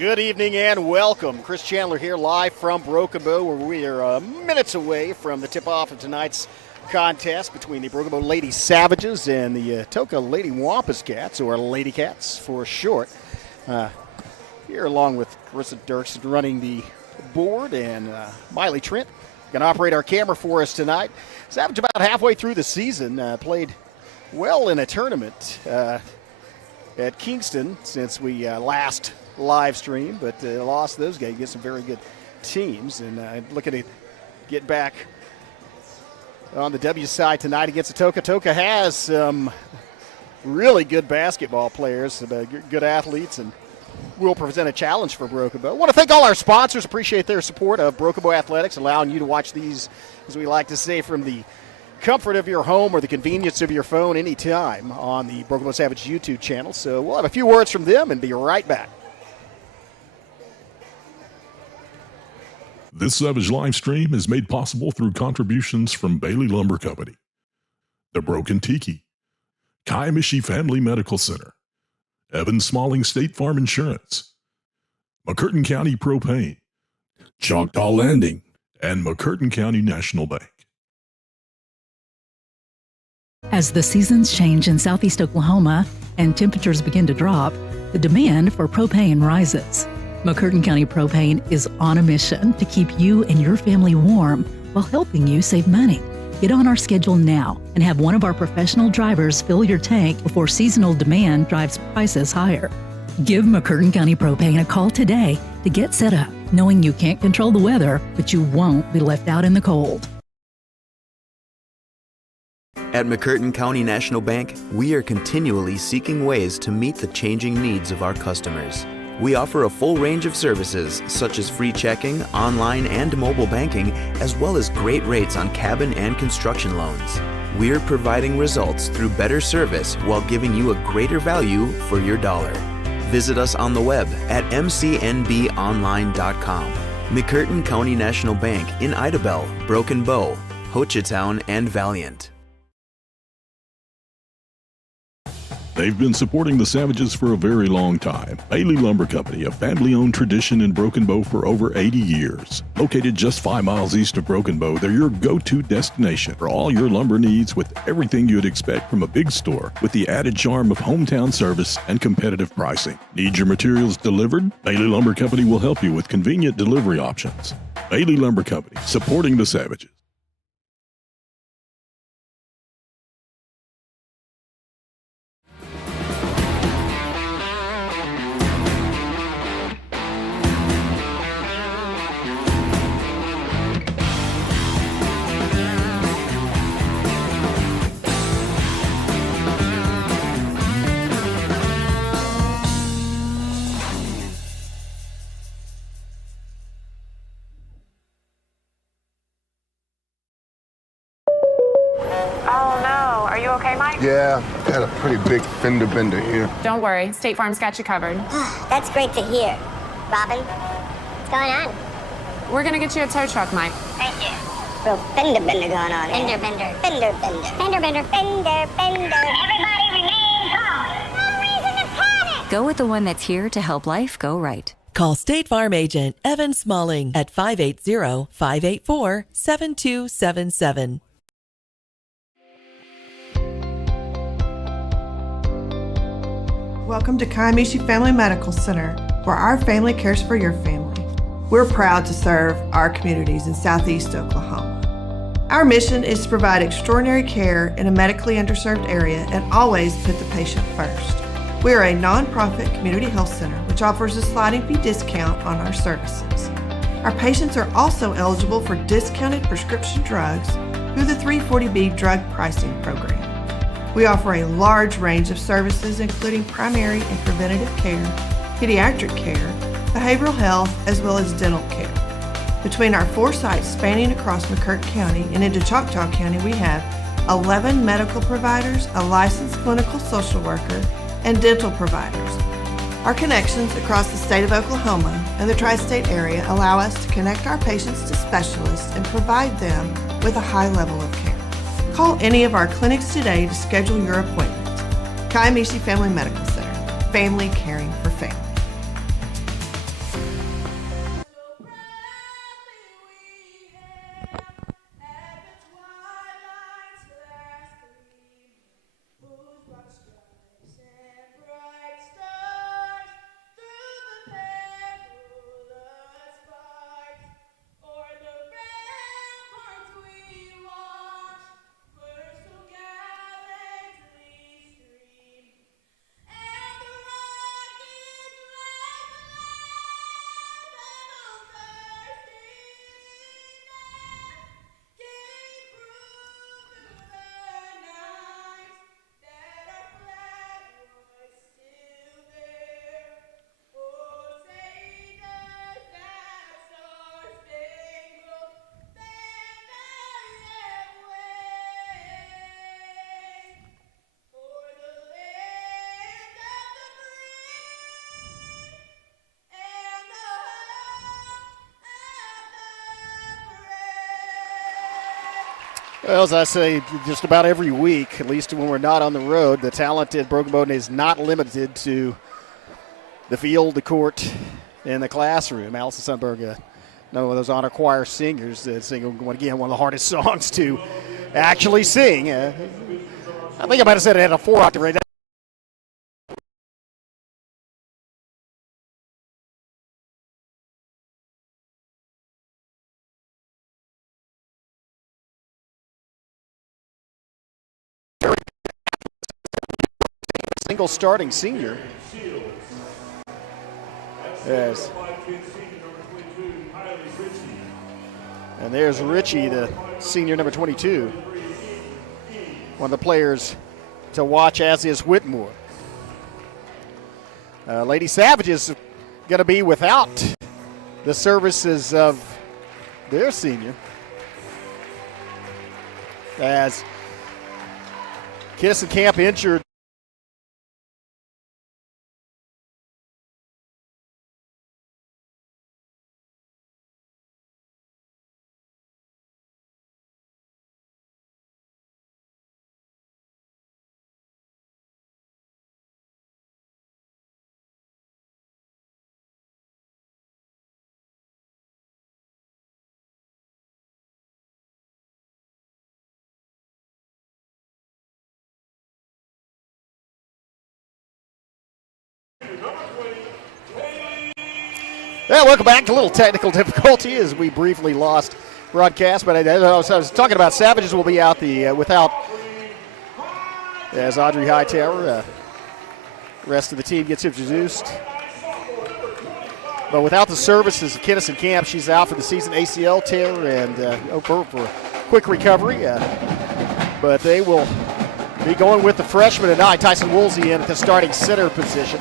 Good evening and welcome. Chris Chandler here live from Broken Bow, where we are minutes away from the tip-off of tonight's contest between the Broken Bow Lady Savages and the Atoka Lady Wampus Cats, or Lady Cats for short. Here along with Carissa Dirks running the board, and Miley Trent going to operate our camera for us tonight. Savage about halfway through the season, played well in a tournament at Kingston since we last live stream, but lost those games against some very good teams. And looking to get back on the W side tonight against Atoka. Atoka has some really good basketball players, good athletes, and will present a challenge for Broken Bow. I want to thank all our sponsors. Appreciate their support of Broken Bow Athletics, allowing you to watch these, as we like to say, from the comfort of your home or the convenience of your phone anytime on the Broken Bow Savage YouTube channel. So we'll have a few words from them and be right back. This Savage live stream is made possible through contributions from Bailey Lumber Company, The Broken Tiki, Kaimishi Family Medical Center, Evan Smalling State Farm Insurance, McCurtain County Propane, Choctaw Landing, and McCurtain County National Bank. As the seasons change in southeast Oklahoma and temperatures begin to drop, the demand for propane rises. McCurtain County Propane is on a mission to keep you and your family warm while helping you save money. Get on our schedule now and have one of our professional drivers fill your tank before seasonal demand drives prices higher. Give McCurtain County Propane a call today to get set up, knowing you can't control the weather, but you won't be left out in the cold. At McCurtain County National Bank, we are continually seeking ways to meet the changing needs of our customers. We offer a full range of services such as free checking, online and mobile banking, as well as great rates on cabin and construction loans. We're providing results through better service while giving you a greater value for your dollar. Visit us on the web at mcnbonline.com. McCurtain County National Bank in Idabel, Broken Bow, Hochatown, and Valiant. They've been supporting the Savages for a very long time. Bailey Lumber Company, a family-owned tradition in Broken Bow for over 80 years. Located just 5 miles east of Broken Bow, they're your go-to destination for all your lumber needs, with everything you'd expect from a big store, with the added charm of hometown service and competitive pricing. Need your materials delivered? Bailey Lumber Company will help you with convenient delivery options. Bailey Lumber Company, supporting the Savages. Yeah, got a pretty big fender bender here. Don't worry, State Farm's got you covered. That's great to hear. Robin, what's going on? We're gonna get you a tow truck, Mike. Thank you. Real fender bender going on. Fender bender. Fender bender. Fender bender. Fender bender. Everybody remain calm. No reason to panic. Go with the one that's here to help life go right. Call State Farm agent Evan Smalling at 580-584-7277. Welcome to Kaimishi Family Medical Center, where our family cares for your family. We're proud to serve our communities in southeast Oklahoma. Our mission is to provide extraordinary care in a medically underserved area and always put the patient first. We are a nonprofit community health center which offers a sliding fee discount on our services. Our patients are also eligible for discounted prescription drugs through the 340B drug pricing program. We offer a large range of services, including primary and preventative care, pediatric care, behavioral health, as well as dental care. Between our 4 sites spanning across McCurtain County and into Choctaw County, we have 11 medical providers, a licensed clinical social worker, and dental providers. Our connections across the state of Oklahoma and the tri-state area allow us to connect our patients to specialists and provide them with a high level of care. Call any of our clinics today to schedule your appointment. Kaimishi Family Medical Center, family caring for family. Well, as I say, just about every week, at least when we're not on the road, the talent at Broken Bow is not limited to the field, the court, and the classroom. Allison Sundberg, one of those honor choir singers, singing, again, one of the hardest songs to actually sing. I think I might have said it had a 4-octave rate. Single starting senior. Yes. And there's Richie, the senior number 22. One of the players to watch, as is Whitmore. Lady Savage is going to be without the services of their senior, as Kinnison Camp injured. Yeah, welcome back. A little technical difficulty as we briefly lost broadcast, but I was talking about Savages will be out without, as Audrey Hightower, rest of the team gets introduced. But without the services of Kinnison Camp, she's out for the season, ACL tear, and for quick recovery. But they will be going with the freshman tonight, Tyson Woolsey, in at the starting center position.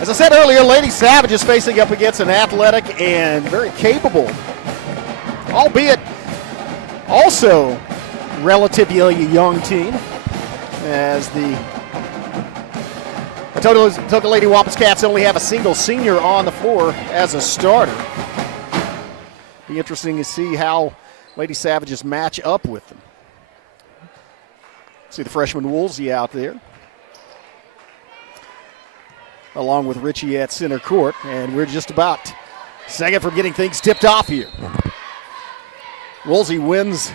As I said earlier, Lady Savage is facing up against an athletic and very capable, albeit also relatively young team, as the Atoka Lady Wampus Cats only have a single senior on the floor as a starter. Be interesting to see how Lady Savages match up with them. See the freshman Woolsey out there, along with Richie at center court, and we're just about a second from getting things tipped off here. Woolsey wins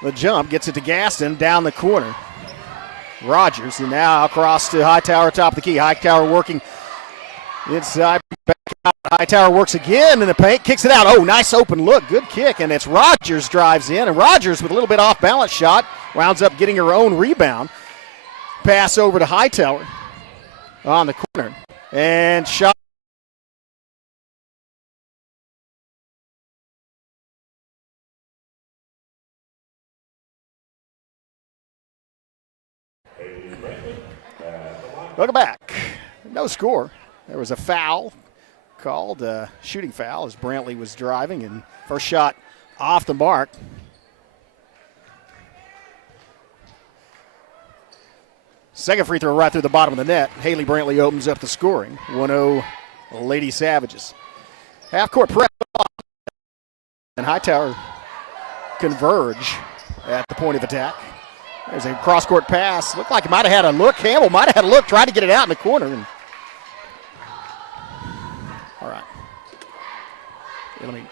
the jump, gets it to Gaston down the corner. Rogers, and now across to Hightower, top of the key. Hightower working inside, back out. Hightower works again in the paint, kicks it out. Oh, nice open look, good kick, and it's Rogers drives in, and Rogers with a little bit off balance shot, wounds up getting her own rebound. Pass over to Hightower on the corner, and shot. Welcome back. No score. There was a foul called, shooting foul, as Brantley was driving, and first shot off the mark. Second free throw right through the bottom of the net. Haley Brantley opens up the scoring. 1-0 Lady Savages. Half-court press off, and Hightower converge at the point of attack. There's a cross-court pass. Looked like he might have had a look. Campbell might have had a look, tried to get it out in the corner. And all right. Let me.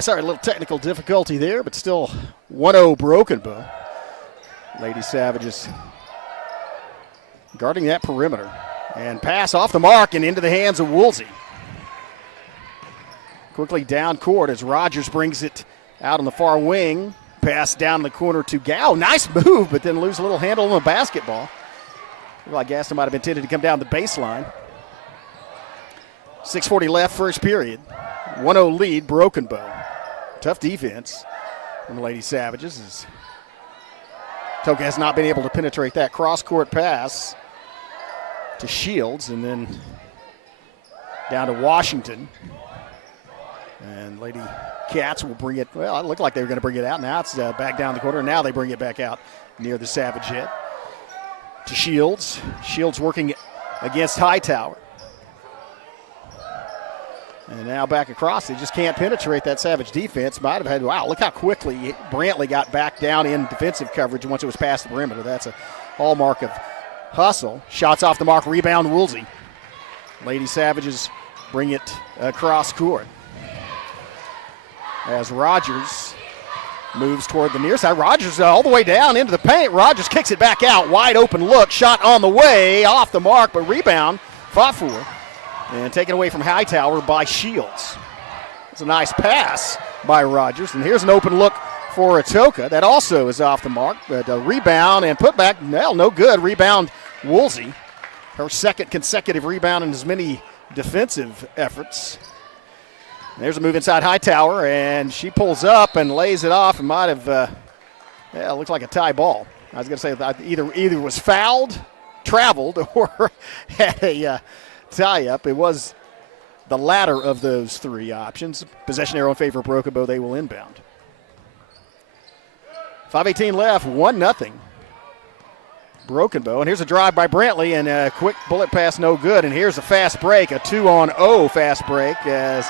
Sorry, a little technical difficulty there, but still 1-0 Broken Bow. Lady Savages guarding that perimeter. And pass off the mark and into the hands of Woolsey. Quickly down court as Rogers brings it out on the far wing. Pass down the corner to Gow. Nice move, but then lose a little handle on the basketball. Looked like Gaston might have intended to come down the baseline. 6:40 left, first period. 1-0 lead, Broken Bow. Tough defense. from the Lady Savages. As Atoka has not been able to penetrate that cross-court pass to Shields, and then down to Washington. And Lady Cats will bring it, well, it looked like they were going to bring it out. Now it's back down the corner, and now they bring it back out near the Savage head to Shields. Shields working against Hightower. And now back across. They just can't penetrate that Savage defense. Might have had, wow, look how quickly Brantley got back down in defensive coverage once it was past the perimeter. That's a hallmark of hustle. Shots off the mark, rebound Woolsey. Lady Savages bring it across court. As Rogers moves toward the near side. Rogers all the way down into the paint. Rogers kicks it back out. Wide open look. Shot on the way. Off the mark, but rebound fought for. And taken away from Hightower by Shields. It's a nice pass by Rogers. And here's an open look for Atoka. That also is off the mark. But a rebound and put back, no good. Rebound Woolsey. Her second consecutive rebound in as many defensive efforts. There's a move inside Hightower, and she pulls up and lays it off and might have, it looks like a tie ball. I was going to say that either was fouled, traveled, or had a tie-up. It was the latter of those three options. Possession arrow in favor of Broken Bow. They will inbound. 5:18 left, 1-0. Broken Bow. And here's a drive by Brantley, and a quick bullet pass, no good. And here's a fast break, a 2-on-0 fast break as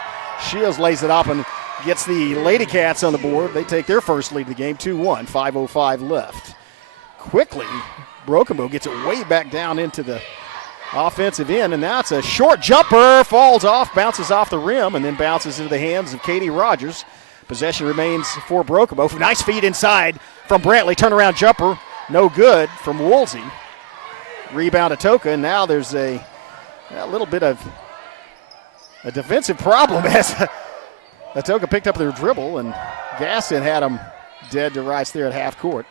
Shields lays it up and gets the Lady Cats on the board. They take their first lead of the game, 2-1, 5:05 left. Quickly, Broken Bow gets it way back down into the offensive end, and now it's a short jumper, falls off, bounces off the rim, and then bounces into the hands of Katie Rogers. Possession remains for Broken Bow. Nice feed inside from Brantley, turnaround jumper, no good from Woolsey. Rebound Atoka, and now there's a little bit of a defensive problem as Atoka picked up their dribble, and Gaston had them dead to rights there at half court.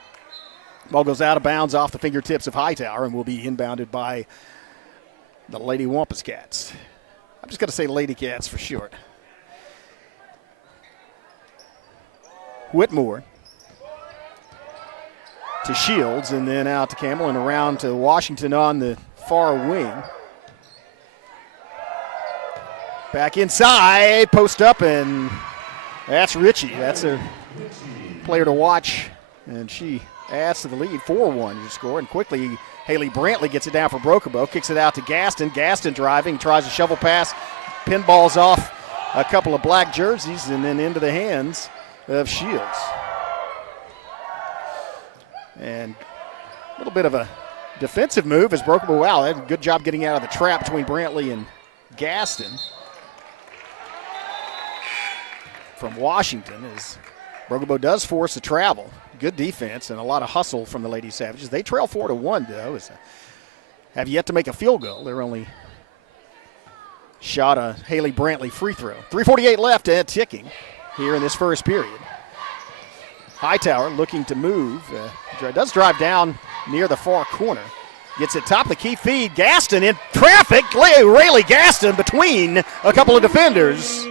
Ball goes out of bounds off the fingertips of Hightower and will be inbounded by the Lady Wampus Cats. I'm just going to say Lady Cats for short. Whitmore to Shields, and then out to Campbell and around to Washington on the far wing. Back inside, post up, and that's Ritchie. That's a player to watch, and she adds to the lead. 4-1 your score, and quickly Haley Brantley gets it down for Broken Bow, kicks it out to Gaston. Gaston driving, tries a shovel pass, pinballs off a couple of black jerseys, and then into the hands of Shields. And a little bit of a defensive move as Broken Bow. Wow, they had a good job getting out of the trap between Brantley and Gaston. From Washington, as Broken Bow does force the travel. Good defense and a lot of hustle from the Lady Savages. They trail 4-1, though. Have yet to make a field goal. They're only shot a Haley Brantley free throw. 3:48 left and ticking here in this first period. Hightower looking to move. Does drive down near the far corner. Gets it top of the key feed. Gaston in traffic. Rayleigh Gaston between a couple of defenders.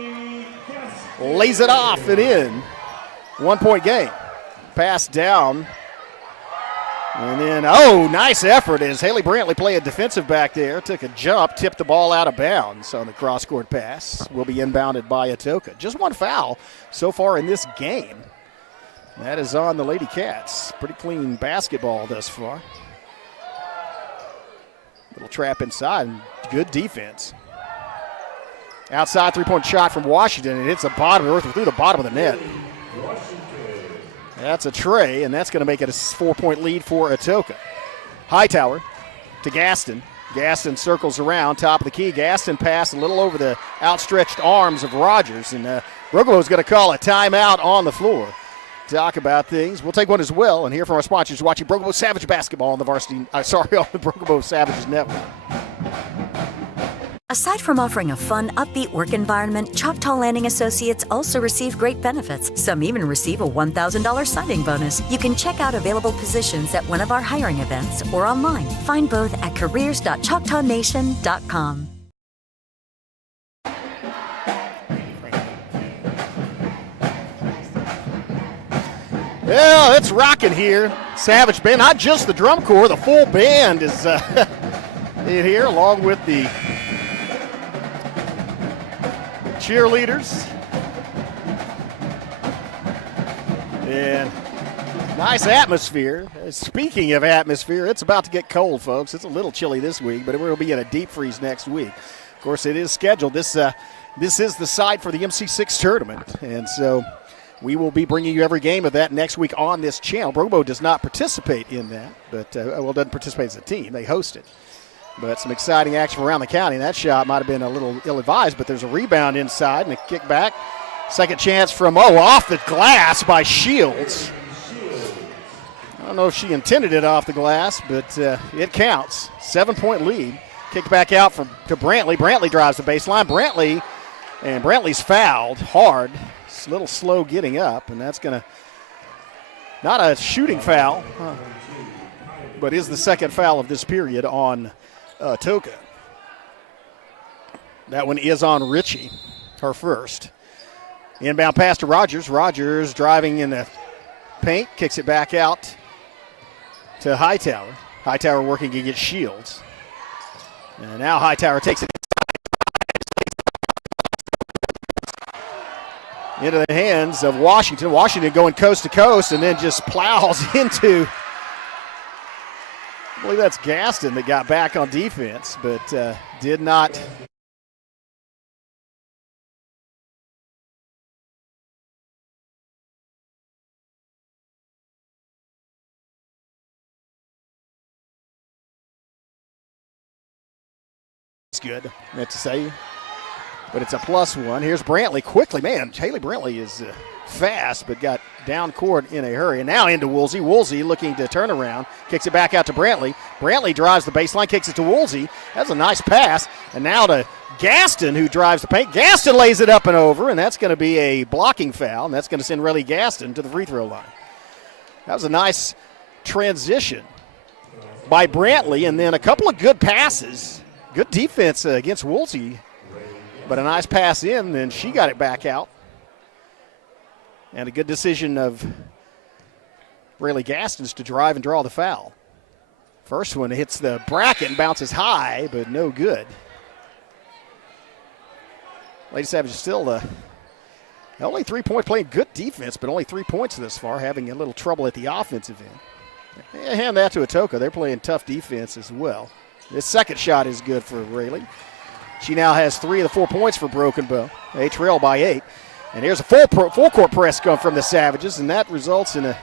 Lays it off and in. 1 point game. Pass down. And then, nice effort as Haley Brantley played a defensive back there. Took a jump, tipped the ball out of bounds on the cross-court pass. Will be inbounded by Atoka. Just one foul so far in this game. That is on the Lady Cats. Pretty clean basketball thus far. Little trap inside and good defense. Outside three-point shot from Washington. It hits the bottom through the bottom of the net. That's a tray, and that's going to make it a 4-point lead for Atoka. Hightower to Gaston. Gaston circles around, top of the key. Gaston passed a little over the outstretched arms of Rogers, and Broken Bow is going to call a timeout on the floor. Talk about things. We'll take one as well and hear from our sponsors watching Broken Bow Savage basketball on the on the Broken Bow Savages network. Aside from offering a fun, upbeat work environment, Choctaw Landing Associates also receive great benefits. Some even receive a $1,000 signing bonus. You can check out available positions at one of our hiring events or online. Find both at careers.choctawnation.com. Well, it's rocking here. Savage Band, not just the drum corps, the full band is in here, along with the cheerleaders. And nice atmosphere. Speaking of atmosphere, it's about to get cold, folks. It's a little chilly this week, but it will be in a deep freeze next week. Of course, it is scheduled. This is the site for the MC6 tournament, and so we will be bringing you every game of that next week on this channel. Brobo does not participate in that, but doesn't participate as a team. They host it. But some exciting action around the county. And that shot might have been a little ill-advised, but there's a rebound inside and a kick back. Second chance from, off the glass by Shields. I don't know if she intended it off the glass, but it counts. 7-point lead. Kicked back out to Brantley. Brantley drives the baseline. Brantley's fouled hard. It's a little slow getting up, and that's going to, not a shooting foul, but is the second foul of this period on Atoka. That one is on Ritchie, her first. Inbound pass to Rogers. Rogers driving in the paint, kicks it back out to Hightower. Hightower working against Shields. And now Hightower takes it into the hands of Washington. Washington going coast to coast and then just plows into, I believe that's Gaston that got back on defense, but did not. It's good, meant to say, but it's a +1. Here's Brantley quickly. Man, Haley Brantley is fast, but got down court in a hurry. And now into Woolsey. Woolsey looking to turn around, kicks it back out to Brantley. Brantley drives the baseline, kicks it to Woolsey. That's a nice pass. And now to Gaston, who drives the paint. Gaston lays it up and over, and that's going to be a blocking foul, and that's going to send Riley Gaston to the free throw line. That was a nice transition by Brantley, and then a couple of good passes. Good defense against Woolsey, but a nice pass in, then she got it back out. And a good decision of Rayleigh Gaston's to drive and draw the foul. First one hits the bracket and bounces high, but no good. Lady Savage is still only 3-point, playing good defense, but only 3 points thus far, having a little trouble at the offensive end. Hand that to Atoka. They're playing tough defense as well. This second shot is good for Rayleigh. She now has 3 of the 4 points for Broken Bow. They trail by 8. And here's a full court press going from the Savages, and that results in they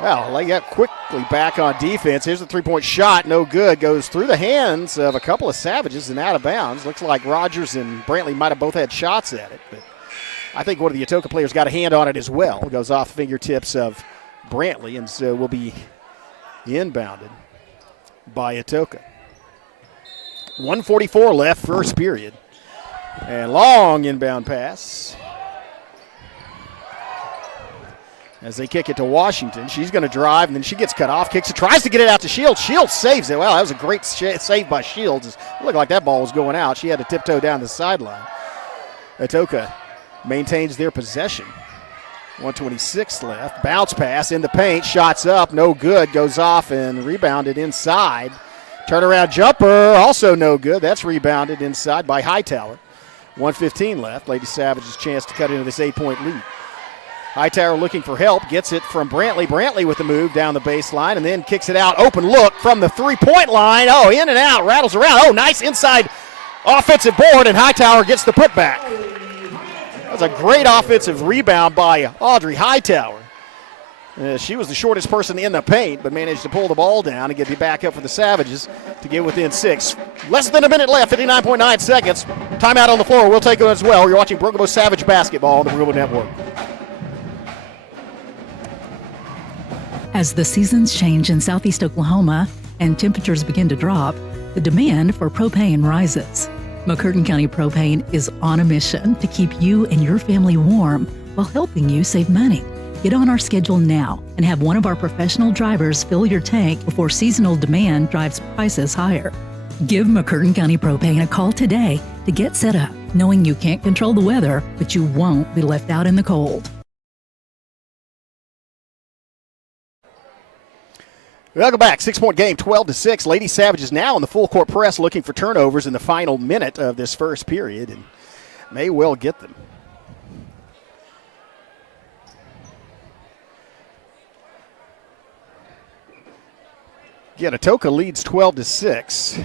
got quickly back on defense. Here's a 3-point shot, no good. Goes through the hands of a couple of Savages and out of bounds. Looks like Rogers and Brantley might have both had shots at it, but I think one of the Atoka players got a hand on it as well. It goes off the fingertips of Brantley, and so will be inbounded by Atoka. 1:44 left, first period. And long inbound pass. As they kick it to Washington. She's going to drive, and then she gets cut off. Kicks it, tries to get it out to Shields. Shields saves it. Wow, that was a great save by Shields. It looked like that ball was going out. She had to tiptoe down the sideline. Atoka maintains their possession. 1:26 left. Bounce pass in the paint. Shots up. No good. Goes off and rebounded inside. Turnaround jumper. Also no good. That's rebounded inside by Hightower. 1:15 left. Lady Savage's chance to cut into this 8-point lead. Hightower looking for help. Gets it from Brantley. Brantley with the move down the baseline and then kicks it out. Open look from the 3-point line. Oh, in and out. Rattles around. Oh, nice inside offensive board, and Hightower gets the putback. That was a great offensive rebound by Audrey Hightower. She was the shortest person in the paint, but managed to pull the ball down and get it back up for the Savages to get within 6. Less than a minute left, 59.9 seconds. Timeout on the floor. We'll take it as well. You're watching Broken Bow Savage basketball on the Rural Network. As the seasons change in southeast Oklahoma and temperatures begin to drop, the demand for propane rises. McCurtain County Propane is on a mission to keep you and your family warm while helping you save money. Get on our schedule now and have one of our professional drivers fill your tank before seasonal demand drives prices higher. Give McCurtain County Propane a call today to get set up, knowing you can't control the weather, but you won't be left out in the cold. Welcome back. 6-point game, 12-6. Lady Savages now in the full court press looking for turnovers in the final minute of this first period and may well get them. Again, Atoka leads 12-6.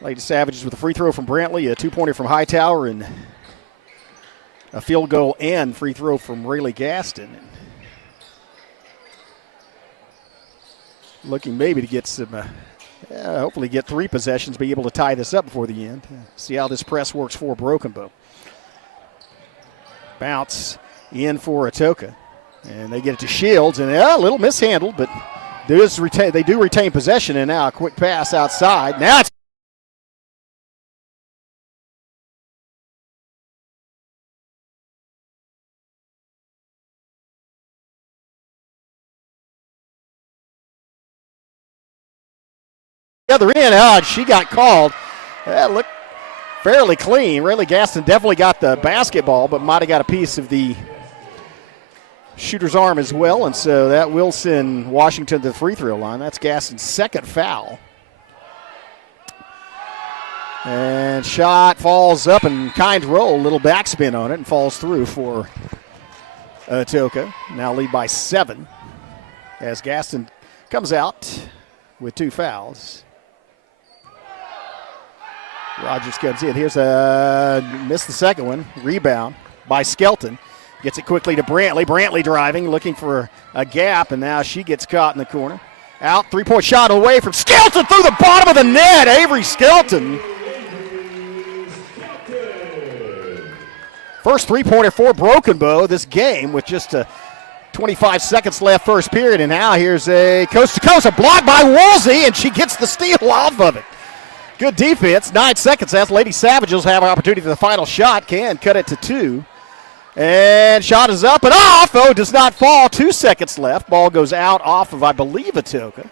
Lady Savages with a free throw from Brantley, a two-pointer from Hightower, and a field goal and free throw from Rayleigh Gaston. Looking maybe to get some, hopefully get 3 possessions, be able to tie this up before the end. See how this press works for Broken Bow. Bounce in for Atoka. And they get it to Shields, and a little mishandled, but they do retain possession, and now a quick pass outside. Now it's the other end. Oh, she got called. That looked fairly clean. Rayleigh Gaston definitely got the basketball, but might have got a piece of the shooter's arm as well, and so that will send Washington to the free throw line. That's Gaston's second foul. And shot falls up and kind roll, a little backspin on it, and falls through for Atoka. Now lead by 7 as Gaston comes out with 2 fouls. Rogers comes in. Here's missed the second one. Rebound by Skelton. Gets it quickly to Brantley. Brantley driving, looking for a gap, and now she gets caught in the corner. Out, 3-point shot away from Skelton through the bottom of the net. Avery Skelton. First 3-pointer for Broken Bow this game with just 25 seconds left first period, and now here's a coast-to-coast, a block by Woolsey, and she gets the steal off of it. Good defense. 9 seconds left. Lady Savages have an opportunity for the final shot. Can cut it to 2. And shot is up and off. Oh, does not fall. 2 seconds left. Ball goes out off of, I believe, Atoka.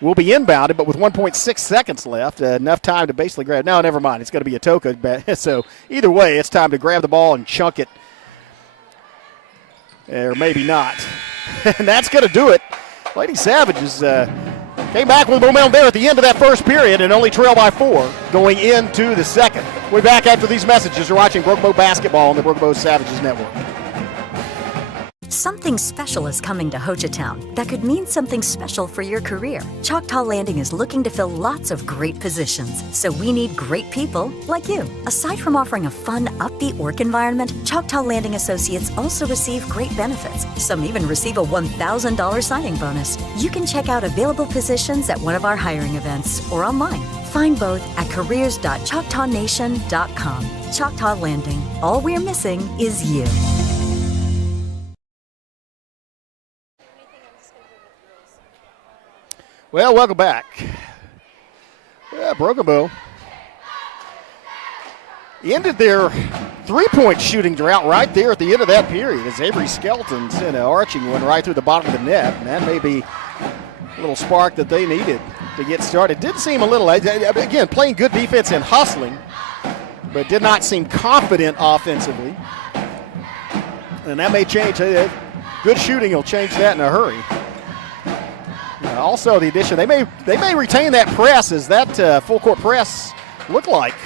Will be inbounded, but with 1.6 seconds left, enough time to basically grab. No, never mind. It's going to be Atoka. So either way, it's time to grab the ball and chunk it. Or maybe not. And that's going to do it. Lady Savages came back with momentum there at the end of that first period and only trail by 4 going into the second. We're back after these messages. You're watching Broken Bow Basketball on the Broken Bow Savages Network. Something special is coming to Hochatown that could mean something special for your career. Choctaw Landing is looking to fill lots of great positions, so we need great people like you. Aside from offering a fun, upbeat work environment, Choctaw Landing Associates also receive great benefits. Some even receive a $1,000 signing bonus. You can check out available positions at one of our hiring events or online. Find both at careers.choctawnation.com. Choctaw Landing. All we're missing is you. Well, welcome back. Broken Bow ended their 3-point shooting drought right there at the end of that period as Avery Skelton sent an arching one right through the bottom of the net. And that may be a little spark that they needed to get started. Did seem a little, again, playing good defense and hustling, but did not seem confident offensively. And that may change. Good shooting will change that in a hurry. Also, the addition, they may retain that press, as that full court press looked like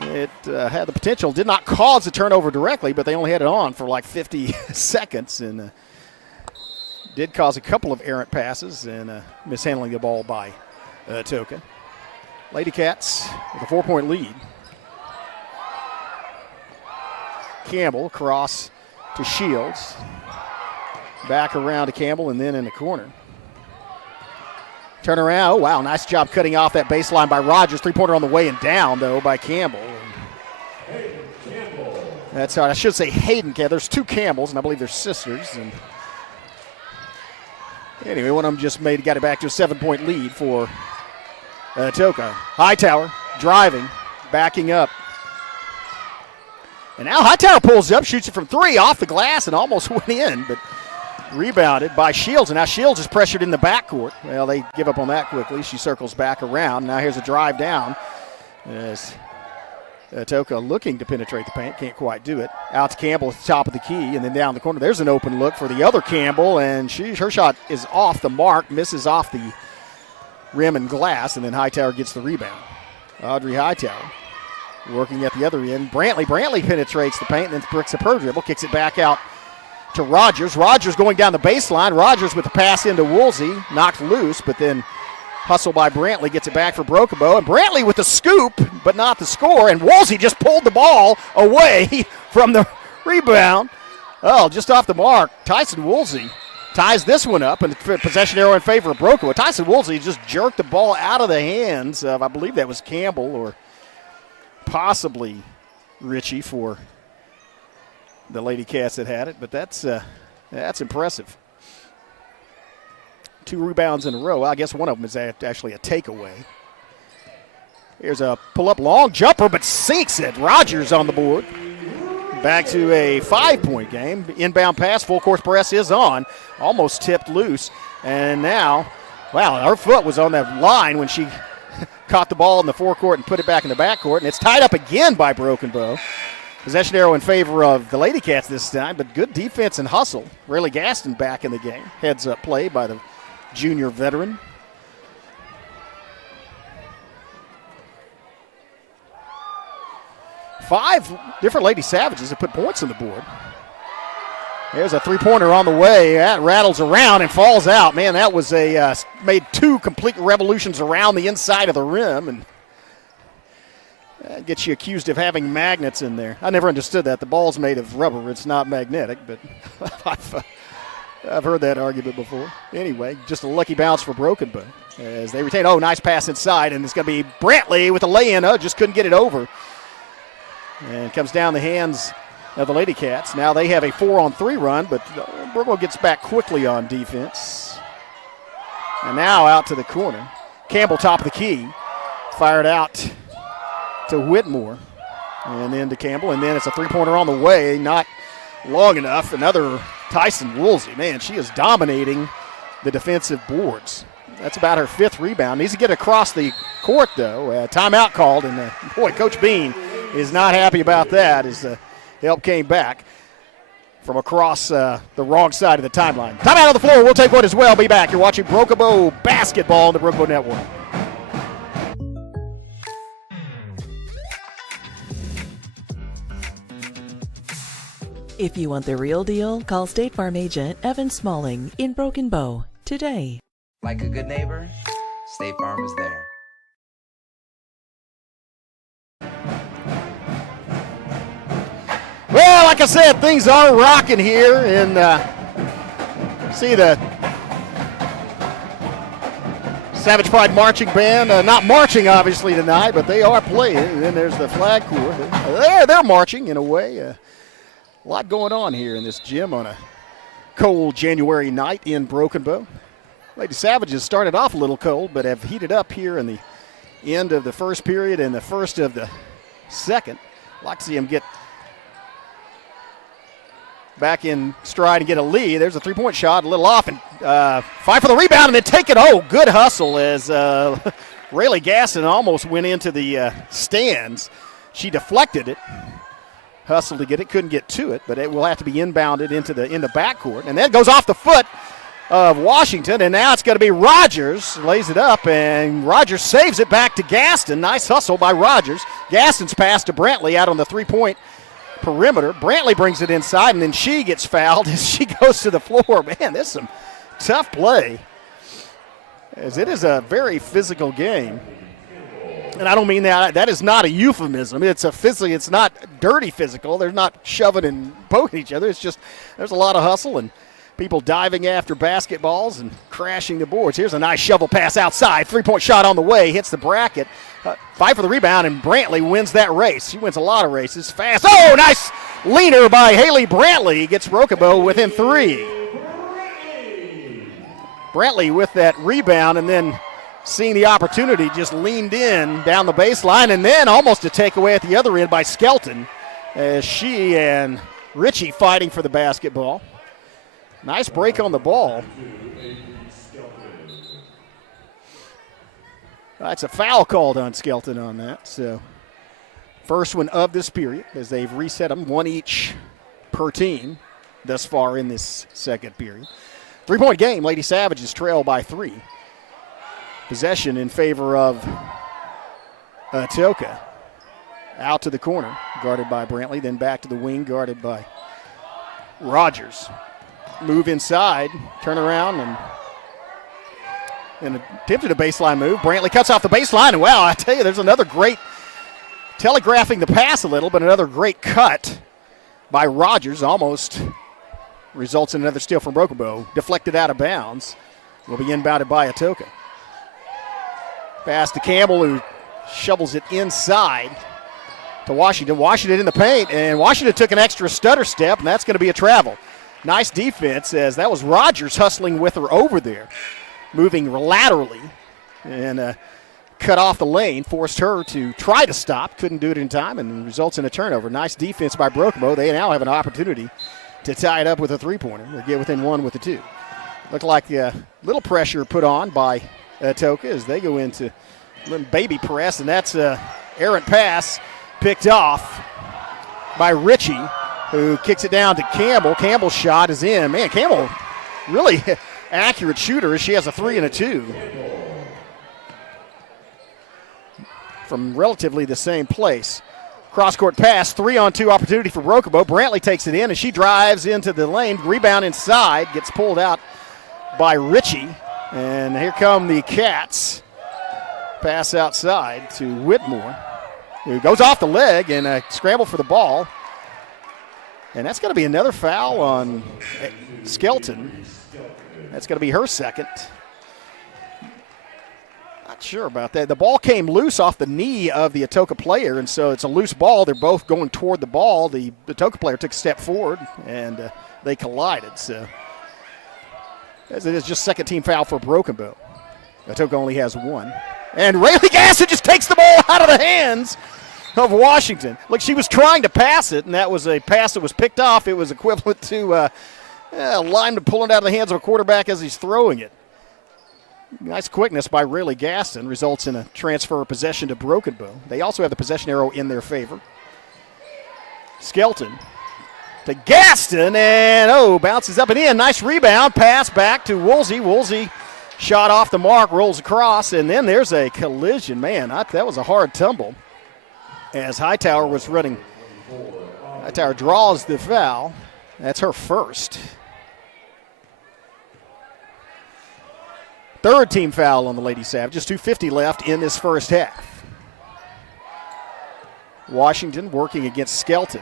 it had the potential. Did not cause a turnover directly, but they only had it on for like 50 seconds and did cause a couple of errant passes and mishandling the ball by Atoka. Lady Cats with a 4-point lead. Campbell cross to Shields. Back around to Campbell and then in the corner. Turn around. Oh, wow, nice job cutting off that baseline by Rogers. 3-pointer on the way and down, though, by Campbell. That's how I should say Hayden Campbell. There's 2 Campbells, and I believe they're sisters. And anyway, one of them just got it back to a 7-point lead for Atoka. Hightower driving, backing up. And now Hightower pulls up, shoots it from 3 off the glass and almost went in, but rebounded by Shields. And now Shields is pressured in the backcourt. Well, they give up on that quickly. She circles back around. Now here's a drive down as Atoka looking to penetrate the paint, can't quite do it. Out to Campbell at the top of the key, and then down the corner. There's an open look for the other Campbell, and her shot is off the mark, misses off the rim and glass, and then Hightower gets the rebound. Audrey Hightower working at the other end. Brantley penetrates the paint, and then bricks a pro dribble, kicks it back out to Rogers. Rogers going down the baseline. Rogers with the pass into Woolsey, knocked loose, but then hustle by Brantley, gets it back for Broken Bow. And Brantley with the scoop, but not the score. And Woolsey just pulled the ball away from the rebound. Oh, just off the mark. Tyson Woolsey ties this one up, and the possession arrow in favor of Broken Bow. Tyson Woolsey just jerked the ball out of the hands of, I believe that was Campbell or possibly Ritchie for the Lady Cats that had it. But that's impressive. 2 rebounds in a row. I guess one of them is actually a takeaway. Here's a pull-up long jumper, but sinks it. Rogers on the board. Back to a 5-point game. Inbound pass, full court press is on. Almost tipped loose. And now, wow, her foot was on that line when she caught the ball in the forecourt and put it back in the backcourt. And it's tied up again by Broken Bow. Possession arrow in favor of the Lady Cats this time, but good defense and hustle. Rayleigh Gaston back in the game. Heads up play by the junior veteran. Five different Lady Savages have put points on the board. There's a three-pointer on the way. That rattles around and falls out. Man, that was made 2 complete revolutions around the inside of the rim, and that gets you accused of having magnets in there. I never understood that. The ball's made of rubber. It's not magnetic, but I've heard that argument before. Anyway, just a lucky bounce for Broken Bow as they retain. Oh, nice pass inside, and it's going to be Brantley with a lay-in. Oh, just couldn't get it over. And it comes down the hands of the Lady Cats. Now they have a 4-on-3 run, but Broken Bow gets back quickly on defense. And now out to the corner. Campbell top of the key. Fired out to Whitmore. And then to Campbell, and then it's a three-pointer on the way. Not long enough. Another Tyson Woolsey. Man, she is dominating the defensive boards. That's about her 5th rebound. Needs to get across the court, though. Timeout called, and boy, Coach Bean is not happy about that as the help came back from across the wrong side of the timeline. Timeout on the floor. We'll take one as well. Be back. You're watching Broken Bow basketball on the Broken Bow Network. If you want the real deal, call State Farm agent Evan Smalling in Broken Bow today. Like a good neighbor, State Farm is there. Well, like I said, things are rocking here, and see the Savage Pride marching band, not marching obviously tonight, but they are playing. And then there's the flag corps. They're marching in a way. A lot going on here in this gym on a cold January night in Broken Bow. Lady Savages started off a little cold, but have heated up here in the end of the first period and the first of the second. Like to see them get back in stride and get a lead. There's a three-point shot, a little off, and fight for the rebound, and then take it. Oh, good hustle as Rayleigh Gaston almost went into the stands. She deflected it, hustled to get it, couldn't get to it, but it will have to be inbounded into the backcourt. And then it goes off the foot of Washington, and now it's going to be Rogers. Lays it up, and Rogers saves it back to Gaston. Nice hustle by Rogers. Gaston's pass to Brantley out on the three-point perimeter. Brantley brings it inside, and then she gets fouled as she goes to the floor. Man, this is some tough play, as it is a very physical game. And I don't mean that. That is not a euphemism. It's not dirty physical. They're not shoving and poking each other. It's just there's a lot of hustle and people diving after basketballs and crashing the boards. Here's a nice shovel pass outside. Three-point shot on the way. Hits the bracket. Fight for the rebound, and Brantley wins that race. She wins a lot of races. Fast. Oh, nice leaner by Haley Brantley. Gets Broken Bow within 3. Brantley with that rebound, and then seeing the opportunity, just leaned in down the baseline, and then almost a takeaway at the other end by Skelton as she and Ritchie fighting for the basketball. Nice break on the ball. That's a foul called on Skelton on that. So First one of this period, as they've reset them, one each per team thus far in this second period. 3-point game. Lady Savages trail by 3. Possession in favor of Atoka. Out to the corner, guarded by Brantley, then back to the wing, guarded by Rogers. Move inside, turn around, and attempted a baseline move. Brantley cuts off the baseline, and wow, I tell you, there's another great, telegraphing the pass a little, but another great cut by Rogers. Almost results in another steal from Broken Bow. Deflected out of bounds. Will be inbounded by Atoka. Pass to Campbell, who shovels it inside to Washington. Washington in the paint, and Washington took an extra stutter step, and that's going to be a travel. Nice defense, as that was Rogers hustling with her over there, moving laterally, and cut off the lane, forced her to try to stop, couldn't do it in time, and results in a turnover. Nice defense by Broken Bow. They now have an opportunity to tie it up with a three-pointer or get within one with the 2. Looked like a little pressure put on by Atoka as they go into a little baby press, and that's an errant pass picked off by Ritchie, who kicks it down to Campbell. Campbell's shot is in. Man, Campbell really accurate shooter as she has a 3 and a 2 from relatively the same place. Cross-court pass, 3-on-2 opportunity for Broken Bow. Brantley takes it in, and she drives into the lane. Rebound inside, gets pulled out by Ritchie. And here come the Cats. Pass outside to Whitmore, who goes off the leg and scramble for the ball. And that's going to be another foul on Skelton. That's going to be her second. Not sure about that. The ball came loose off the knee of the Atoka player, and so it's a loose ball. They're both going toward the ball. The Atoka player took a step forward, and they collided. So as it is just second team foul for Broken Bow. Atoka only has 1. And Rayleigh Gaston just takes the ball out of the hands of Washington. Look, she was trying to pass it, and that was a pass that was picked off. It was equivalent to a lineman pulling it out of the hands of a quarterback as he's throwing it. Nice quickness by Rayleigh Gaston results in a transfer of possession to Broken Bow. They also have the possession arrow in their favor. Skelton to Gaston, and bounces up and in. Nice rebound, pass back to Woolsey. Woolsey shot off the mark, rolls across, and then there's a collision. Man, that was a hard tumble as Hightower was running. Hightower draws the foul. That's her first. Third team foul on the Lady Savages. 2:50 left in this first half. Washington working against Skelton.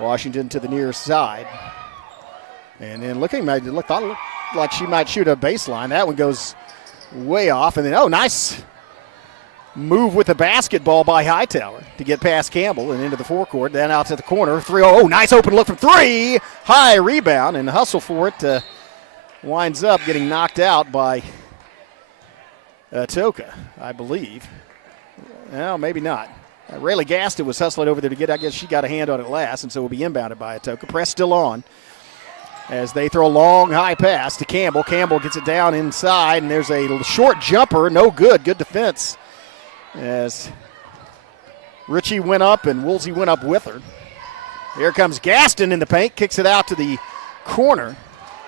Washington to the near side. And then thought it looked like she might shoot a baseline. That one goes way off. And then, nice move with the basketball by Hightower to get past Campbell and into the forecourt. Then out to the corner. 3-0. Nice open look from 3. High rebound and hustle for it. Winds up getting knocked out by Atoka, I believe. No, maybe not. Rayleigh Gaston was hustling over there to get, I guess she got a hand on it last, and so will be inbounded by Atoka. Press still on as they throw a long, high pass to Campbell. Campbell gets it down inside, and there's a short jumper. No good. Good defense as Ritchie went up and Woolsey went up with her. Here comes Gaston in the paint, kicks it out to the corner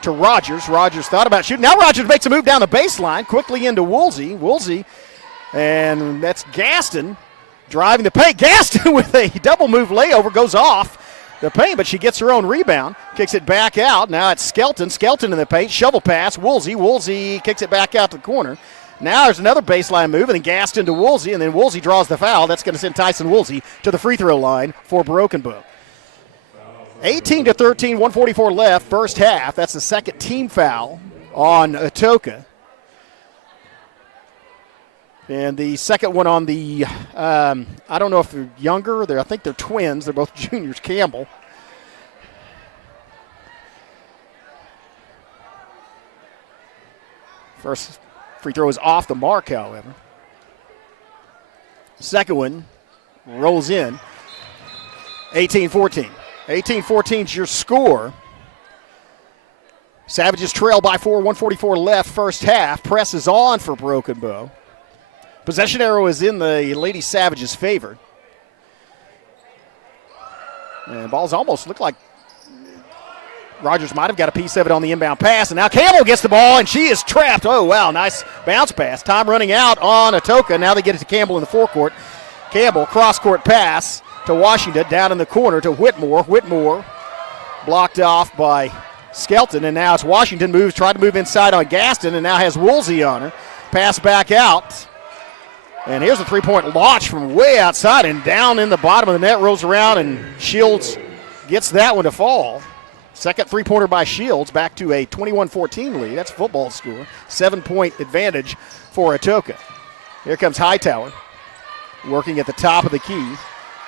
to Rogers. Rogers thought about shooting. Now Rogers makes a move down the baseline, quickly into Woolsey. Woolsey, and that's Gaston driving the paint. Gaston with a double move layover goes off the paint, but she gets her own rebound, kicks it back out. Now it's Skelton. Skelton in the paint, shovel pass. Woolsey kicks it back out to the corner. Now there's another baseline move, and then Gaston to Woolsey, and then Woolsey draws the foul. That's going to send Tyson Woolsey to the free throw line for Broken Bow. 18-13, 144 left, first half. That's the second team foul on Atoka. And the second one on the, I don't know if they're younger. I think they're twins. They're both juniors, Campbell. First free throw is off the mark, however. Second one rolls in. 18-14. 18-14 is your score. Savages trail by 4, 144 left, first half. Presses on for Broken Bow. Possession arrow is in the Lady Savages' favor. And the ball's almost looked like Rogers might have got a piece of it on the inbound pass. And now Campbell gets the ball, and she is trapped. Oh, wow, nice bounce pass. Time running out on Atoka. Now they get it to Campbell in the forecourt. Campbell, cross-court pass to Washington, down in the corner to Whitmore. Whitmore blocked off by Skelton, and now it's Washington tried to move inside on Gaston, and now has Woolsey on her. Pass back out. And here's a three-point launch from way outside and down in the bottom of the net, rolls around, and Shields gets that one to fall. Second three-pointer by Shields, back to a 21-14 lead. That's a football score. 7-point advantage for Atoka. Here comes Hightower, working at the top of the key.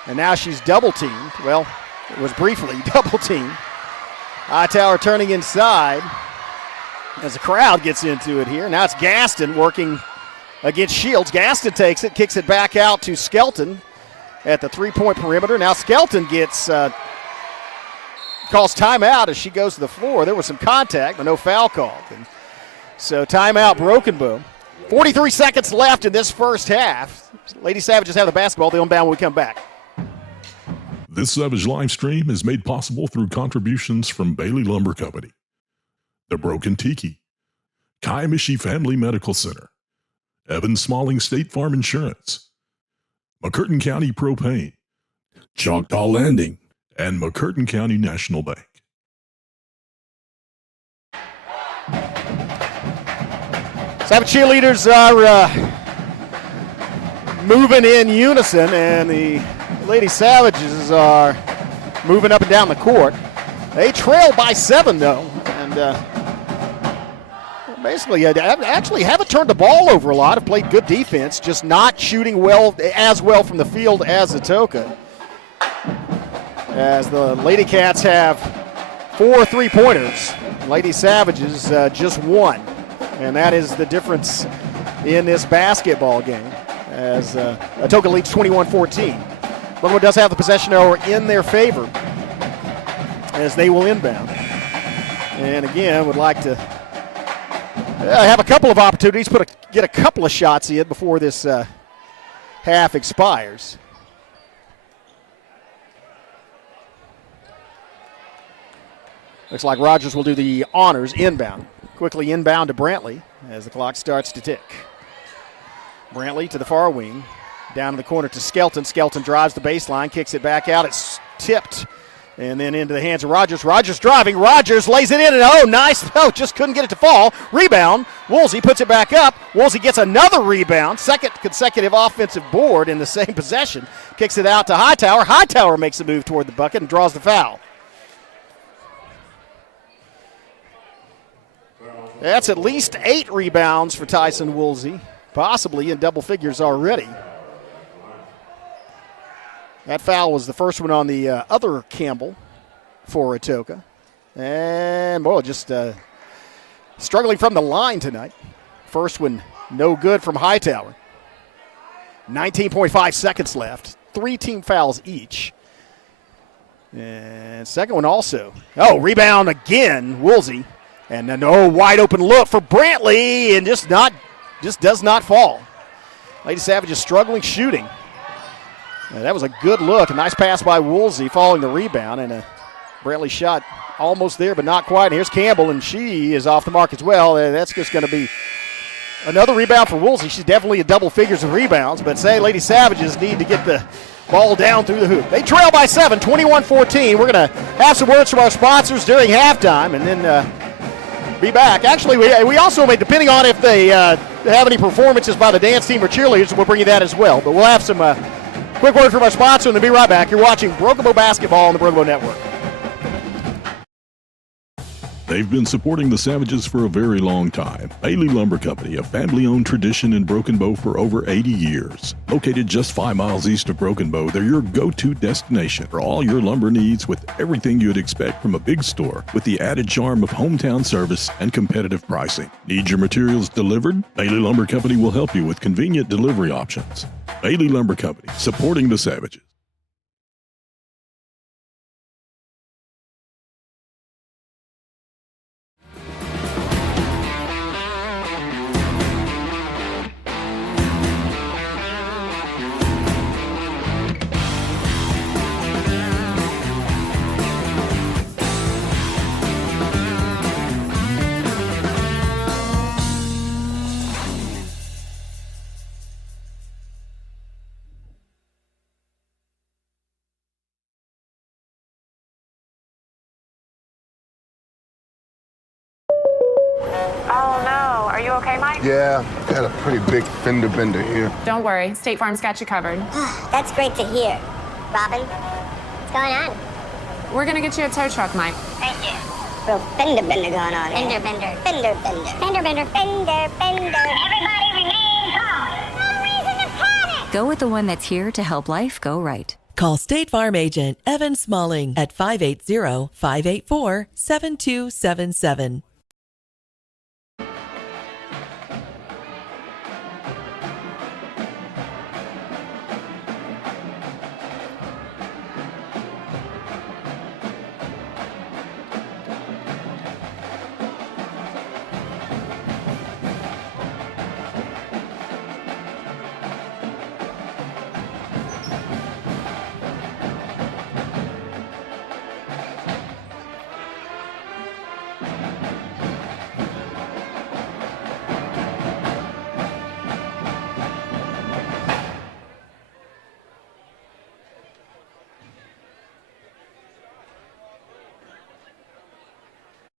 And now she's double-teamed. Well, it was briefly double-teamed. Hightower turning inside as the crowd gets into it here. Now it's Gaston working against Shields. Gaston takes it, kicks it back out to Skelton at the three-point perimeter. Now Skelton gets calls timeout as she goes to the floor. There was some contact, but no foul called. And so timeout, Broken Bow. 43 seconds left in this first half. Lady Savages have the basketball. They'll inbound when we come back. This Savage live stream is made possible through contributions from Bailey Lumber Company, The Broken Tiki, Kaimishi Family Medical Center, Evan Smalling State Farm Insurance, McCurtain County Propane, Choctaw Landing, and McCurtain County National Bank. Savage cheerleaders are moving in unison, and the Lady Savages are moving up and down the court. They trail by 7, though, and basically actually haven't turned the ball over a lot. Have played good defense, just not shooting as well from the field as Atoka. As the Lady Cats have 4 3-pointers, Lady Savages just 1. And that is the difference in this basketball game as Atoka leads 21-14. Brookwood does have the possession arrow in their favor as they will inbound. And again, would like to have a couple of opportunities, get a couple of shots in before this half expires. Looks like Rogers will do the honors inbound. Quickly inbound to Brantley as the clock starts to tick. Brantley to the far wing. Down in the corner to Skelton. Skelton drives the baseline, kicks it back out. It's tipped and then into the hands of Rogers. Rogers driving. Rogers lays it in, and oh, nice. Oh, just couldn't get it to fall. Rebound. Woolsey puts it back up. Woolsey gets another rebound. Second consecutive offensive board in the same possession. Kicks it out to Hightower. Hightower makes a move toward the bucket and draws the foul. That's at least 8 rebounds for Tyson Woolsey, possibly in double figures already. That foul was the first one on the other Campbell for Atoka. And, boy, just struggling from the line tonight. First one, no good from Hightower. 19.5 seconds left. 3 team fouls each. And second one also. Oh, rebound again, Woolsey. And then wide open look for Brantley, and just does not fall. Lady Savage is struggling shooting. That was a good look. A nice pass by Woolsey following the rebound, and a Brantley shot almost there, but not quite. And here's Campbell, and she is off the mark as well. That's just going to be another rebound for Woolsey. She's definitely in double figures of rebounds, but say Lady Savages need to get the ball down through the hoop. They trail by 7, 21-14. We're going to have some words from our sponsors during halftime, and then be back. Actually, we also may, depending on if they have any performances by the dance team or cheerleaders, we'll bring you that as well. But we'll have some quick word from our sponsor, and then be right back. You're watching Broken Bow Basketball on the Broken Bow Network. They've been supporting the Savages for a very long time. Bailey Lumber Company, a family-owned tradition in Broken Bow for over 80 years. Located just 5 miles east of Broken Bow, they're your go-to destination for all your lumber needs with everything you'd expect from a big store, with the added charm of hometown service and competitive pricing. Need your materials delivered? Bailey Lumber Company will help you with convenient delivery options. Bailey Lumber Company, supporting the Savages. Oh no, are you okay, Mike? Yeah, got a pretty big fender bender here. Don't worry, State Farm's got you covered. That's great to hear. Robin, what's going on? We're gonna get you a tow truck, Mike. Thank you. Real fender bender going on. Fender bender. Fender bender. Fender bender. Fender bender. Everybody remain calm. No reason to panic. Go with the one that's here to help life go right. Call State Farm agent Evan Smalling at 580-584-7277.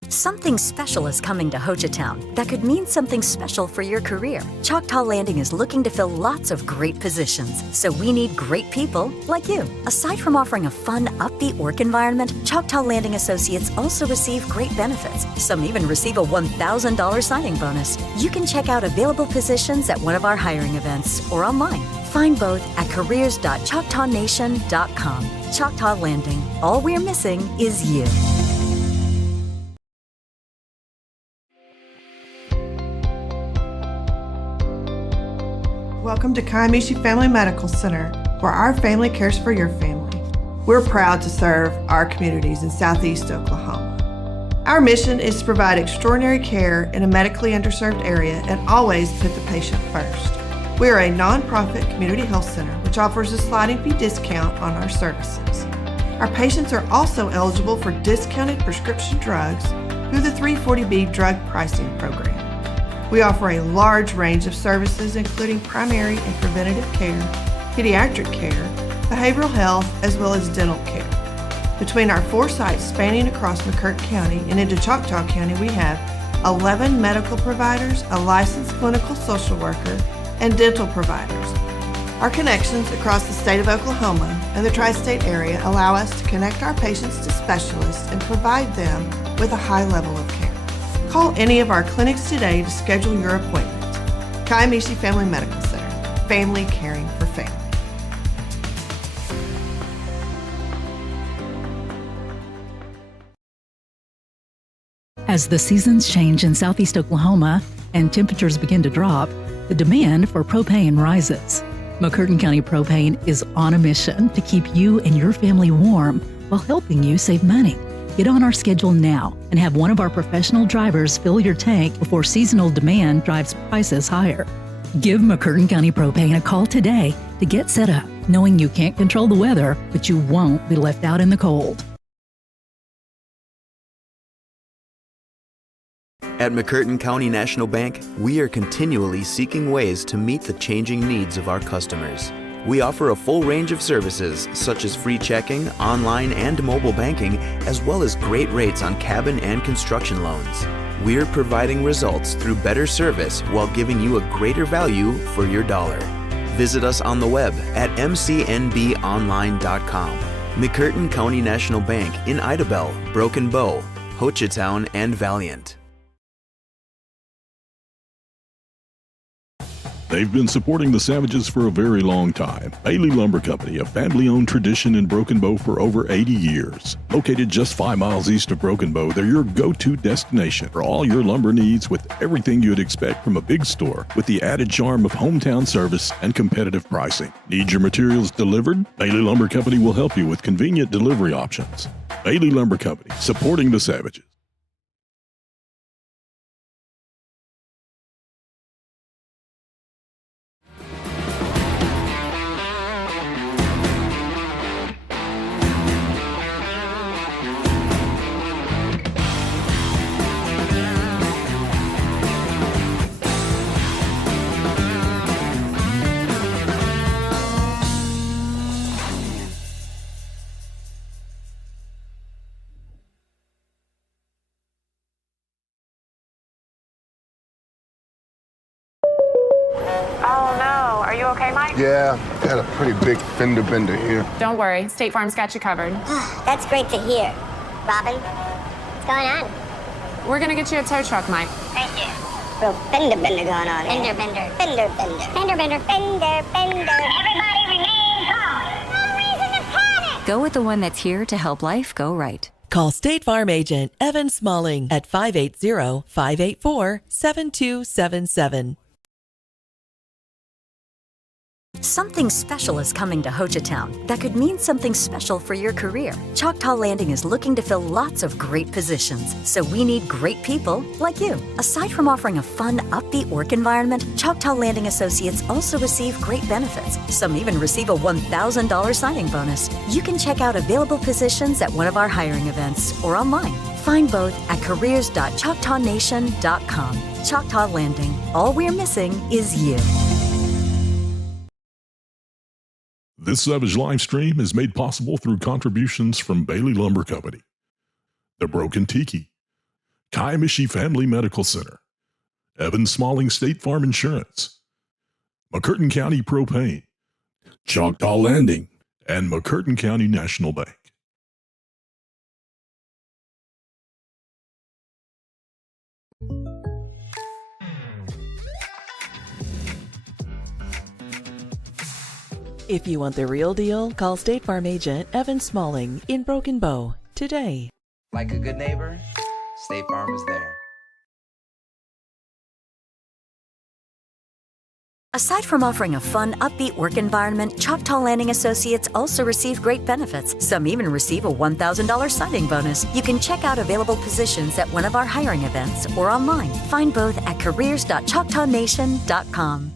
Something special is coming to Ho Chi Town that could mean something special for your career. Choctaw Landing is looking to fill lots of great positions, so we need great people like you. Aside from offering a fun, upbeat work environment, Choctaw Landing Associates also receive great benefits. Some even receive a $1,000 signing bonus. You can check out available positions at one of our hiring events or online. Find both at careers.choctawnation.com. Choctaw Landing. All we're missing is you. Welcome to Kiamichi Family Medical Center, where our family cares for your family. We're proud to serve our communities in Southeast Oklahoma. Our mission is to provide extraordinary care in a medically underserved area and always put the patient first. We are a nonprofit community health center which offers a sliding fee discount on our services. Our patients are also eligible for discounted prescription drugs through the 340B drug pricing program. We offer a large range of services including primary and preventative care, pediatric care, behavioral health, as well as dental care. Between our 4 sites spanning across McCurtain County and into Choctaw County, we have 11 medical providers, a licensed clinical social worker, and dental providers. Our connections across the state of Oklahoma and the tri-state area allow us to connect our patients to specialists and provide them with a high level of care. Call any of our clinics today to schedule your appointment. Kiamichi Family Medical Center, family caring for family. As the seasons change in southeast Oklahoma and temperatures begin to drop, the demand for propane rises. McCurtain County Propane is on a mission to keep you and your family warm while helping you save money. Get on our schedule now and have one of our professional drivers fill your tank before seasonal demand drives prices higher. Give McCurtain County Propane a call today to get set up, knowing you can't control the weather, but you won't be left out in the cold. At McCurtain County National Bank, we are continually seeking ways to meet the changing needs of our customers. We offer a full range of services such as free checking, online and mobile banking, as well as great rates on cabin and construction loans. We're providing results through better service while giving you a greater value for your dollar. Visit us on the web at mcnbonline.com. McCurtain County National Bank in Idabel, Broken Bow, Ho Chi Town, and Valiant. They've been supporting the Savages for a very long time. Bailey Lumber Company, a family-owned tradition in Broken Bow for over 80 years. Located just 5 miles east of Broken Bow, they're your go-to destination for all your lumber needs with everything you'd expect from a big store, with the added charm of hometown service and competitive pricing. Need your materials delivered? Bailey Lumber Company will help you with convenient delivery options. Bailey Lumber Company, supporting the Savages. okay, Mike? Yeah, got a pretty big fender bender here. Don't worry. State Farm's got you covered. That's great to hear. Robin, what's going on? We're going to get you a tow truck, Mike. Thank you. Real fender bender going on. Fender bender. Fender bender. Fender bender. Fender bender. Everybody remain calm. No reason to panic. Go with the one that's here to help life go right. Call State Farm agent Evan Smalling at 580-584-7277. Something special is coming to Hochatown that could mean something special for your career. Choctaw Landing is looking to fill lots of great positions, so we need great people like you. Aside from offering a fun, upbeat work environment, Choctaw Landing Associates also receive great benefits. Some even receive a $1,000 signing bonus. You can check out available positions at one of our hiring events or online. Find both at careers.choctawnation.com. Choctaw Landing. All we're missing is you. This Savage live stream is made possible through contributions from Bailey Lumber Company, The Broken Tiki, Kaimishi Family Medical Center, Evan Smalling State Farm Insurance, McCurtain County Propane, Choctaw Landing, and McCurtain County National Bank. If you want the real deal, call State Farm agent Evan Smalling in Broken Bow today. Like a good neighbor, State Farm is there. Aside from offering a fun, upbeat work environment, Choctaw Landing Associates also receive great benefits. Some even receive a $1,000 signing bonus. You can check out available positions at one of our hiring events or online. Find both at careers.choctawnation.com.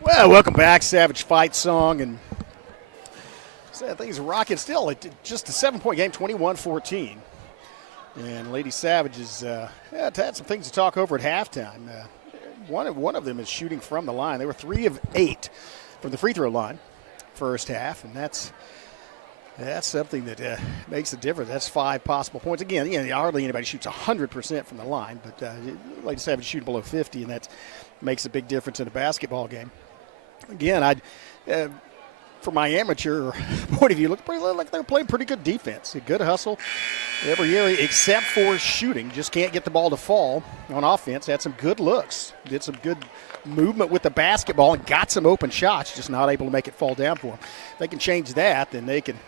Well, welcome back, Savage Fight Song, and things are rocking still. Just a 7-point game, 21-14. And Lady Savages had some things to talk over at halftime. One of them is shooting from the line. They were 3 of 8 from the free throw line first half, and that's something that makes a difference. That's 5 possible points. Again, hardly anybody shoots 100% from the line, but Lady Savage shooting below 50, and that makes a big difference in a basketball game. Again, from my amateur point of view, looked pretty like they were playing pretty good defense. A good hustle every year, except for shooting. Just can't get the ball to fall on offense. Had some good looks. Did some good movement with the basketball and got some open shots, just not able to make it fall down for them. If they can change that, then they can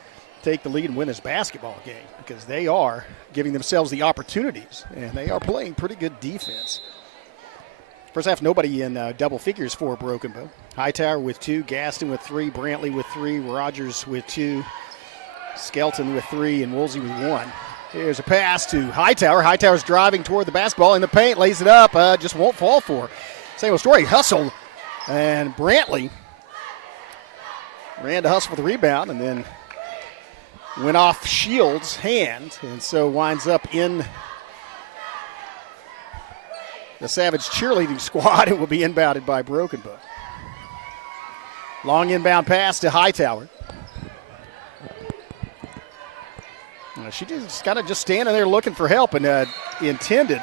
take the lead and win this basketball game, because they are giving themselves the opportunities, and they are playing pretty good defense. First half, nobody in double figures for Broken Bow. Hightower with 2, Gaston with 3, Brantley with 3, Rogers with 2, Skelton with 3, and Woolsey with 1. Here's a pass to Hightower. Hightower's driving toward the basketball in the paint, lays it up, just won't fall for her. Same old story, hustled, and Brantley ran to hustle for the rebound and then went off Shields' hand, and so winds up in the Savage cheerleading squad. It will be inbounded by Broken Bow. Long inbound pass to Hightower. She just kind of just standing there looking for help, and intended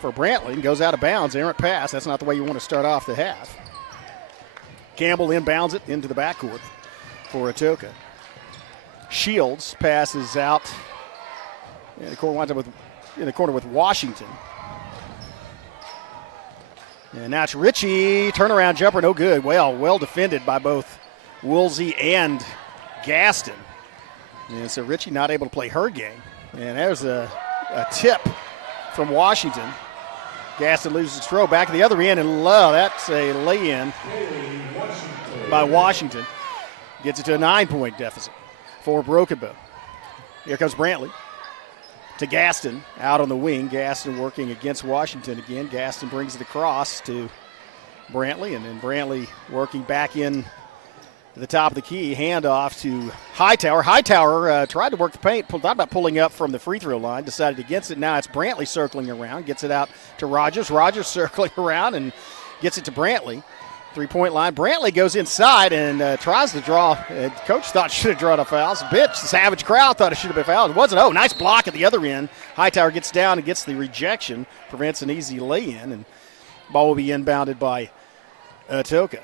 for Brantley and goes out of bounds. Errant pass. That's not the way you want to start off the half. Campbell inbounds it into the backcourt for Atoka. Shields passes out. And the corner winds up in the corner with Washington. And now it's Ritchie. Turnaround jumper, no good. Well defended by both Woolsey and Gaston. And so Ritchie not able to play her game. And there's a tip from Washington. Gaston loses throw back at the other end, and that's a lay-in by Washington. Gets it to a 9-point deficit for Broken Bow. Here comes Brantley to Gaston out on the wing. Gaston working against Washington again. Gaston brings it across to Brantley, and then Brantley working back in to the top of the key. Handoff to Hightower. Hightower tried to work the paint, thought about pulling up from the free throw line, decided against it. Now it's Brantley circling around, gets it out to Rogers. Rogers circling around and gets it to Brantley. 3-point line. Brantley goes inside and tries to draw. Coach thought should have drawn a foul. The Savage crowd thought it should have been fouled. It wasn't. Oh, nice block at the other end. Hightower gets down and gets the rejection, prevents an easy lay-in, and ball will be inbounded by Atoka.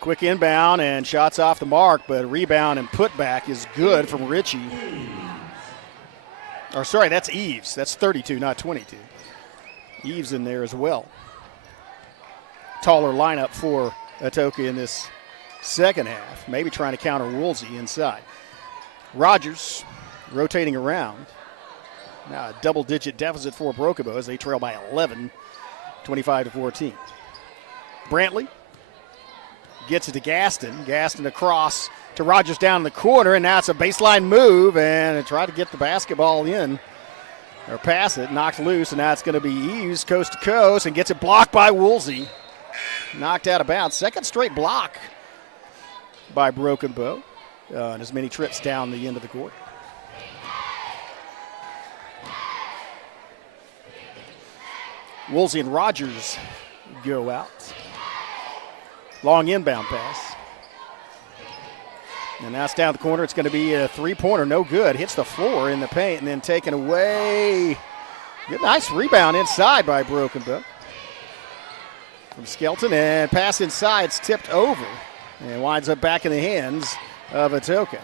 Quick inbound and shots off the mark, but rebound and putback is good from Ritchie. Or sorry, that's Eves. That's 32, not 22. Eves in there as well. Taller lineup for Atoka in this second half. Maybe trying to counter Woolsey inside. Rogers rotating around. Now a double-digit deficit for Broken Bow as they trail by 11, 25-14. Brantley gets it to Gaston. Gaston across to Rogers down in the corner, and now it's a baseline move, and try to get the basketball in, or pass it, knocked loose, and now it's going to be Eves coast to coast, and gets it blocked by Woolsey. Knocked out of bounds. Second straight block by Broken Bow, and as many trips down the end of the court. Woolsey and Rogers go out. Long inbound pass. And now it's down the corner. It's going to be a three-pointer, no good. Hits the floor in the paint and then taken away. Good, nice rebound inside by Broken Bow from Skelton, and pass inside. It's tipped over and winds up back in the hands of Atoka.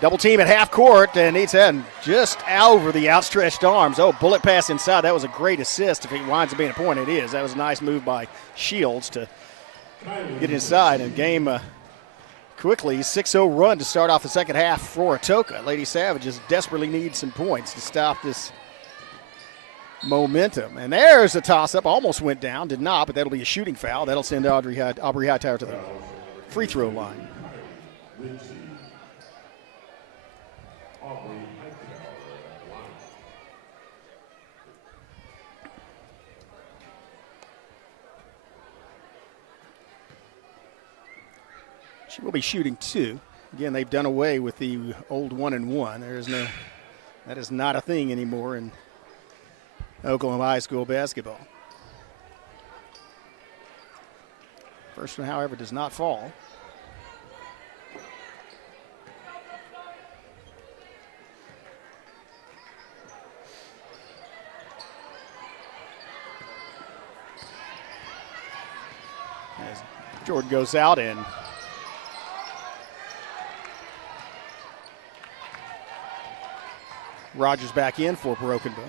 Double team at half court, and needs head just over the outstretched arms. Oh, bullet pass inside. That was a great assist. If it winds up being a point, it is. That was a nice move by Shields to get inside. And game quickly, 6-0 run to start off the second half for Atoka. Lady Savages desperately need some points to stop this momentum. And there's a toss-up. Almost went down. Did not, but that'll be a shooting foul. That'll send Aubrey Hightower to the free throw line. She will be shooting two. Again, they've done away with the old 1-and-1. That is not a thing anymore in Oklahoma high school basketball. First one, however, does not fall. As Jordan goes out, and Rogers back in for Broken Bow.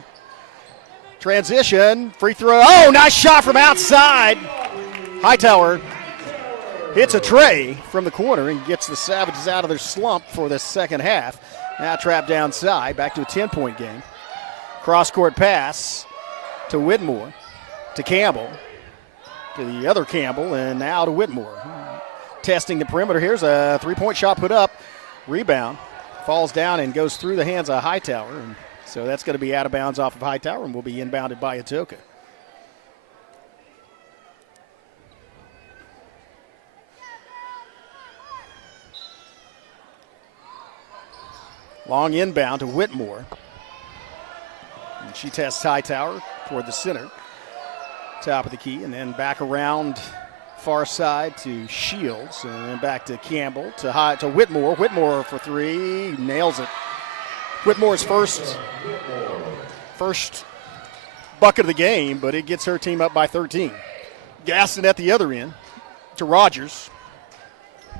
Transition, free throw. Oh, nice shot from outside. Hightower hits a tray from the corner and gets the Savages out of their slump for the second half. Now trapped downside, back to a 10-point game. Cross-court pass to Whitmore, to Campbell, to the other Campbell, and now to Whitmore. Testing the perimeter. Here's a three-point shot put up. Rebound. Falls down and goes through the hands of Hightower. And so that's going to be out of bounds off of Hightower and will be inbounded by Atoka. Long inbound to Whitmore. And she tests Hightower toward the center. Top of the key, and then back around Far side to Shields, and then back to Campbell, to Whitmore. Whitmore for three, nails it. Whitmore's first bucket of the game, but it gets her team up by 13. Gaston at the other end to Rogers.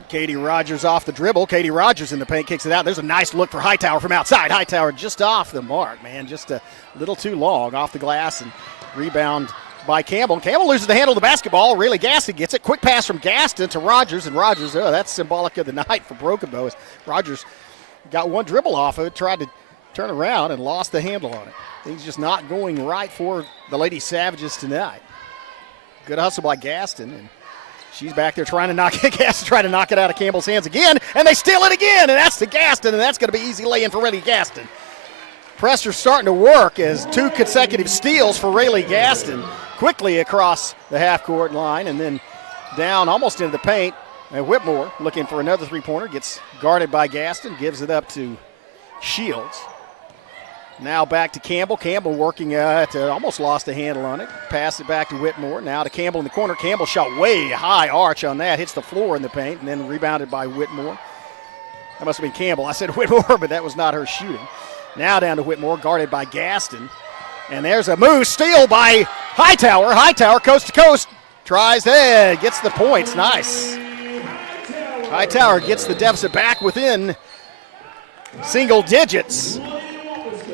Katie Rogers off the dribble. Katie Rogers in the paint, kicks it out. There's a nice look for Hightower from outside. Hightower just off the mark, man. Just a little too long off the glass, and rebound by Campbell. Campbell loses the handle of the basketball. Really, Gaston gets it. Quick pass from Gaston to Rogers, and Rogers, that's symbolic of the night for Broken Bow. Rogers got one dribble off of it, tried to turn around, and lost the handle on it. Things just not going right for the Lady Savages tonight. Good hustle by Gaston, and she's back there trying to knock it. Gaston trying to knock it out of Campbell's hands again, and they steal it again, and that's to Gaston, and that's going to be easy lay-in for Rayleigh Gaston. Pressure's starting to work as 2 consecutive steals for Rayleigh Gaston. Quickly across the half-court line, and then down almost into the paint. And Whitmore looking for another three-pointer, gets guarded by Gaston, gives it up to Shields. Now back to Campbell. Campbell working almost lost a handle on it. Pass it back to Whitmore. Now to Campbell in the corner. Campbell shot way high arch on that. Hits the floor in the paint and then rebounded by Whitmore. That must have been Campbell. I said Whitmore, but that was not her shooting. Now down to Whitmore, guarded by Gaston. And there's a move, steal by Hightower. Hightower coast to coast. Tries, gets the points. Nice. Hightower gets the deficit back within single digits.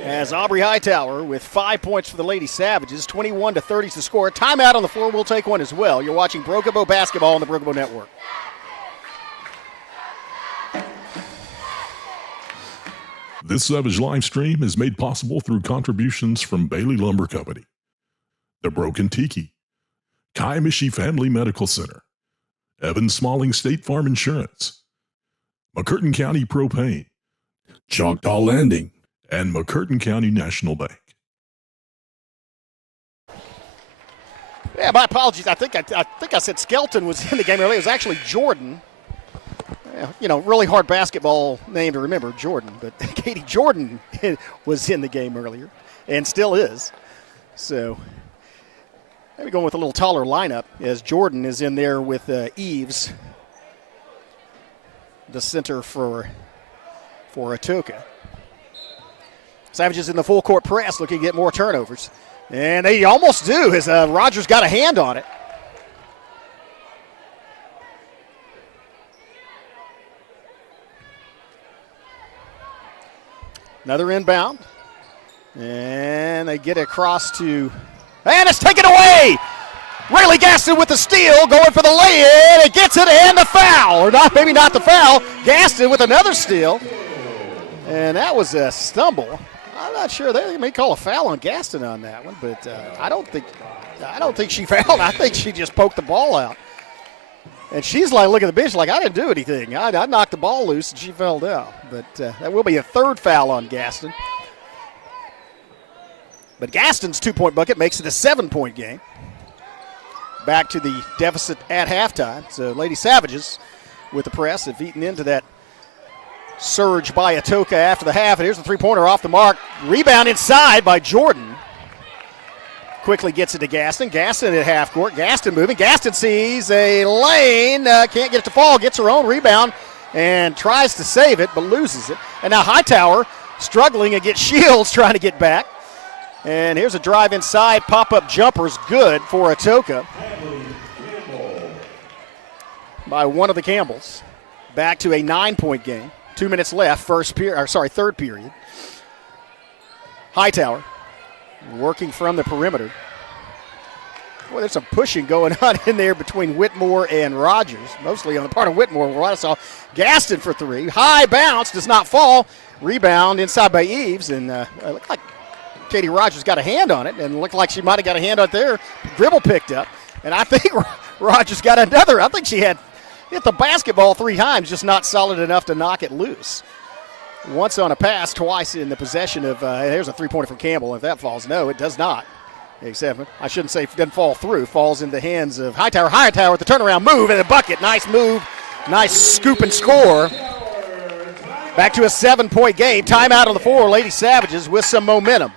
As Aubrey Hightower with 5 points for the Lady Savages, 21-30 is the score. Timeout on the floor. We'll take one as well. You're watching Broken Bow basketball on the Broken Bow Network. This Savage live stream is made possible through contributions from Bailey Lumber Company, The Broken Tiki, Kaimishi Family Medical Center, Evan Smalling State Farm Insurance, McCurtain County Propane, Choctaw Landing, and McCurtain County National Bank. Yeah, my apologies. I think I said Skelton was in the game earlier. It was actually Jordan. Really hard basketball name to remember, Jordan. But Katie Jordan was in the game earlier and still is. So maybe going with a little taller lineup as Jordan is in there with Eves, the center for Atoka. Savages in the full court press looking to get more turnovers. And they almost do as Rogers got a hand on it. Another inbound. And they get across to, and it's taken away! Rayleigh Gaston with the steal, going for the lay-in. It gets it, and the foul. Or not, maybe not the foul. Gaston with another steal. And that was a stumble. I'm not sure. They may call a foul on Gaston on that one, but I don't think she fouled. I think she just poked the ball out. And she's like, look at the bench, like, I didn't do anything. I knocked the ball loose, and she fell down. But that will be a third foul on Gaston. But Gaston's 2-point bucket makes it a 7-point game. Back to the deficit at halftime. So Lady Savages with the press have eaten into that surge by Atoka after the half. And here's the three-pointer off the mark. Rebound inside by Jordan. Quickly gets it to Gaston. Gaston at half court. Gaston moving. Gaston sees a lane. Can't get it to fall. Gets her own rebound and tries to save it, but loses it. And now Hightower struggling against Shields trying to get back. And here's a drive inside. Pop-up jumper's good for Atoka by one of the Campbells. Back to a 9-point game. 2 minutes left, third period. Hightower working from the perimeter. Boy, there's some pushing going on in there between Whitmore and Rogers, mostly on the part of Whitmore. Where I saw Gaston for three. High bounce, does not fall. Rebound inside by Eves, and it looked like Katie Rogers got a hand on it, and looked like she might have got a hand on it there. Dribble picked up, and I think Rogers got another. I think she had hit the basketball 3 times, just not solid enough to knock it loose. Once on a pass, twice in the possession of, there's a three-pointer from Campbell. If that falls, no, it does not. Except, I shouldn't say it doesn't fall through. Falls in the hands of Hightower. Hightower with the turnaround move and the bucket. Nice move. Nice scoop and score. Back to a 7-point game. Timeout on the floor. Lady Savages with some momentum.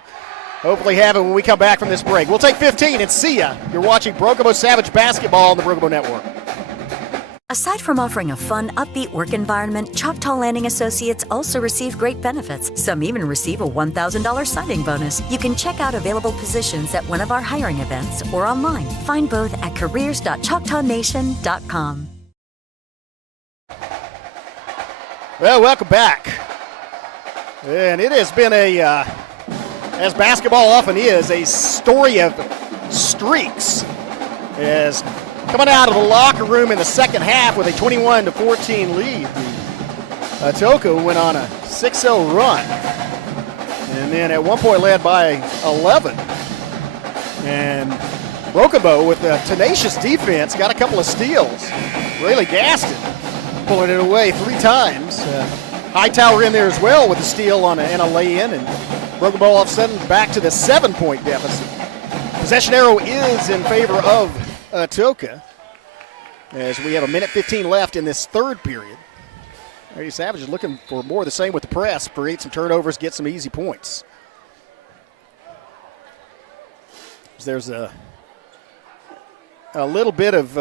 Hopefully have it when we come back from this break. We'll take 15 and see ya. You're watching Broken Bow Savage basketball on the Broken Bow Network. Aside from offering a fun, upbeat work environment, Choctaw Landing Associates also receive great benefits. Some even receive a $1,000 signing bonus. You can check out available positions at one of our hiring events or online. Find both at careers.choctawnation.com. Well, welcome back. And it has been as basketball often is, a story of streaks. As coming out of the locker room in the second half with a 21-14 lead, Atoka went on a 6-0 run. And then at one point led by 11. And Broken Bow, with a tenacious defense, got a couple of steals. Really gassed it, pulling it away 3 times. Hightower in there as well with a steal and a lay-in. And Broken Bow all of a sudden back to the 7-point deficit. Possession arrow is in favor of Atoka, as we have 1:15 left in this third period. Lady Savage is looking for more of the same with the press, create some turnovers, get some easy points. There's a little bit of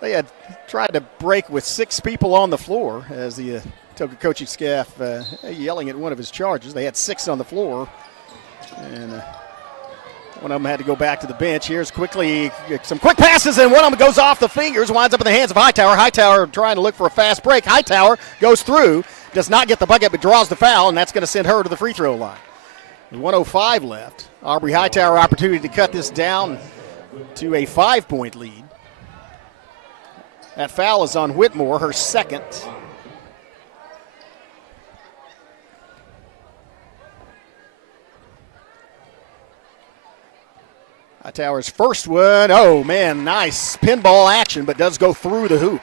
they had tried to break with 6 people on the floor, as the Atoka coaching staff yelling at one of his charges. They had 6 on the floor, and one of them had to go back to the bench. Here's quickly some quick passes, and one of them goes off the fingers, winds up in the hands of Hightower. Hightower trying to look for a fast break. Hightower goes through, does not get the bucket, but draws the foul, and that's going to send her to the free throw line. 1:05 left. Aubrey Hightower opportunity to cut this down to a 5-point lead. That foul is on Whitmore, her second. Hightower's first one. Oh, man, nice pinball action, but does go through the hoop.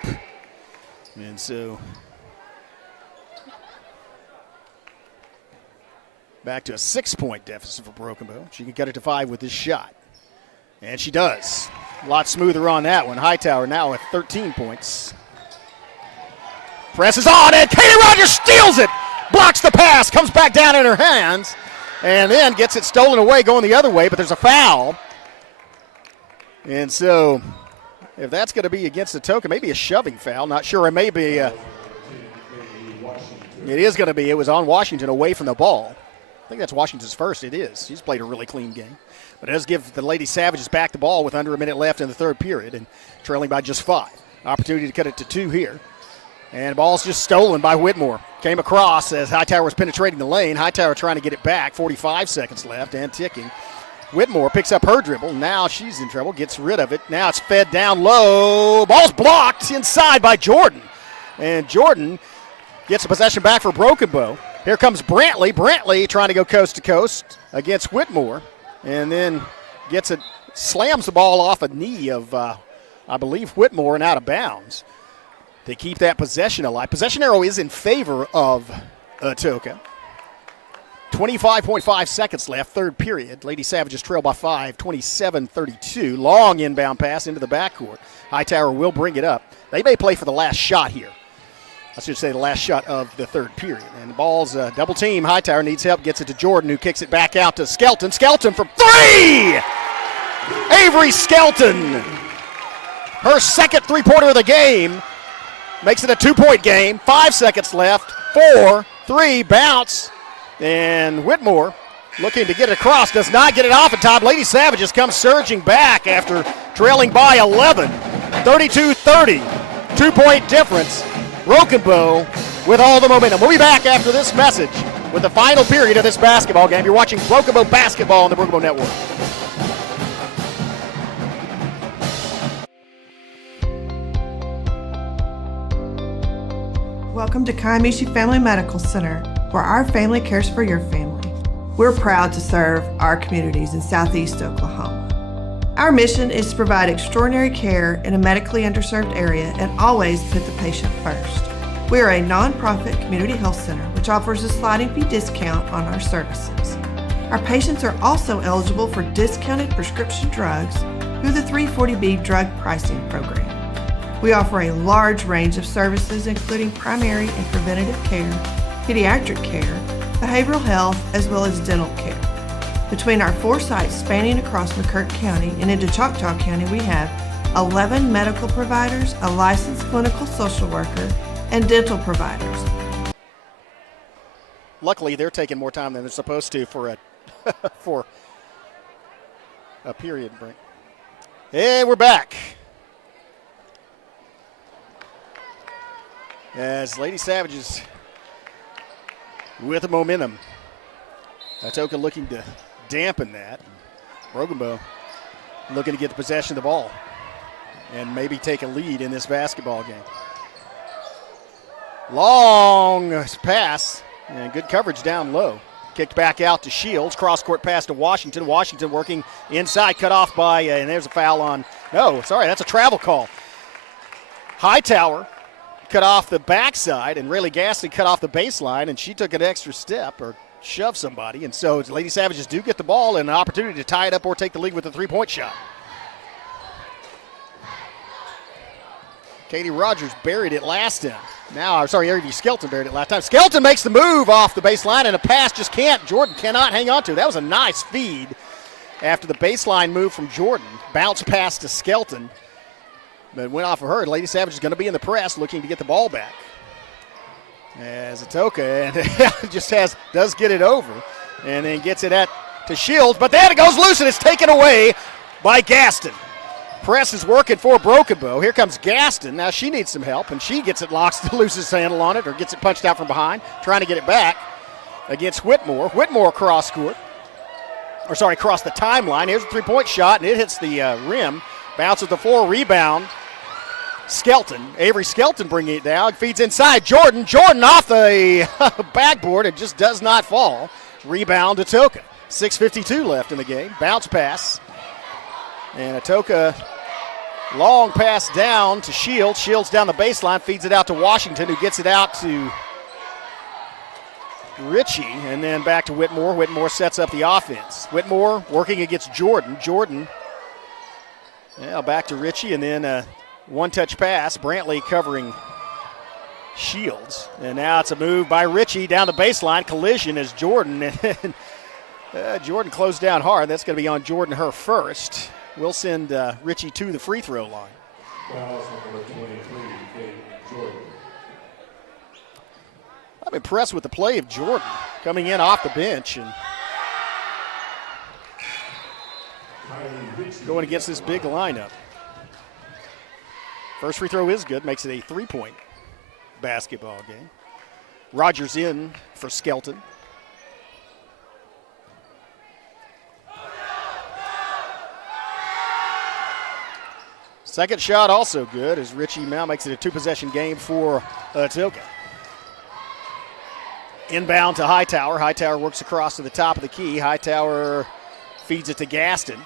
And so back to a 6-point deficit for Broken Bow. She can cut it to 5 with this shot. And she does. A lot smoother on that one. Hightower now at 13 points. Presses on, and Katie Rogers steals it. Blocks the pass, comes back down in her hands, and then gets it stolen away going the other way, but there's a foul. And so if that's going to be against Atoka, maybe a shoving foul. Not sure. It may be. It is going to be. It was on Washington away from the ball. I think that's Washington's first. It is. He's played a really clean game. But it does give the Lady Savages back the ball with under a minute left in the third period and trailing by just 5. Opportunity to cut it to 2 here. And the ball's just stolen by Whitmore. Came across as Hightower was penetrating the lane. Hightower trying to get it back. 45 seconds left and ticking. Whitmore picks up her dribble. Now she's in trouble, gets rid of it. Now it's fed down low. Ball's blocked inside by Jordan. And Jordan gets the possession back for Broken Bow. Here comes Brantley. Brantley trying to go coast to coast against Whitmore. And then gets it, slams the ball off a knee of, I believe, Whitmore and out of bounds. They keep that possession alive. Possession arrow is in favor of Atoka. 25.5 seconds left, third period. Lady Savages trail by 5, 27-32. Long inbound pass into the backcourt. Hightower will bring it up. They may play for the last shot here. I should say the last shot of the third period. And the ball's double team. Hightower needs help, gets it to Jordan, who kicks it back out to Skelton. Skelton from 3! Avery Skelton. Her second three-pointer of the game. Makes it a 2-point game. 5 seconds left. 4, 3, bounce. And Whitmore looking to get it across. Does not get it off in time. Lady Savages come surging back after trailing by 11. 32-30. 2-point difference. Broken Bow with all the momentum. We'll be back after this message with the final period of this basketball game. You're watching Broken Bow basketball on the Broken Bow Network. Welcome to Kiamichi Family Medical Center, where our family cares for your family. We're proud to serve our communities in Southeast Oklahoma. Our mission is to provide extraordinary care in a medically underserved area and always put the patient first. We are a nonprofit community health center which offers a sliding fee discount on our services. Our patients are also eligible for discounted prescription drugs through the 340B drug pricing program. We offer a large range of services including primary and preventative care, pediatric care, behavioral health, as well as dental care. Between our 4 sites spanning across McCurtain County and into Choctaw County, we have 11 medical providers, a licensed clinical social worker, and dental providers. Luckily, they're taking more time than they're supposed to for a for a period break. And we're back. As Lady Savages with the momentum. Atoka looking to dampen that. Broken Bow looking to get the possession of the ball and maybe take a lead in this basketball game. Long pass and good coverage down low. Kicked back out to Shields. Cross-court pass to Washington. Washington working inside, cut off by, and there's a foul on, no, sorry, that's a travel call. Hightower cut off the backside, and Rayleigh Gaston cut off the baseline, and she took an extra step or shoved somebody. And so Lady Savages do get the ball and an opportunity to tie it up or take the lead with a three-point shot. Katie Rogers buried it last time. Avery Skelton buried it last time. Skelton makes the move off the baseline, and a pass just Jordan cannot hang on to. That was a nice feed after the baseline move from Jordan. Bounce pass to Skelton, but went off of her. Lady Savage is going to be in the press looking to get the ball back. As Atoka does get it over, and then gets it to Shields, but then it goes loose, and it's taken away by Gaston. Press is working for Broken Bow. Here comes Gaston. Now she needs some help, and she gets it loses handle on it, or gets it punched out from behind, trying to get it back against Whitmore. Whitmore cross the timeline. Here's a three-point shot, and it hits the rim. Bounces the floor, rebound. Skelton. Avery Skelton bringing it down. Feeds inside. Jordan off the backboard and just does not fall. Rebound Atoka. 6:52 left in the game. Bounce pass. And Atoka, long pass down to Shields. Shields down the baseline, feeds it out to Washington, who gets it out to Ritchie, and then back to Whitmore. Whitmore sets up the offense. Whitmore working against Jordan. Back to Ritchie, and then a one-touch pass. Brantley covering Shields. And now it's a move by Ritchie down the baseline. Collision as Jordan. Jordan closed down hard. That's going to be on Jordan, her first. We'll send Ritchie to the free throw line. I'm impressed with the play of Jordan coming in off the bench and going against this big lineup. First free throw is good, makes it a three-point basketball game. Rogers in for Skelton. Second shot also good as Ritchie now makes it a two-possession game for Atoka. Inbound to Hightower. Hightower works across to the top of the key. Hightower feeds it to Gaston.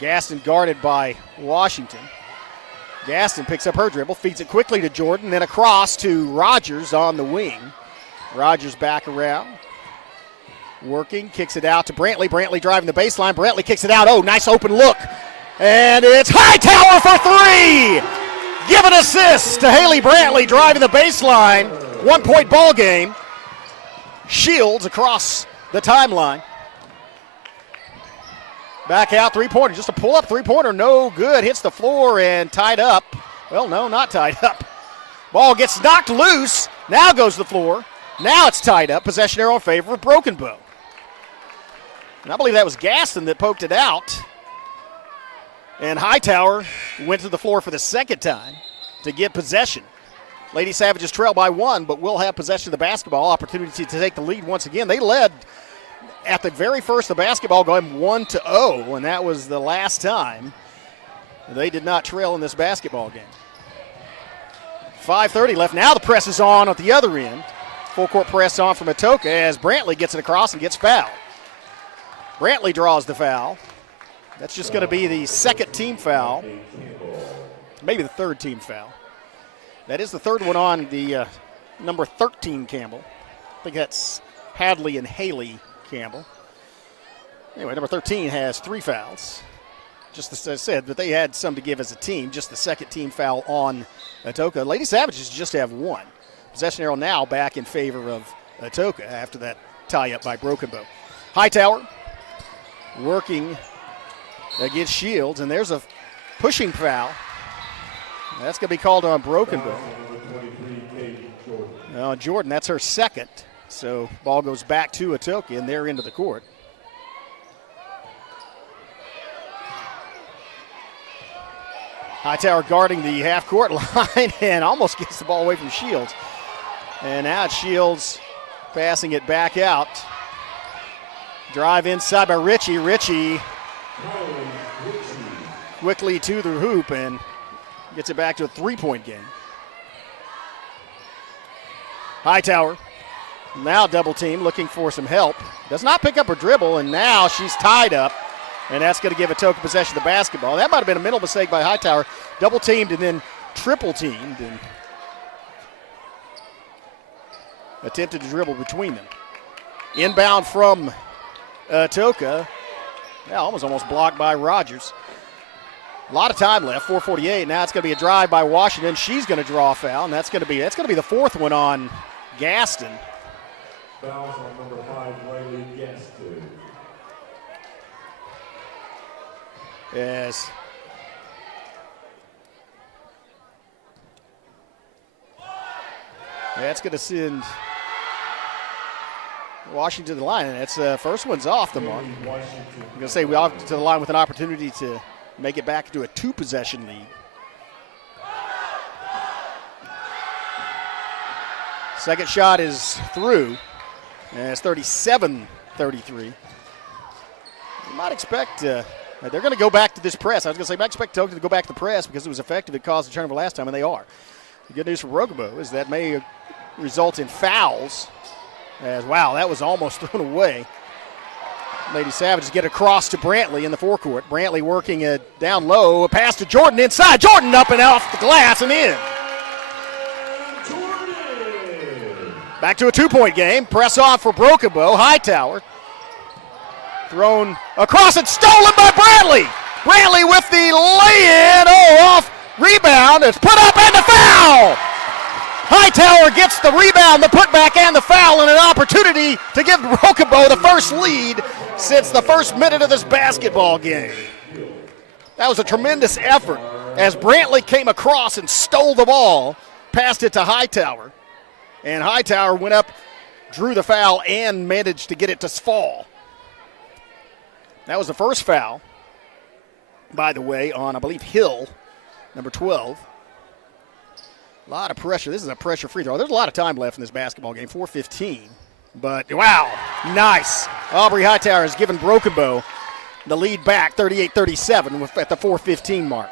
Gaston guarded by Washington. Gaston picks up her dribble, feeds it quickly to Jordan, then across to Rogers on the wing. Rogers back around. Working, kicks it out to Brantley. Brantley driving the baseline. Brantley kicks it out. Oh, nice open look. And it's Hightower for three. Give an assist to Haley Brantley driving the baseline. 1-point ball game. Shields across the timeline. Back out, three-pointer. Just a pull-up three-pointer. No good. Hits the floor and tied up. Well, no, not tied up. Ball gets knocked loose. Now goes to the floor. Now it's tied up. Possession arrow in favor of Broken Bow. And I believe that was Gaston that poked it out. And Hightower went to the floor for the second time to get possession. Lady Savages trail by one, but will have possession of the basketball. Opportunity to take the lead once again. They led at the very first of the basketball game 1-0, and that was the last time they did not trail in this basketball game. 5:30 left. Now the press is on at the other end. Full court press on from Atoka as Brantley gets it across and gets fouled. Brantley draws the foul. That's just going to be the second team foul, maybe the third team foul. That is the third one on the number 13 Campbell. I think that's Hadley and Haley Campbell. Anyway, number 13 has 3 fouls. Just as I said, but they had some to give as a team. Just the second team foul on Atoka. Lady Savages just have 1. Possession arrow now back in favor of Atoka after that tie-up by Broken Bow. Hightower working against Shields, and there's a pushing foul. That's going to be called on Broken Bow. Jordan, that's her second. So ball goes back to Atoka, and they're into the court. Hightower guarding the half-court line and almost gets the ball away from Shields. And now it's Shields passing it back out. Drive inside by Ritchie. Ritchie quickly to the hoop and gets it back to a three-point game. Hightower now double team, looking for some help. Does not pick up her dribble, and now she's tied up, and that's going to give Atoka possession of the basketball. That might have been a mental mistake by Hightower. Double teamed and then triple teamed and attempted to dribble between them. Inbound from Atoka. Yeah, almost blocked by Rogers. A lot of time left, 4:48. Now it's going to be a drive by Washington. She's going to draw a foul, and that's going to be the fourth one on Gaston. Fouls on number 5, Riley Gaston. Yes. That's going to send Washington to the line, and that's first one's off the mark. I'm going to say we off to the line with an opportunity to make it back to a two-possession lead. Second shot is through, and it's 37-33. You might expect they're going to go back to this press. I was going to say, I might expect Atoka to go back to the press because it was effective. It caused the turnover last time, and they are. The good news for Broken Bow is that may result in fouls. As wow, that was almost thrown away. Lady Savages get across to Brantley in the forecourt. Brantley working it down low. A pass to Jordan inside. Jordan up and off the glass and in. Back to a two-point game. Press off for Broken Bow. Hightower. Thrown across and stolen by Brantley. Brantley with the lay-in. Off. Rebound. It's put up and the foul. Hightower gets the rebound, the putback, and the foul, and an opportunity to give Broken Bow the first lead since the first minute of this basketball game. That was a tremendous effort as Brantley came across and stole the ball, passed it to Hightower, and Hightower went up, drew the foul, and managed to get it to fall. That was the first foul, by the way, on, I believe, Hill, number 12. A lot of pressure. This is a pressure free throw. There's a lot of time left in this basketball game, 4:15. But, wow, nice. Aubrey Hightower has given Broken Bow the lead back, 38-37 at the 4:15 mark.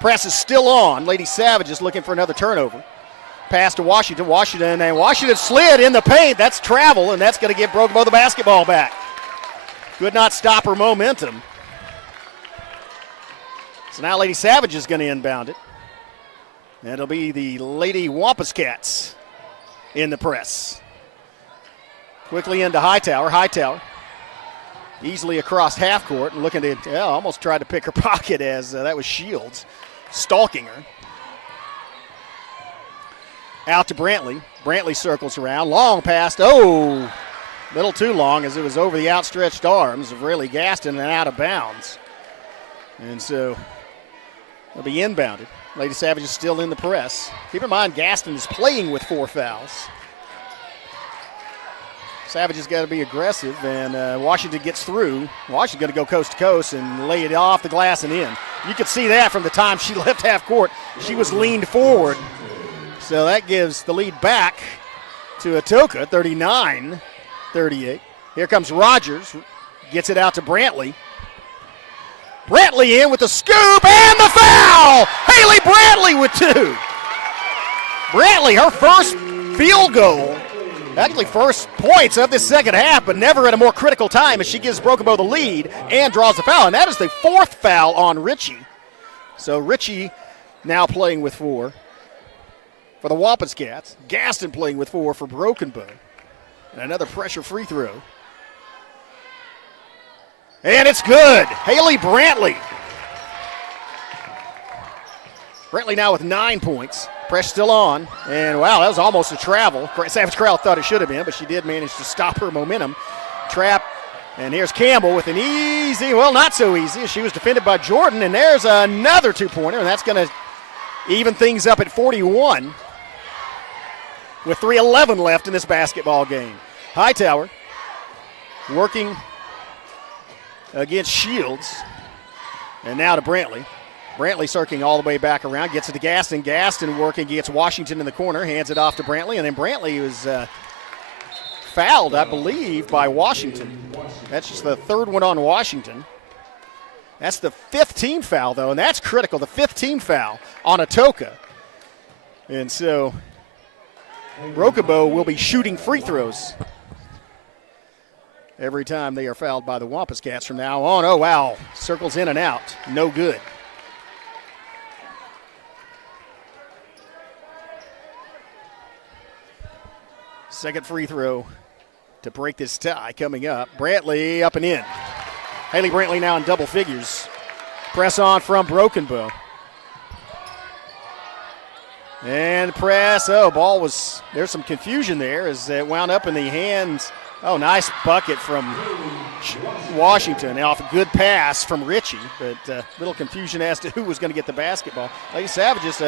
Press is still on. Lady Savages looking for another turnover. Pass to Washington. Washington slid in the paint. That's travel, and that's going to give Broken Bow the basketball back. Could not stop her momentum. So now Lady Savage is going to inbound it. And it'll be the Lady Wampus Cats in the press. Quickly into Hightower. Hightower easily across half court and looking to, almost tried to pick her pocket as that was Shields stalking her. Out to Brantley. Brantley circles around. Long pass. Oh, little too long as it was over the outstretched arms of Rayleigh Gaston and out of bounds. And so it'll be inbounded. Lady Savage is still in the press. Keep in mind, Gaston is playing with 4 fouls. Savage has got to be aggressive, and Washington gets through. Washington's going to go coast to coast and lay it off the glass and in. You could see that from the time she left half court. She was leaned forward. So that gives the lead back to Atoka, 39-38. Here comes Rogers. Gets it out to Brantley. Brantley in with the scoop and the foul! Haley Brantley with 2. Brantley, her first field goal, actually first points of this second half, but never at a more critical time as she gives Broken Bow the lead and draws the foul. And that is the 4th foul on Ritchie. So Ritchie now playing with 4 for the Wampus Cats. Gaston playing with 4 for Broken Bow. And another pressure free throw. And it's good. Haley Brantley. Brantley now with 9 points. Press still on. And, wow, that was almost a travel. Savage Crowell thought it should have been, but she did manage to stop her momentum. Trap And here's Campbell with an easy, well, not so easy. She was defended by Jordan, and there's another two-pointer, and that's going to even things up at 41 with 3:11 left in this basketball game. Hightower working against Shields, and now to Brantley. Brantley circling all the way back around, gets it to Gaston. Gaston working against Washington in the corner, hands it off to Brantley, and then Brantley was fouled, I believe, by Washington. That's just the third one on Washington. That's the 5th team foul, though, and that's critical, the 5th team foul on Atoka. And so Brokenbow will be shooting free throws every time they are fouled by the Wampus Cats from now on. Oh, wow, circles in and out, no good. Second free throw to break this tie coming up. Brantley up and in. Haley Brantley now in double figures. Press on from Broken Bow. And press. Oh, ball was, there's some confusion there as it wound up in the hands. Oh, nice bucket from Washington off a good pass from Ritchie, but little confusion as to who was going to get the basketball. Lady Savages,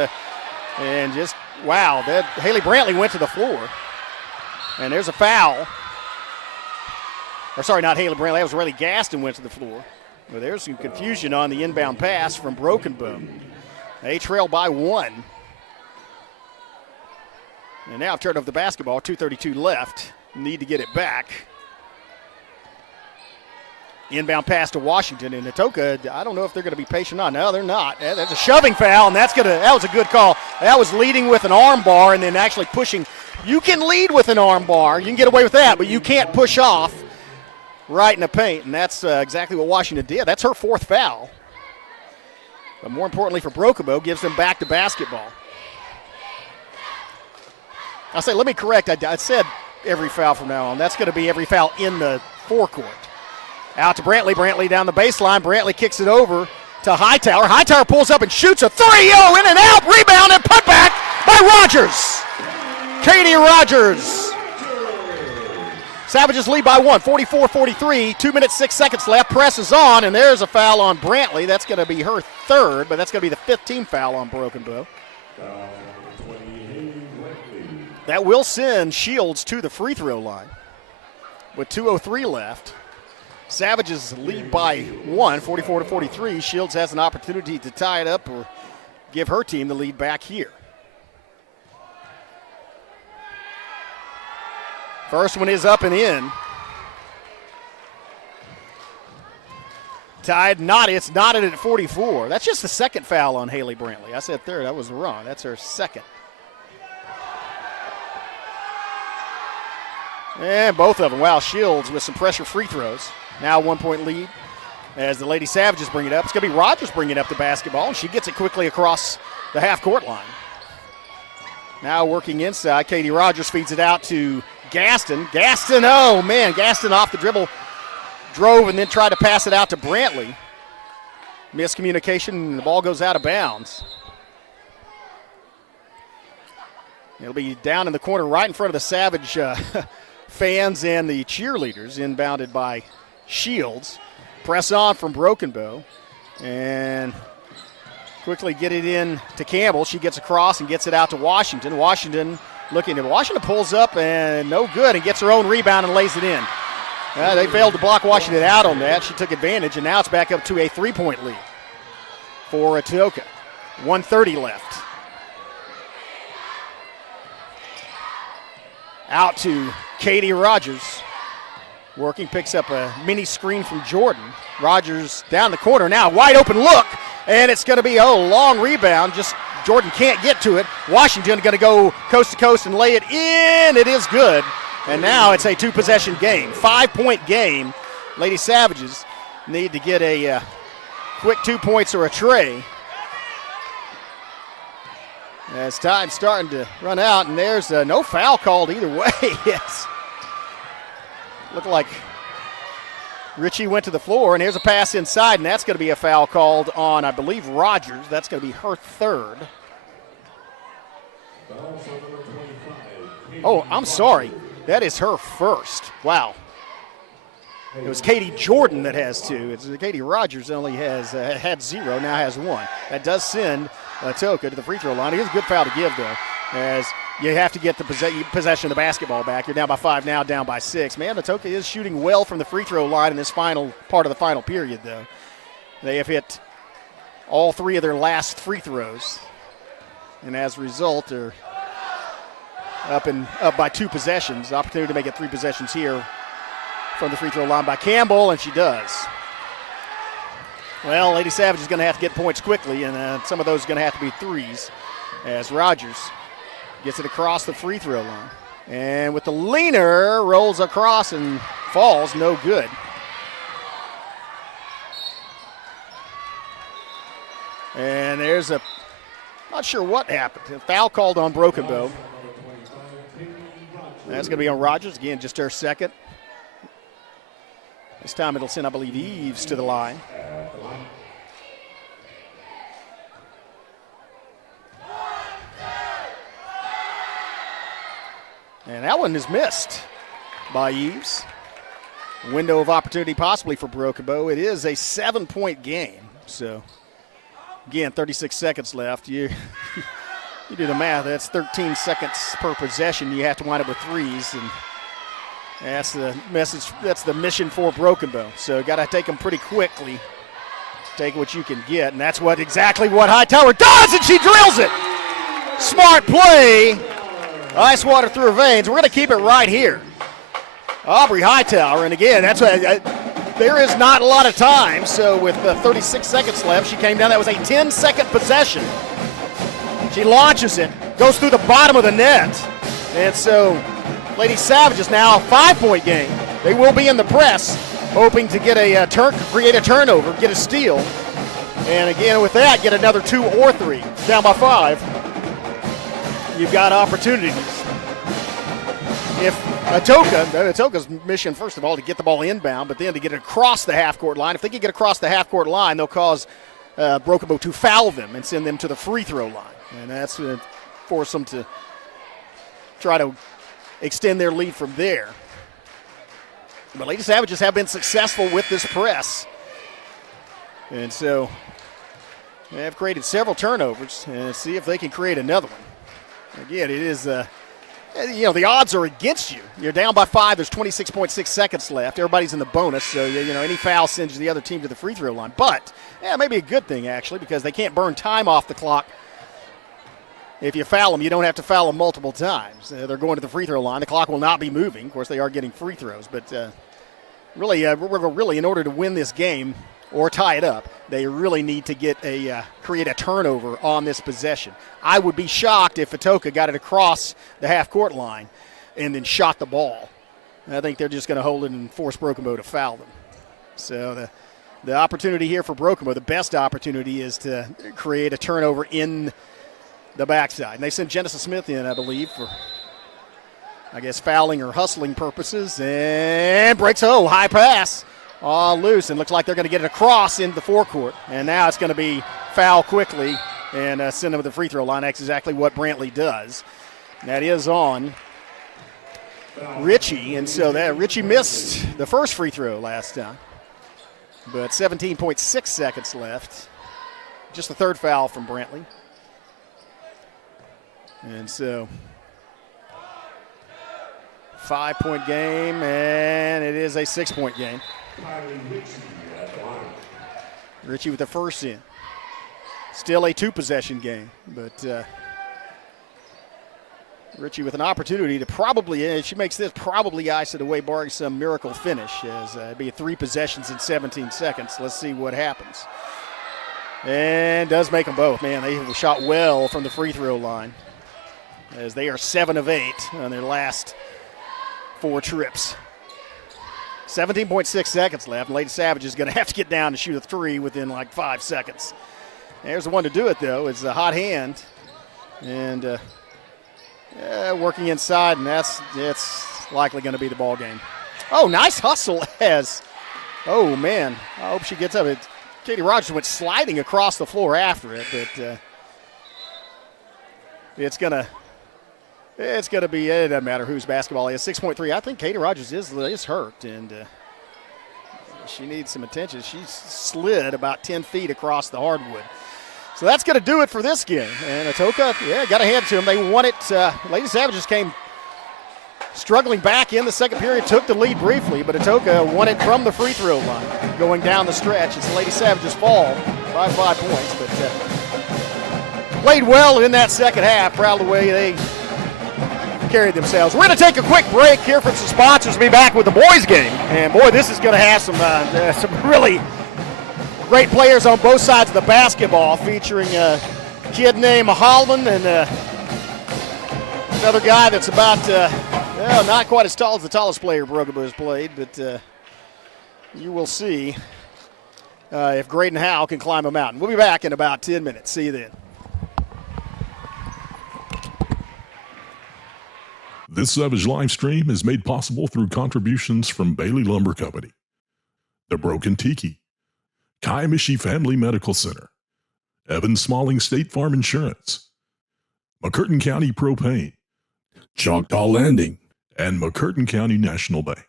and just, wow, that Haley Brantley went to the floor. And there's a foul. Or sorry, not Haley Brantley. That was Riley Gaston went to the floor. Well, there's some confusion on the inbound pass from Broken Bow. They trail by 1. And now I've turned over the basketball. 2:32 left. Need to get it back. Inbound pass to Washington. And Atoka, I don't know if they're going to be patient on. No, they're not. That's a shoving foul, and that was a good call. That was leading with an arm bar and then actually pushing. You can lead with an arm bar. You can get away with that, but you can't push off right in the paint, and that's exactly what Washington did. That's her 4th foul. But more importantly for Brokenbow, gives them back to basketball. I'll say, let me correct. I said every foul from now on. That's going to be every foul in the forecourt. Out to Brantley. Brantley down the baseline. Brantley kicks it over to Hightower. Hightower pulls up and shoots a 3-0 in and out. Rebound and put back by Rogers. Katie Rogers. Savages lead by 1, 44-43. 2 minutes, 6 seconds left. Presses on, and there's a foul on Brantley. That's going to be her 3rd, but that's going to be the 5th team foul on Broken Bow. That will send Shields to the free throw line with 2:03 left. Savages lead by 1, 44-43. Shields has an opportunity to tie it up or give her team the lead back here. First one is up and in. Tied, it's knotted at 44. That's just the 2nd foul on Haley Brantley. I said 3rd, I was wrong. That's her 2nd. And both of them, wow, Shields with some pressure free throws. Now 1-point lead as the Lady Savages bring it up. It's going to be Rogers bringing up the basketball, and she gets it quickly across the half-court line. Now working inside, Katie Rogers feeds it out to Gaston. Gaston, oh man, Gaston off the dribble, drove and then tried to pass it out to Brantley. Miscommunication, and the ball goes out of bounds. It'll be down in the corner right in front of the Savage fans and the cheerleaders, inbounded by Shields. Press on from Broken Bow, and quickly get it in to Campbell. She gets across and gets it out to Washington. Washington pulls up and no good, and gets her own rebound and lays it in. They failed to block Washington out on that. She took advantage, and now it's back up to a 3-point lead for Atoka. 1:30 left. Out to Katie Rogers. Working, picks up a mini screen from Jordan. Rogers down the corner now, wide open look, and it's going to be a long rebound. Just Jordan can't get to it. Washington going to go coast to coast and lay it in. It is good. And now it's a 2-possession game. 5-point game. Lady Savages need to get a quick 2 points or a tray. As time's starting to run out, and there's no foul called either way. Yes. Looked like Ritchie went to the floor, and here's a pass inside, and that's going to be a foul called on, I believe, Rogers. That's going to be her 3rd. Oh, I'm sorry. That is her 1st. Wow. It was Katie Jordan that has 2. It's Katie Rogers only has had 0, now has 1. That does send Atoka to the free throw line. It is a good foul to give, though, as you have to get the possession of the basketball back. You're down by 5 now, down by 6. Man, Atoka is shooting well from the free throw line in this final part of the final period, though. They have hit all 3 of their last free throws, and as a result, they're up by 2 possessions. Opportunity to make it 3 possessions here from the free throw line by Campbell, and she does. Well, Lady Savage is going to have to get points quickly, and some of those are going to have to be threes as Rogers gets it across the free throw line. And with the leaner, rolls across and falls, no good. And there's not sure what happened. A foul called on Broken Bow. That's going to be on Rogers. Again, just her second. This time it'll send, I believe, Eves to the line. And that one is missed by Eves. Window of opportunity possibly for Broken Bow. It is a 7-point game. So, again, 36 seconds left. You do the math. That's 13 seconds per possession. You have to wind up with threes. And that's the message. That's the mission for Broken Bow. So got to take them pretty quickly. Take what you can get, and that's exactly what Hightower does, and she drills it. Smart play. Ice water through her veins. We're going to keep it right here. Aubrey Hightower, and again, that's what there is not a lot of time. So with 36 seconds left, she came down. That was a 10-second possession. She launches it, goes through the bottom of the net, and so Lady Savage is now a 5-point game. They will be in the press, hoping to get create a turnover, get a steal, and again with that, get another 2 or 3. Down by 5. You've got opportunities. If Atoka's mission, first of all, to get the ball inbound, but then to get it across the half-court line. If they can get across the half-court line, they'll cause Broken Bow to foul them and send them to the free throw line, and that's going to force them to try to extend their lead from there. But Lady Savages have been successful with this press. And so they have created several turnovers, and see if they can create another one. Again, it is, the odds are against you. You're down by 5. There's 26.6 seconds left. Everybody's in the bonus, so, any foul sends the other team to the free throw line. But, maybe a good thing, actually, because they can't burn time off the clock. If you foul them, you don't have to foul them multiple times. They're going to the free throw line. The clock will not be moving. Of course, they are getting free throws. But really, in order to win this game or tie it up, they really need to create a turnover on this possession. I would be shocked if Atoka got it across the half-court line and then shot the ball. I think they're just going to hold it and force Broken Bow to foul them. So the opportunity here for Broken Bow, the best opportunity, is to create a turnover in the backside. And they sent Genesis Smith in, I believe, for, fouling or hustling purposes. And breaks, high pass. All loose, and looks like they're going to get it across into the forecourt. And now it's going to be foul quickly and send them to the free throw line. That's exactly what Brantley does. And that is on Richie. And so Richie missed the first free throw last time. But 17.6 seconds left. Just the third foul from Brantley. And so 5-point game, and it is a 6-point game. Richie with the first in. Still a 2-possession game, but Richie with an opportunity to probably, she makes this, probably ice it away, barring some miracle finish, as it'd be 3 possessions in 17 seconds. Let's see what happens. And does make them both. Man, they have shot well from the free throw line, as they are 7 of 8 on their last 4 trips. 17.6 seconds left, and Lady Savage is going to have to get down to shoot a 3 within 5 seconds. There's the one to do it, though. It's a hot hand, and working inside, and it's likely going to be the ball game. Oh, nice hustle oh, man, I hope she gets up. Katie Rogers went sliding across the floor after it, but it's going to be, it doesn't matter whose basketball is. 6.3. I think Katie Rogers is hurt, and She needs some attention. She slid about 10 feet across the hardwood. So that's going to do it for this game. And Atoka, got a hand to them. They won it. Lady Savages came struggling back in the second period, took the lead briefly, but Atoka won it from the free throw line going down the stretch. It's the Lady Savages fall by 5 points, but played well in that second half. Proud of the way they carried themselves. We're going to take a quick break here from some sponsors. Be back with the boys game. And boy, this is going to have some really great players on both sides of the basketball, featuring a kid named Holman and another guy that's about not quite as tall as the tallest player Broken Bow has played, but you will see if Graydon Howe can climb a mountain. We'll be back in about 10 minutes. See you then. This Savage live stream is made possible through contributions from Bailey Lumber Company, The Broken Tiki, Kaimishi Family Medical Center, Evan Smalling State Farm Insurance, McCurtain County Propane, Choctaw Landing, and McCurtain County National Bank.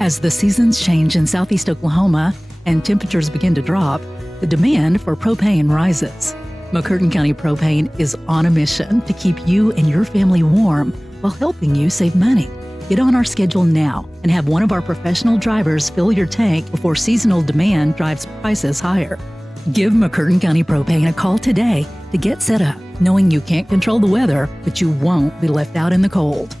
As the seasons change in southeast Oklahoma and temperatures begin to drop, the demand for propane rises. McCurtain County Propane is on a mission to keep you and your family warm while helping you save money. Get on our schedule now and have one of our professional drivers fill your tank before seasonal demand drives prices higher. Give McCurtain County Propane a call today to get set up, knowing you can't control the weather, but you won't be left out in the cold.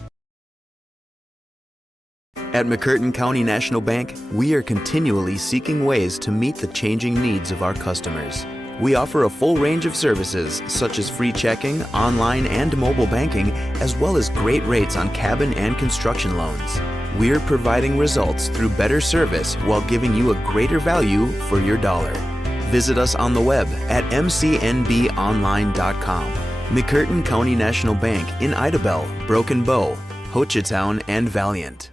At McCurtain County National Bank, we are continually seeking ways to meet the changing needs of our customers. We offer a full range of services such as free checking, online and mobile banking, as well as great rates on cabin and construction loans. We're providing results through better service while giving you a greater value for your dollar. Visit us on the web at mcnbonline.com. McCurtain County National Bank in Idabel, Broken Bow, Hochatown, and Valiant.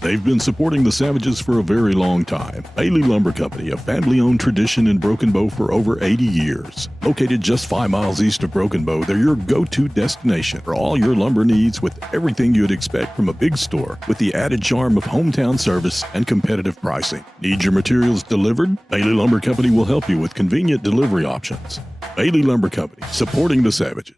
They've been supporting the Savages for a very long time. Bailey Lumber Company, a family-owned tradition in Broken Bow for over 80 years. Located just 5 miles east of Broken Bow, they're your go-to destination for all your lumber needs, with everything you'd expect from a big store, with the added charm of hometown service and competitive pricing. Need your materials delivered? Bailey Lumber Company will help you with convenient delivery options. Bailey Lumber Company, supporting the Savages.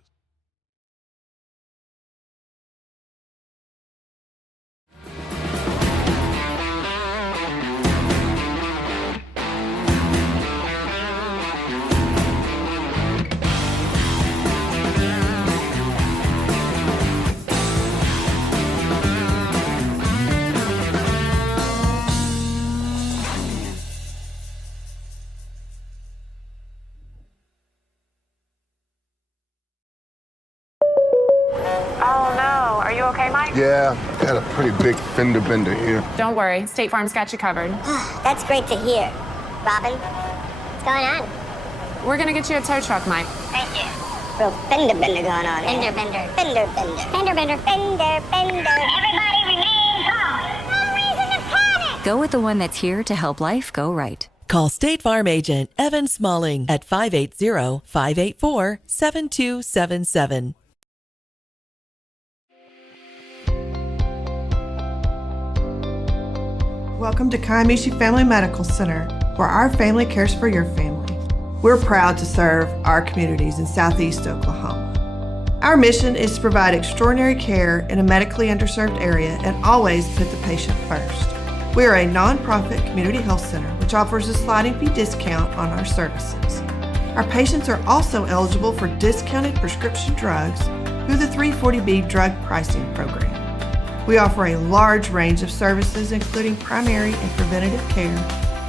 Yeah, got a pretty big fender bender here. Don't worry, State Farm's got you covered. That's great to hear. Robin, what's going on? We're gonna get you a tow truck, Mike. Thank you. Real fender bender going on. Fender bender. Fender bender. Fender bender. Fender bender. Everybody remain calm. No reason to panic. Go with the one that's here to help life go right. Call State Farm agent Evan Smalling at 580-584-7277. Welcome to Kaimishi Family Medical Center, where our family cares for your family. We're proud to serve our communities in southeast Oklahoma. Our mission is to provide extraordinary care in a medically underserved area and always put the patient first. We are a nonprofit community health center which offers a sliding fee discount on our services. Our patients are also eligible for discounted prescription drugs through the 340B drug pricing program. We offer a large range of services, including primary and preventative care,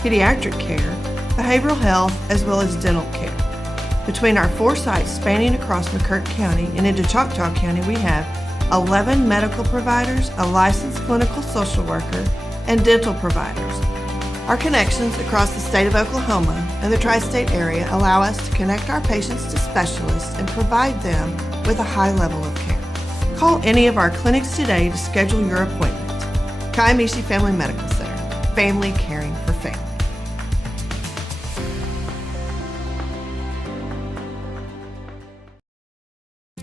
pediatric care, behavioral health, as well as dental care. Between our 4 sites spanning across McCurtain County and into Choctaw County, we have 11 medical providers, a licensed clinical social worker, and dental providers. Our connections across the state of Oklahoma and the tri-state area allow us to connect our patients to specialists and provide them with a high level of care. Call any of our clinics today to schedule your appointment. Kaimishi Family Medical Center, family caring for family.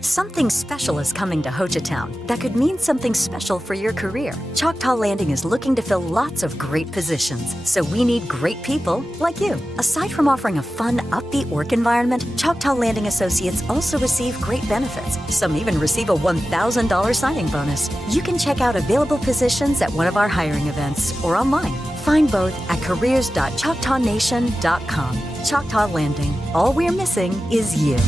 Something special is coming to Hochatown that could mean something special for your career. Choctaw Landing is looking to fill lots of great positions, so we need great people like you. Aside from offering a fun, upbeat work environment, Choctaw Landing Associates also receive great benefits. Some even receive a $1,000 signing bonus. You can check out available positions at one of our hiring events or online. Find both at careers.choctawnation.com. Choctaw Landing. All we're missing is you.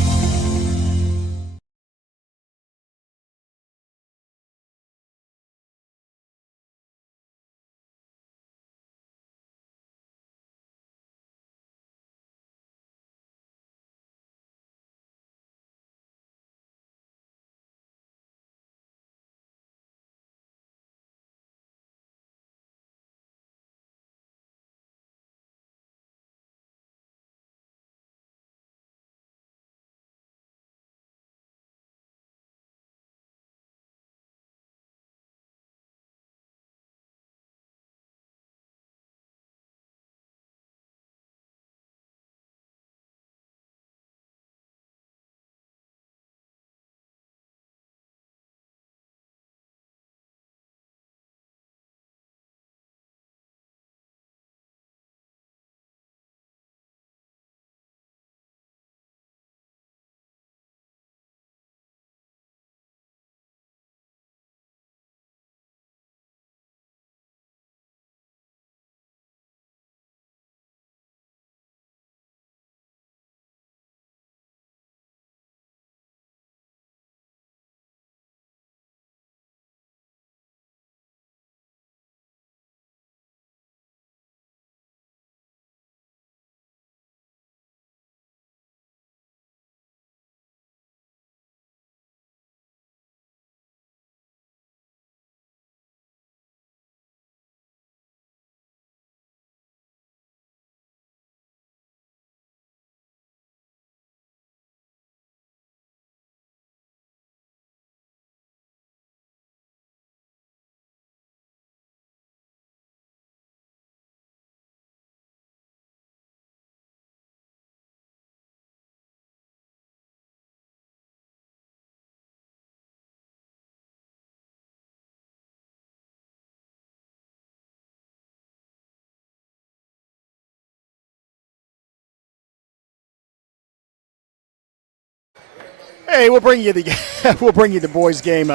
Hey, we'll bring you the the boys' game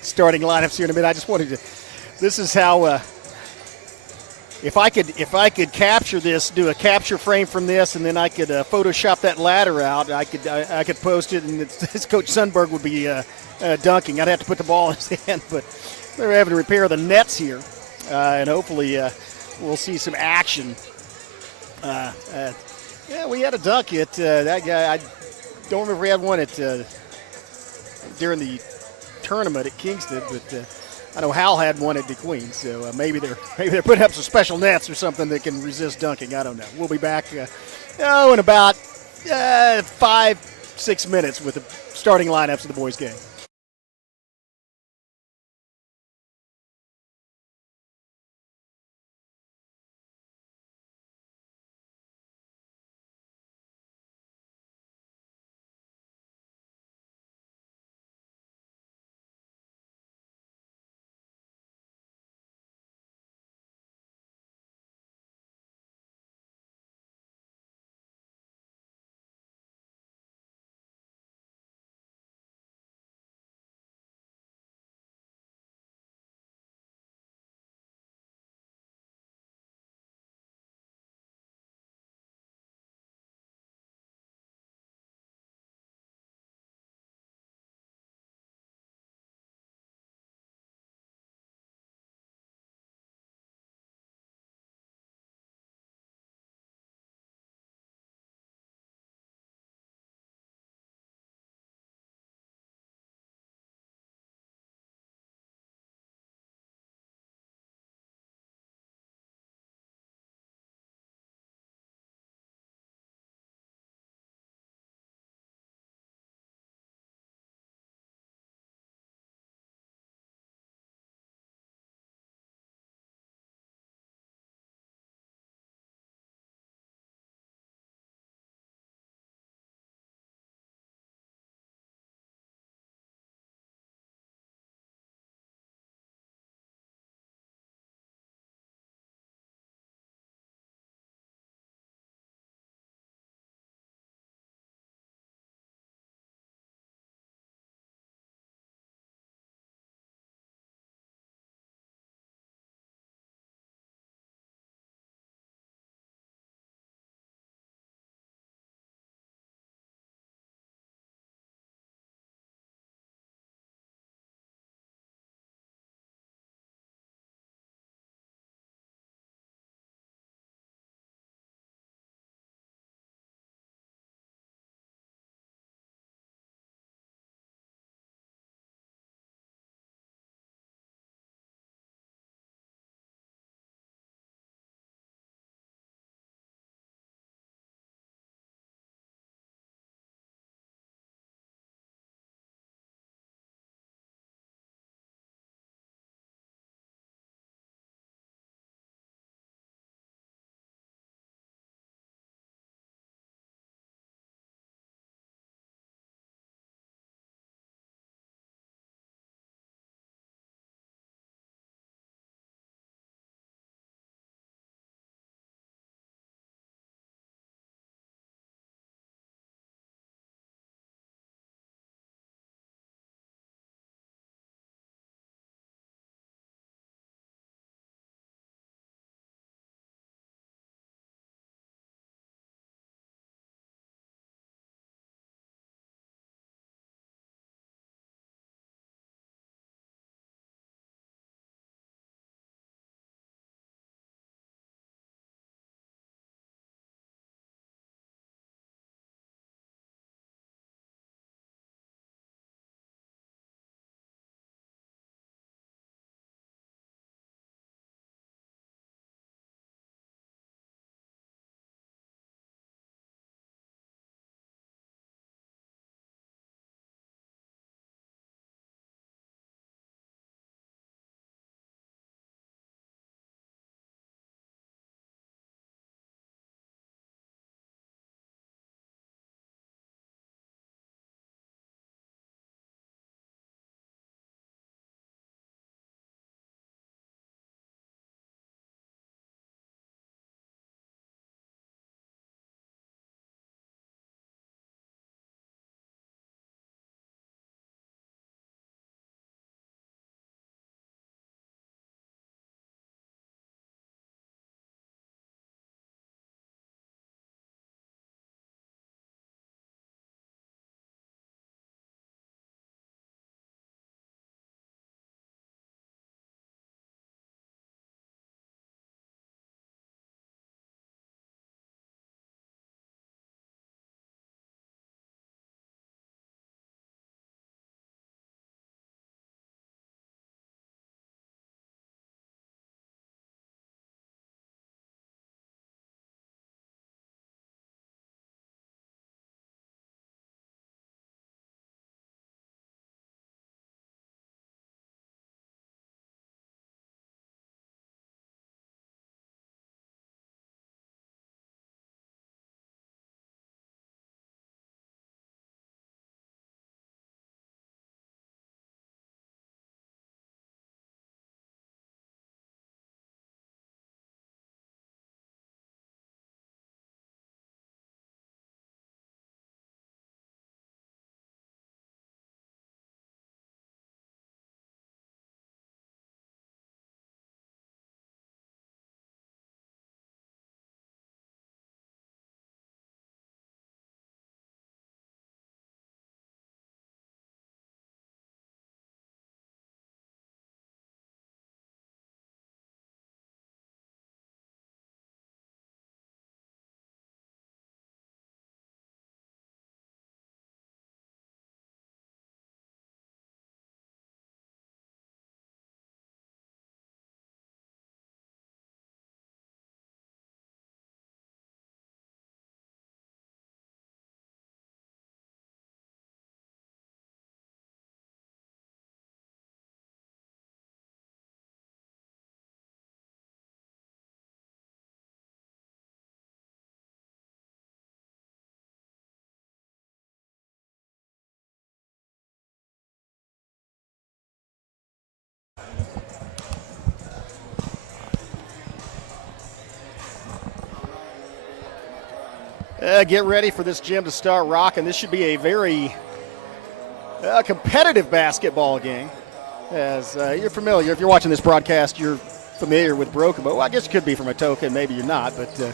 starting lineups here in a minute. I just wanted to. This is how. If I could capture this, do a capture frame from this, and then I could Photoshop that ladder out. I could post it, and this Coach Sundberg would be dunking. I'd have to put the ball in his hand, but they're having to repair the nets here, and hopefully we'll see some action. Yeah, we had a dunk at that guy. I don't remember if we had one at during the tournament at Kingston, but I know Hal had one at DeQueen. So maybe they're putting up some special nets or something that can resist dunking. I don't know. We'll be back in about 5-6 minutes with the starting lineups of the boys' game. Get ready for this gym to start rocking. This should be a very competitive basketball game. As you're familiar, if you're watching this broadcast, you're familiar with Broken Bow. Well, I guess you could be from Atoka, and maybe you're not, but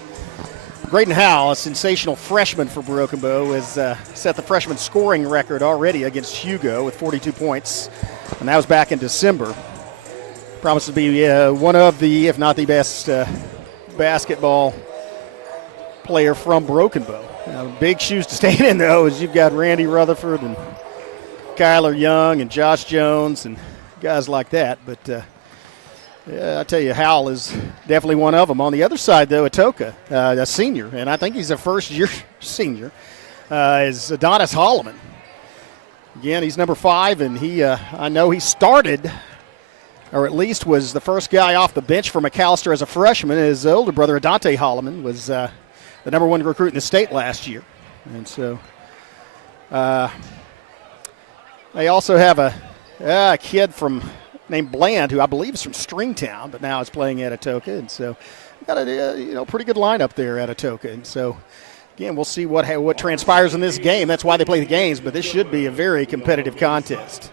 Graydon Howell, a sensational freshman for Broken Bow, has set the freshman scoring record already against Hugo with 42 points, and that was back in December. Promises to be one of the, if not the best basketball player from Broken Bow. Big shoes to stand in, though, as you've got Randy Rutherford and Kyler Young and Josh Jones and guys like that, but I tell you, Howell is definitely one of them. On the other side, though, Atoka, a senior, and I think he's a first-year senior, is Adonis Holloman. Again, he's number 5, and he I know he started, or at least was the first guy off the bench for McAllister as a freshman. His older brother, Adante Holloman, was the number 1 recruit in the state last year. And so they also have a kid named Bland, who I believe is from Stringtown, but now is playing at Atoka. And so got a pretty good lineup there at Atoka. And so, again, we'll see what transpires in this game. That's why they play the games, but this should be a very competitive contest.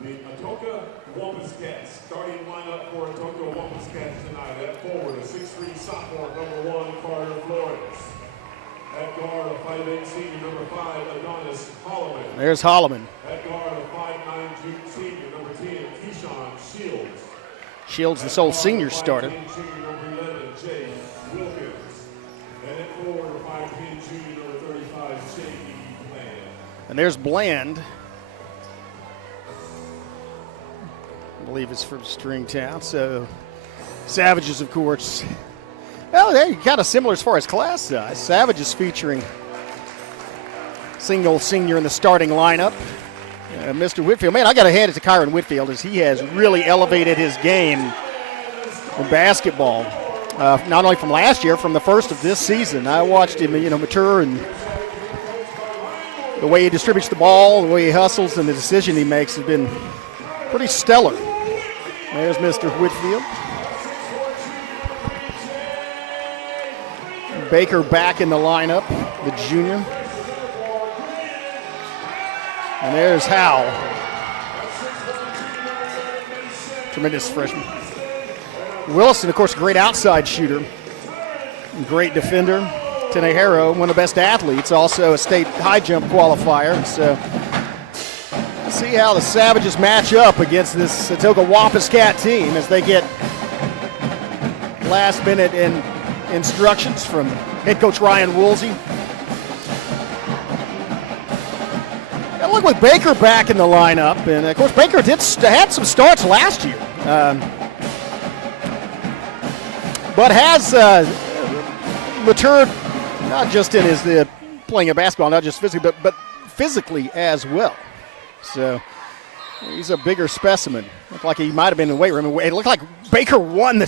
The Atoka Wampus Cats starting lineup for Atoka Wampus Cats tonight. At forward, a 6'3" sophomore, number 1, Carter Florence. At guard, a 5'8" senior, number 5, Adonis Holloman. There's Holloman. At guard, a 5'9" junior senior, number 10, Keyshawn Shields. Shields, the sole senior starter. Junior, number 11, Jay Wilkins. And at forward, a 5'10" junior, number 35, J.E. Bland. And there's Bland. I believe it's from Stringtown. So Savages, of course. Well, they're kind of similar as far as class size. Savages featuring single senior in the starting lineup. Mr. Whitfield, man, I got to hand it to Kyron Whitfield as he has really elevated his game in basketball. Not only from last year, from the first of this season. I watched him, mature, and the way he distributes the ball, the way he hustles, and the decision he makes has been pretty stellar. There's Mr. Whitfield. Baker back in the lineup, the junior. And there's Howell. Tremendous freshman. Wilson, of course, a great outside shooter. Great defender. Tenehiro, one of the best athletes, also a state high jump qualifier. So let's see how the Savages match up against this Atoka Wampus Cat team as they get last minute instructions from head coach Ryan Woolsey. And look with Baker back in the lineup, and of course Baker had some starts last year, but has matured not just in his playing of basketball, not just physically, but physically as well. So he's a bigger specimen. Looked like he might have been in the weight room. It looked like Baker won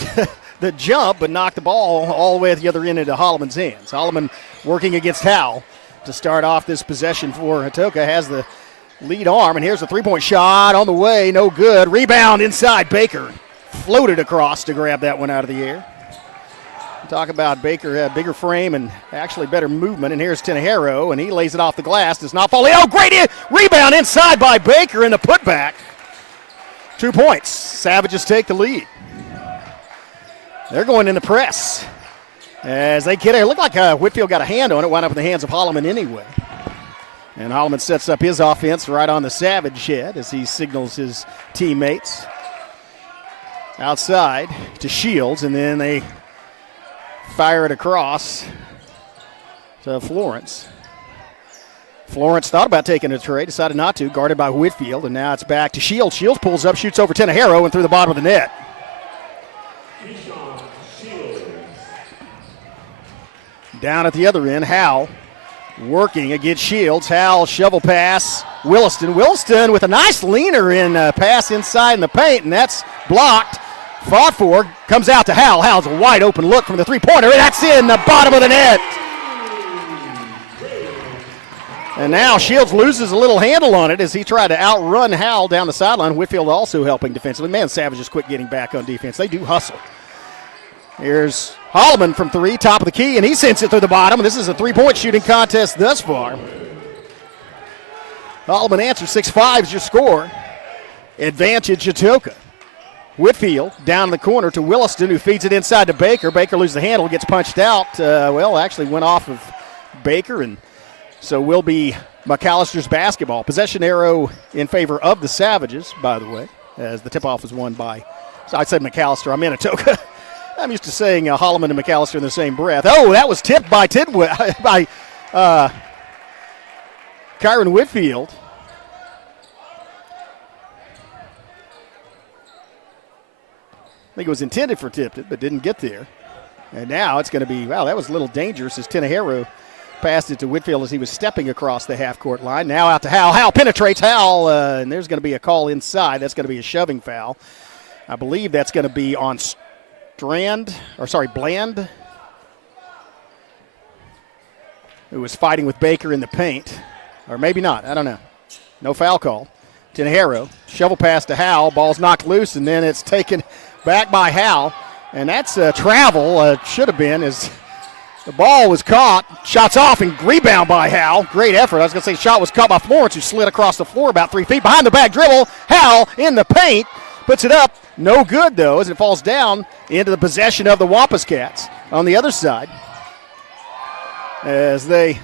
the jump, but knocked the ball all the way at the other end into Holloman's hands. Holloman working against Howell to start off this possession for Atoka. Has the lead arm, and here's a three-point shot on the way. No good. Rebound inside. Baker floated across to grab that one out of the air. Talk about Baker, bigger frame and actually better movement. And here's Tenehiro, and he lays it off the glass. Does not fall. Oh, great rebound inside by Baker in the putback. 2 points. Savages take the lead. They're going in the press. As they get it, looked like Whitfield got a hand on it, wound up in the hands of Holloman anyway. And Holloman sets up his offense right on the Savage head as he signals his teammates outside to Shields, and then they fire it across to Florence. Florence thought about taking a trade, decided not to, guarded by Whitfield, and now it's back to Shields. Shields pulls up, shoots over Tenehiro and through the bottom of the net. Down at the other end, Howell working against Shields. Howell shovel pass, Williston. Williston with a nice leaner in pass inside in the paint, and that's blocked. Fought for, comes out to Howell. Howell's a wide open look from the three-pointer, and that's in the bottom of the net. And now Shields loses a little handle on it as he tried to outrun Howell down the sideline. Whitfield also helping defensively. Man, Savage is quick getting back on defense. They do hustle. Here's Holloman from 3, top of the key, and he sends it through the bottom. This is a three-point shooting contest thus far. Holloman answers 6-5 is your score. Advantage Atoka. Whitfield down in the corner to Williston, who feeds it inside to Baker. Baker loses the handle, gets punched out. Actually went off of Baker, and so will be McAllister's basketball. Possession arrow in favor of the Savages, by the way, as the tip-off was won by, so I said McAllister, I meant Atoka. I'm used to saying Holloman and McAllister in the same breath. Oh, that was tipped by Kyron Whitfield. I think it was intended for tipped it, but didn't get there. And now it's going to be, wow, that was a little dangerous as Tenejero passed it to Whitfield as he was stepping across the half-court line. Now out to Howell. Howell penetrates Howell, and there's going to be a call inside. That's going to be a shoving foul. I believe that's going to be on Bland, who was fighting with Baker in the paint. Or maybe not. I don't know. No foul call. Tenejero, shovel pass to Howell. Ball's knocked loose, and then it's taken back by Howell. And that's travel. Should have been as the ball was caught. Shots off and rebound by Howell. Great effort. I was going to say shot was caught by Florence, who slid across the floor about 3 feet. Behind the back dribble. Howell in the paint. Puts it up. No good, though, as it falls down into the possession of the Wampus Cats on the other side. As they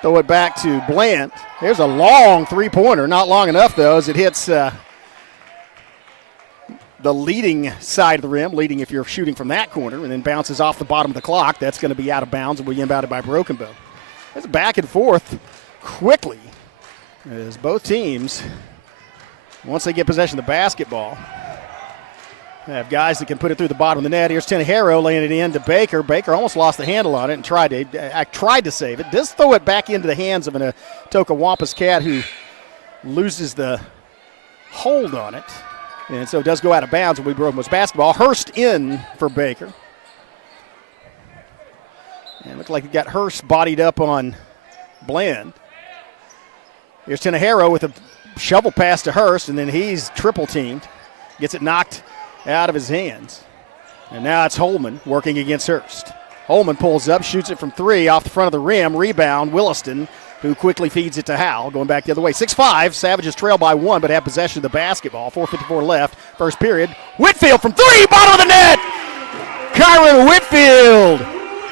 throw it back to Bland. There's a long three-pointer. Not long enough, though, as it hits the leading side of the rim, leading if you're shooting from that corner, and then bounces off the bottom of the clock. That's going to be out of bounds and will be inbounded by Broken Bow. It's back and forth quickly as both teams, once they get possession of the basketball, have guys that can put it through the bottom of the net. Here's Tenejero laying it in to Baker. Baker almost lost the handle on it and tried to save it. Does throw it back into the hands of an Atoka Wampus Cat who loses the hold on it. And so it does go out of bounds and we broke most basketball. Hurst in for Baker. And it looked like it got Hurst bodied up on Bland. Here's Tenejero with a shovel pass to Hurst, and then he's triple teamed. Gets it knocked out of his hands. And now it's Holman working against Hurst. Holman pulls up, shoots it from 3 off the front of the rim. Rebound, Williston, who quickly feeds it to Howell, going back the other way. 6-5, Savages trail by 1, but have possession of the basketball. 4:54 left, first period. Whitfield from 3, bottom of the net! Kyron Whitfield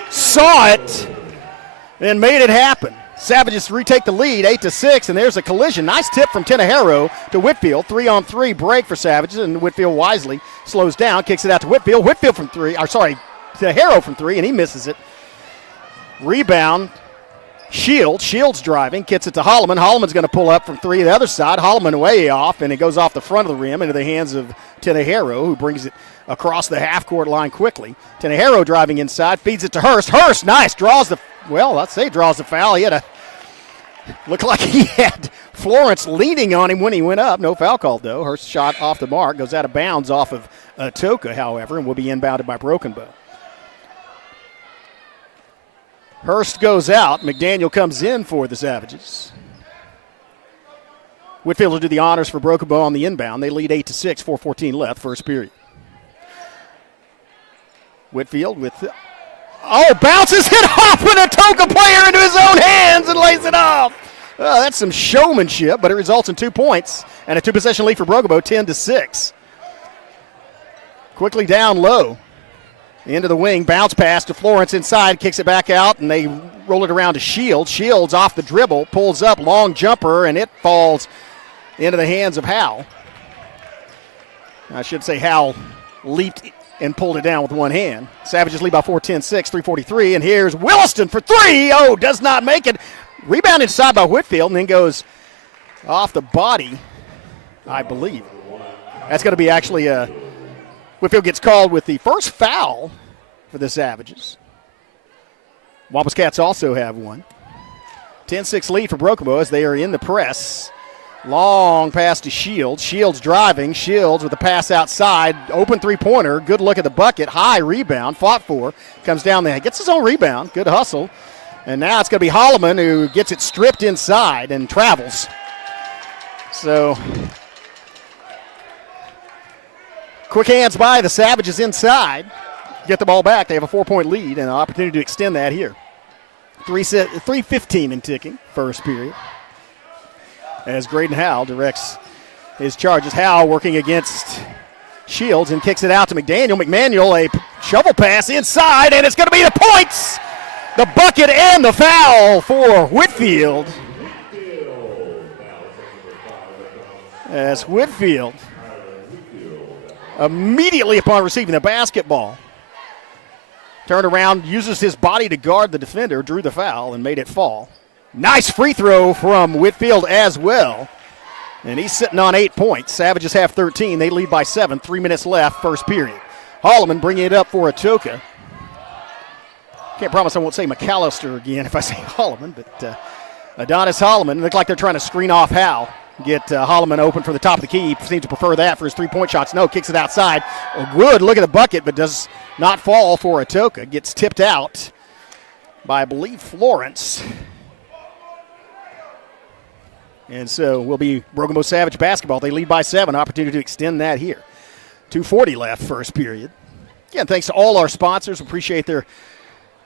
saw it and made it happen. Savages retake the lead, 8-6, and there's a collision. Nice tip from Tenejero to Whitfield. 3-on-3 break for Savages, and Whitfield wisely slows down, kicks it out to Whitfield. Whitfield from 3, Tenejero from 3, and he misses it. Rebound, Shields driving, gets it to Holloman. Holloman's going to pull up from 3 the other side. Holloman way off, and it goes off the front of the rim into the hands of Tenejero, who brings it across the half-court line quickly. Tenejero driving inside, feeds it to Hurst. Hurst, nice, draws the foul. He had looked like he had Florence leaning on him when he went up. No foul called, though. Hurst shot off the mark, goes out of bounds off of Atoka, however, and will be inbounded by Broken Bow. Hurst goes out. McDaniel comes in for the Savages. Whitfield will do the honors for Broken Bow on the inbound. They lead 8-6, 4:14 left, first period. Whitfield with... bounces it off with a Atoka player into his own hands and lays it off. That's some showmanship, but it results in 2 points and a 2-possession lead for Broken Bow, 10-6. Quickly down low. Into the wing, bounce pass to Florence inside, kicks it back out, and they roll it around to Shields. Shields off the dribble, pulls up, long jumper, and it falls into the hands of Howell. I should say Howell leaped and pulled it down with one hand. Savages lead by 4, 10-6, 3:43, and here's Williston for 3. Does not make it. Rebounded inside by Whitfield, and then goes off the body, I believe. That's going to be actually Whitfield gets called with the first foul for the Savages. Wampus Cats also have one. 10-6 lead for Broken Bow as they are in the press. Long pass to Shields. Shields driving. Shields with a pass outside. Open three-pointer. Good look at the bucket. High rebound. Fought for. Comes down there. Gets his own rebound. Good hustle. And now it's going to be Holloman who gets it stripped inside and travels. So... quick hands by the Savages inside. get the ball back. They have a 4-point lead and an opportunity to extend that here. 3:15 and ticking, first period. As Graydon Howell directs his charges. Howell working against Shields and kicks it out to McDaniel. McDaniel, a shovel pass inside, and it's going to be the points. The bucket and the foul for Whitfield. As Whitfield, immediately upon receiving the basketball, turned around, uses his body to guard the defender, drew the foul, and made it fall. Nice free throw from Whitfield as well. And he's sitting on 8 points. Savages have 13. They lead by 7. 3 minutes left, first period. Holloman bringing it up for Atoka. Can't promise I won't say McAllister again if I say Holloman, but Adonis Holloman. Look like they're trying to screen off Howe. Get Holloman open for the top of the key. He seems to prefer that for his three-point shots. No, kicks it outside. Wood, look at the bucket, but does not fall for Atoka. Gets tipped out by, I believe, Florence. And so will be Broken Bow Savage basketball. They lead by 7. Opportunity to extend that here. 2:40 left, first period. Again, thanks to all our sponsors. Appreciate their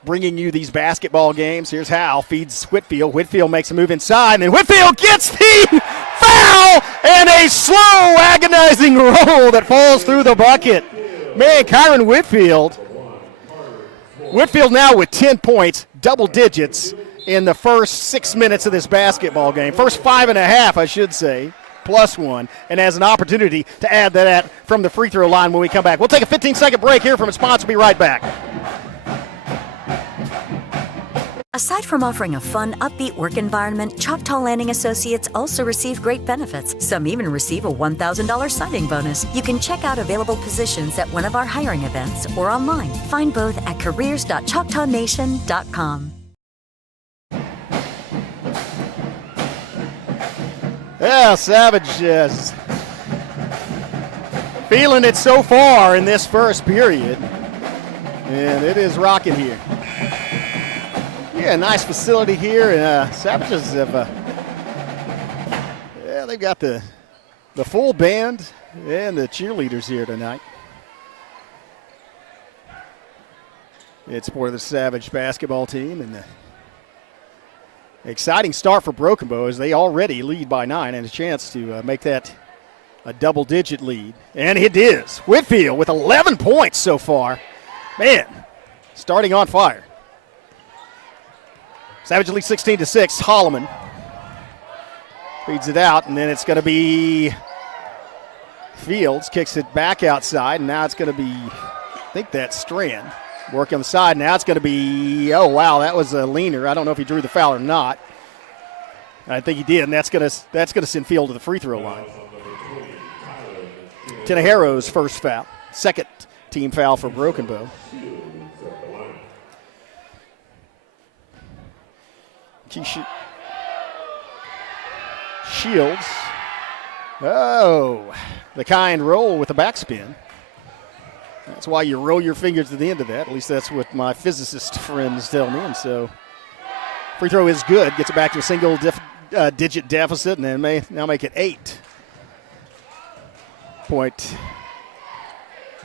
bringing you these basketball games. Here's Howell, feeds Whitfield. Whitfield makes a move inside, and then Whitfield gets the foul and a slow, agonizing roll that falls through the bucket. Man, Kyron Whitfield. Whitfield now with 10 points, double digits in the first 6 minutes of this basketball game. First 5.5, I should say, +1, and has an opportunity to add that from the free throw line when we come back. We'll take a 15-second break here from a sponsor. Be right back. Aside from offering a fun, upbeat work environment, Choctaw Landing Associates also receive great benefits. Some even receive a $1,000 signing bonus. You can check out available positions at one of our hiring events or online. Find both at careers.choctawnation.com. Yeah, Savage is feeling it so far in this first period, and it is rocking here. Yeah, nice facility here, and Savages have, they've got the full band and the cheerleaders here tonight. It's for the Savage basketball team, and the exciting start for Broken Bow as they already lead by 9 and a chance to make that a double-digit lead. And it is. Whitfield with 11 points so far. Man, starting on fire. Savage lead 16-6. Holloman feeds it out, and then it's going to be Fields. Kicks it back outside, and now it's going to be, I think that's Strand. Work on the side. Now it's going to be, oh, wow, that was a leaner. I don't know if he drew the foul or not. I think he did, and that's going to send Field to the free throw line. Tenajero's first foul. Second team foul for Broken Bow. Shields. Oh, the kind roll with the backspin. That's why you roll your fingers to the end of that. At least that's what my physicist friends tell me. And so free throw is good. Gets it back to a single digit deficit, and then may now make it 8-point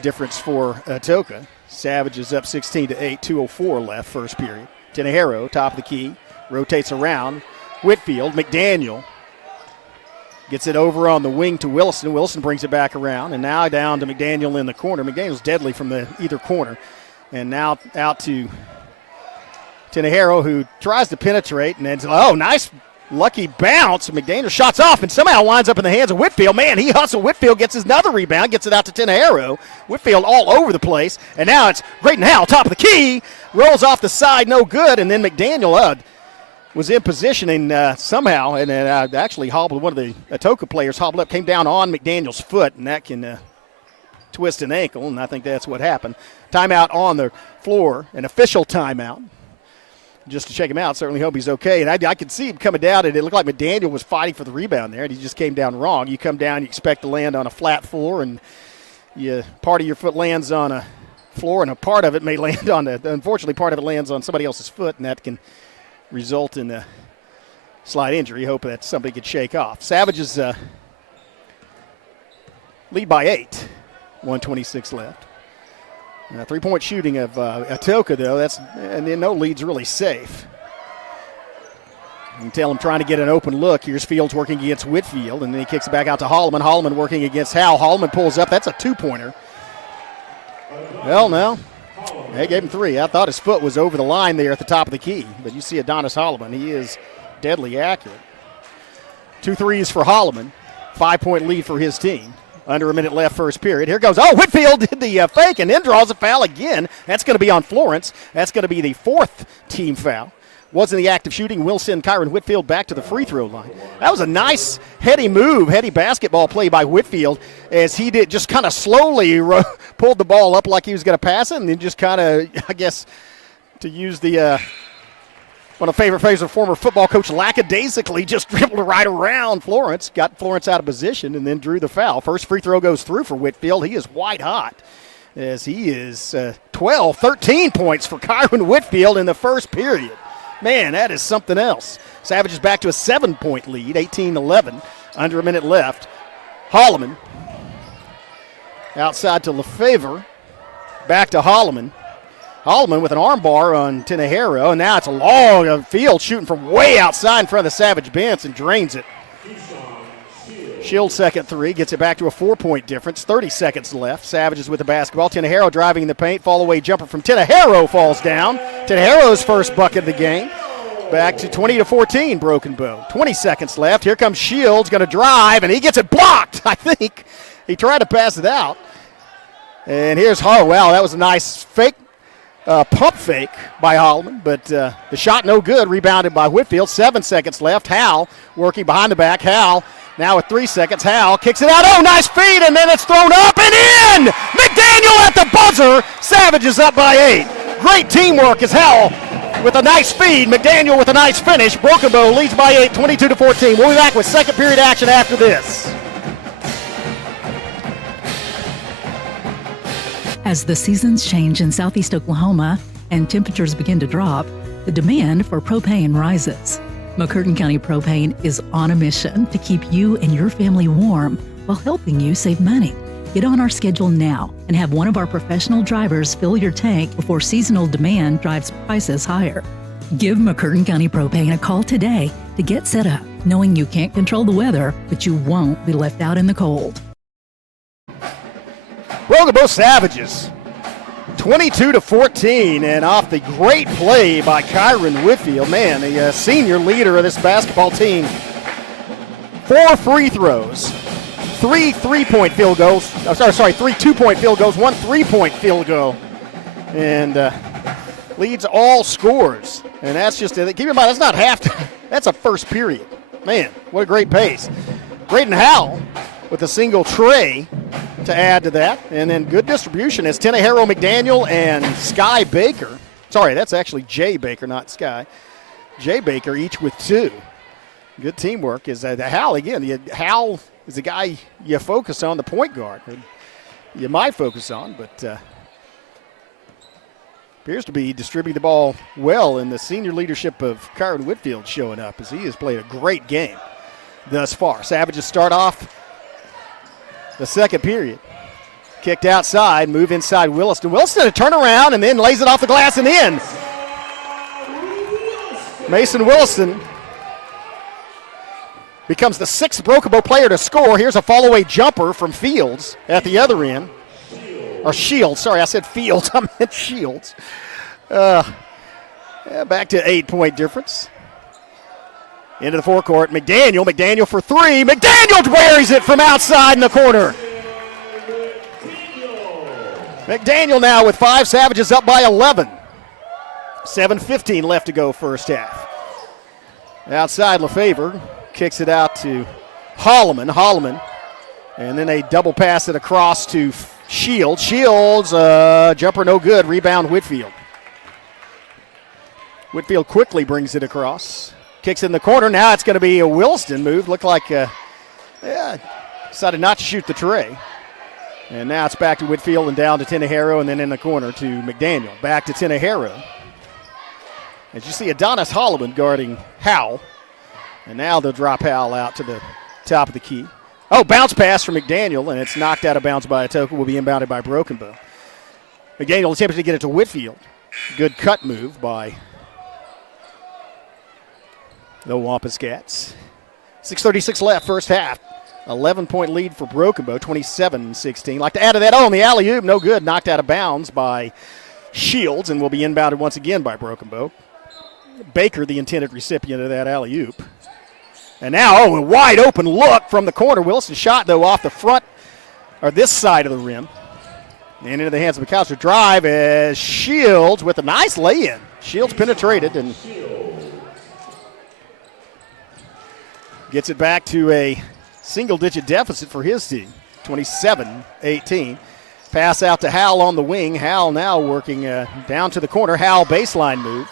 difference for Atoka. Savage is up 16-8, 2:04 left, first period. Tenejero, top of the key, rotates around. Whitfield, McDaniel gets it over on the wing to Wilson. Wilson brings it back around, and now down to McDaniel in the corner. McDaniel's deadly from either corner. And now out to Tenejero, who tries to penetrate, and then, oh, nice lucky bounce. McDaniel shots off and somehow winds up in the hands of Whitfield. Man, he hustled. Whitfield gets another rebound, gets it out to Tenejero. Whitfield all over the place, and now it's Graydon Howell, top of the key, rolls off the side, no good, and then McDaniel was in position and somehow, and actually hobbled, one of the Atoka players hobbled up, came down on McDaniel's foot, and that can twist an ankle, and I think that's what happened. Timeout on the floor, an official timeout, just to check him out. Certainly hope he's okay. And I could see him coming down, and it looked like McDaniel was fighting for the rebound there, and he just came down wrong. You come down, you expect to land on a flat floor, and part of your foot lands on a floor, and a part of it may land on unfortunately, part of it lands on somebody else's foot, and that can result in a slight injury. Hope that somebody could shake off. Savages lead by 8, 1:26 left. Three-point shooting of Atoka, though. And then no lead's really safe. You can tell him trying to get an open look. Here's Fields working against Whitfield, and then he kicks it back out to Holloman. Holloman working against Howell. Holloman pulls up. That's a two-pointer. Well, no. They gave him three. I thought his foot was over the line there at the top of the key, but you see Adonis Holloman. He is deadly accurate. 2 threes for Holloman. 5-point lead for his team. Under a minute left first period. Here goes. Oh, Whitfield did the fake and then draws a foul again. That's going to be on Florence. That's going to be the 4th team foul. Wasn't the act of shooting. Will send Kyron Whitfield back to the free throw line. That was a nice heady move, heady basketball play by Whitfield as he did just kind of slowly pulled the ball up like he was going to pass it and then just kind of, I guess, to use the one of favorite phrases of former football coach, lackadaisically just dribbled right around Florence, got Florence out of position, and then drew the foul. First free throw goes through for Whitfield. He is white hot as he is 13 points for Kyron Whitfield in the first period. Man, that is something else. Savages back to a 7-point lead, 18-11, under a minute left. Holloman outside to Lefevre, back to Holloman. Holloman with an arm bar on Tinajero, and now it's a long field shooting from way outside in front of the Savage bench and drains it. Shield second three, gets it back to a 4-point difference. 30 seconds left. Savages with the basketball. Tinajero driving in the paint. Fall away jumper from Tinajero falls down. Tinajero's first bucket of the game. Back to 20-14, Broken Bow. 20 seconds left. Here comes Shields, going to drive, and he gets it blocked, I think. He tried to pass it out. And here's, oh, wow, that was a nice fake. Pump fake by Holloman, but the shot no good. Rebounded by Whitfield. 7 seconds left. Howell working behind the back. Howell now with 3 seconds. Howell kicks it out. Oh, nice feed, and then it's thrown up and in! McDaniel at the buzzer. Savages up by 8. Great teamwork as Howell with a nice feed. McDaniel with a nice finish. Broken Bow leads by 8, 22-14. We'll be back with second period action after this. As the seasons change in southeast Oklahoma and temperatures begin to drop, the demand for propane rises. McCurtain County Propane is on a mission to keep you and your family warm while helping you save money. Get on our schedule now and have one of our professional drivers fill your tank before seasonal demand drives prices higher. Give McCurtain County Propane a call today to get set up, knowing you can't control the weather, but you won't be left out in the cold. Broken Bow Savages, 22-14, and off the great play by Kyron Whitfield. Man, the senior leader of this basketball team. 4 free throws, 3 3-point field goals. 3 2-point field goals, 1 3-point field goal, and leads all scores. And that's just, keep in mind, that's not halftime. That's a first period. Man, what a great pace. Braden Howell with a single tray to add to that. And then good distribution as Tinajero, McDaniel, and Sky Baker. Sorry, that's actually Jay Baker, not Sky. Jay Baker each with 2. Good teamwork is Hal again. Hal is the guy you focus on, the point guard. You might focus on, but appears to be distributing the ball well, and the senior leadership of Kyron Whitfield showing up as he has played a great game thus far. Savages start off the second period. Kicked outside, move inside Williston. Williston a turnaround and then lays it off the glass and in. Mason Williston becomes the 6th Broken Bow player to score. Here's a fall-away jumper from Fields at the other end. Or Shields, sorry, I said Fields, I meant Shields. Back to 8-point difference. Into the forecourt, McDaniel for 3. McDaniel buries it from outside in the corner. McDaniel now with 5. Savages up by 11. 7:15 left to go first half. Outside Lefevre kicks it out to Holloman, and then they double pass it across to Shields. Shields, jumper no good. Rebound Whitfield. Whitfield quickly brings it across. Kicks in the corner. Now it's going to be a Williston move. Looked like, decided not to shoot the tray. And now it's back to Whitfield and down to Tinajero and then in the corner to McDaniel. Back to Tinajero. As you see Adonis Holloman guarding Howell. And now they'll drop Howell out to the top of the key. Oh, bounce pass from McDaniel, and it's knocked out of bounds by Atoka. Will be inbounded by Broken Bow. McDaniel attempted to get it to Whitfield. Good cut move by the Wampus Cats. 6:36 left, first half. 11-point lead for Broken Bow, 27-16. Like to add to that, and the alley-oop, no good. Knocked out of bounds by Shields and will be inbounded once again by Broken Bow. Baker, the intended recipient of that alley-oop. And now, a wide open look from the corner. Wilson shot, though, off the front, or this side of the rim. And into the hands of McAllister. Drive as Shields with a nice lay-in. Shields penetrated and gets it back to a single-digit deficit for his team, 27-18. Pass out to Howell on the wing. Howell now working down to the corner. Howell baseline move.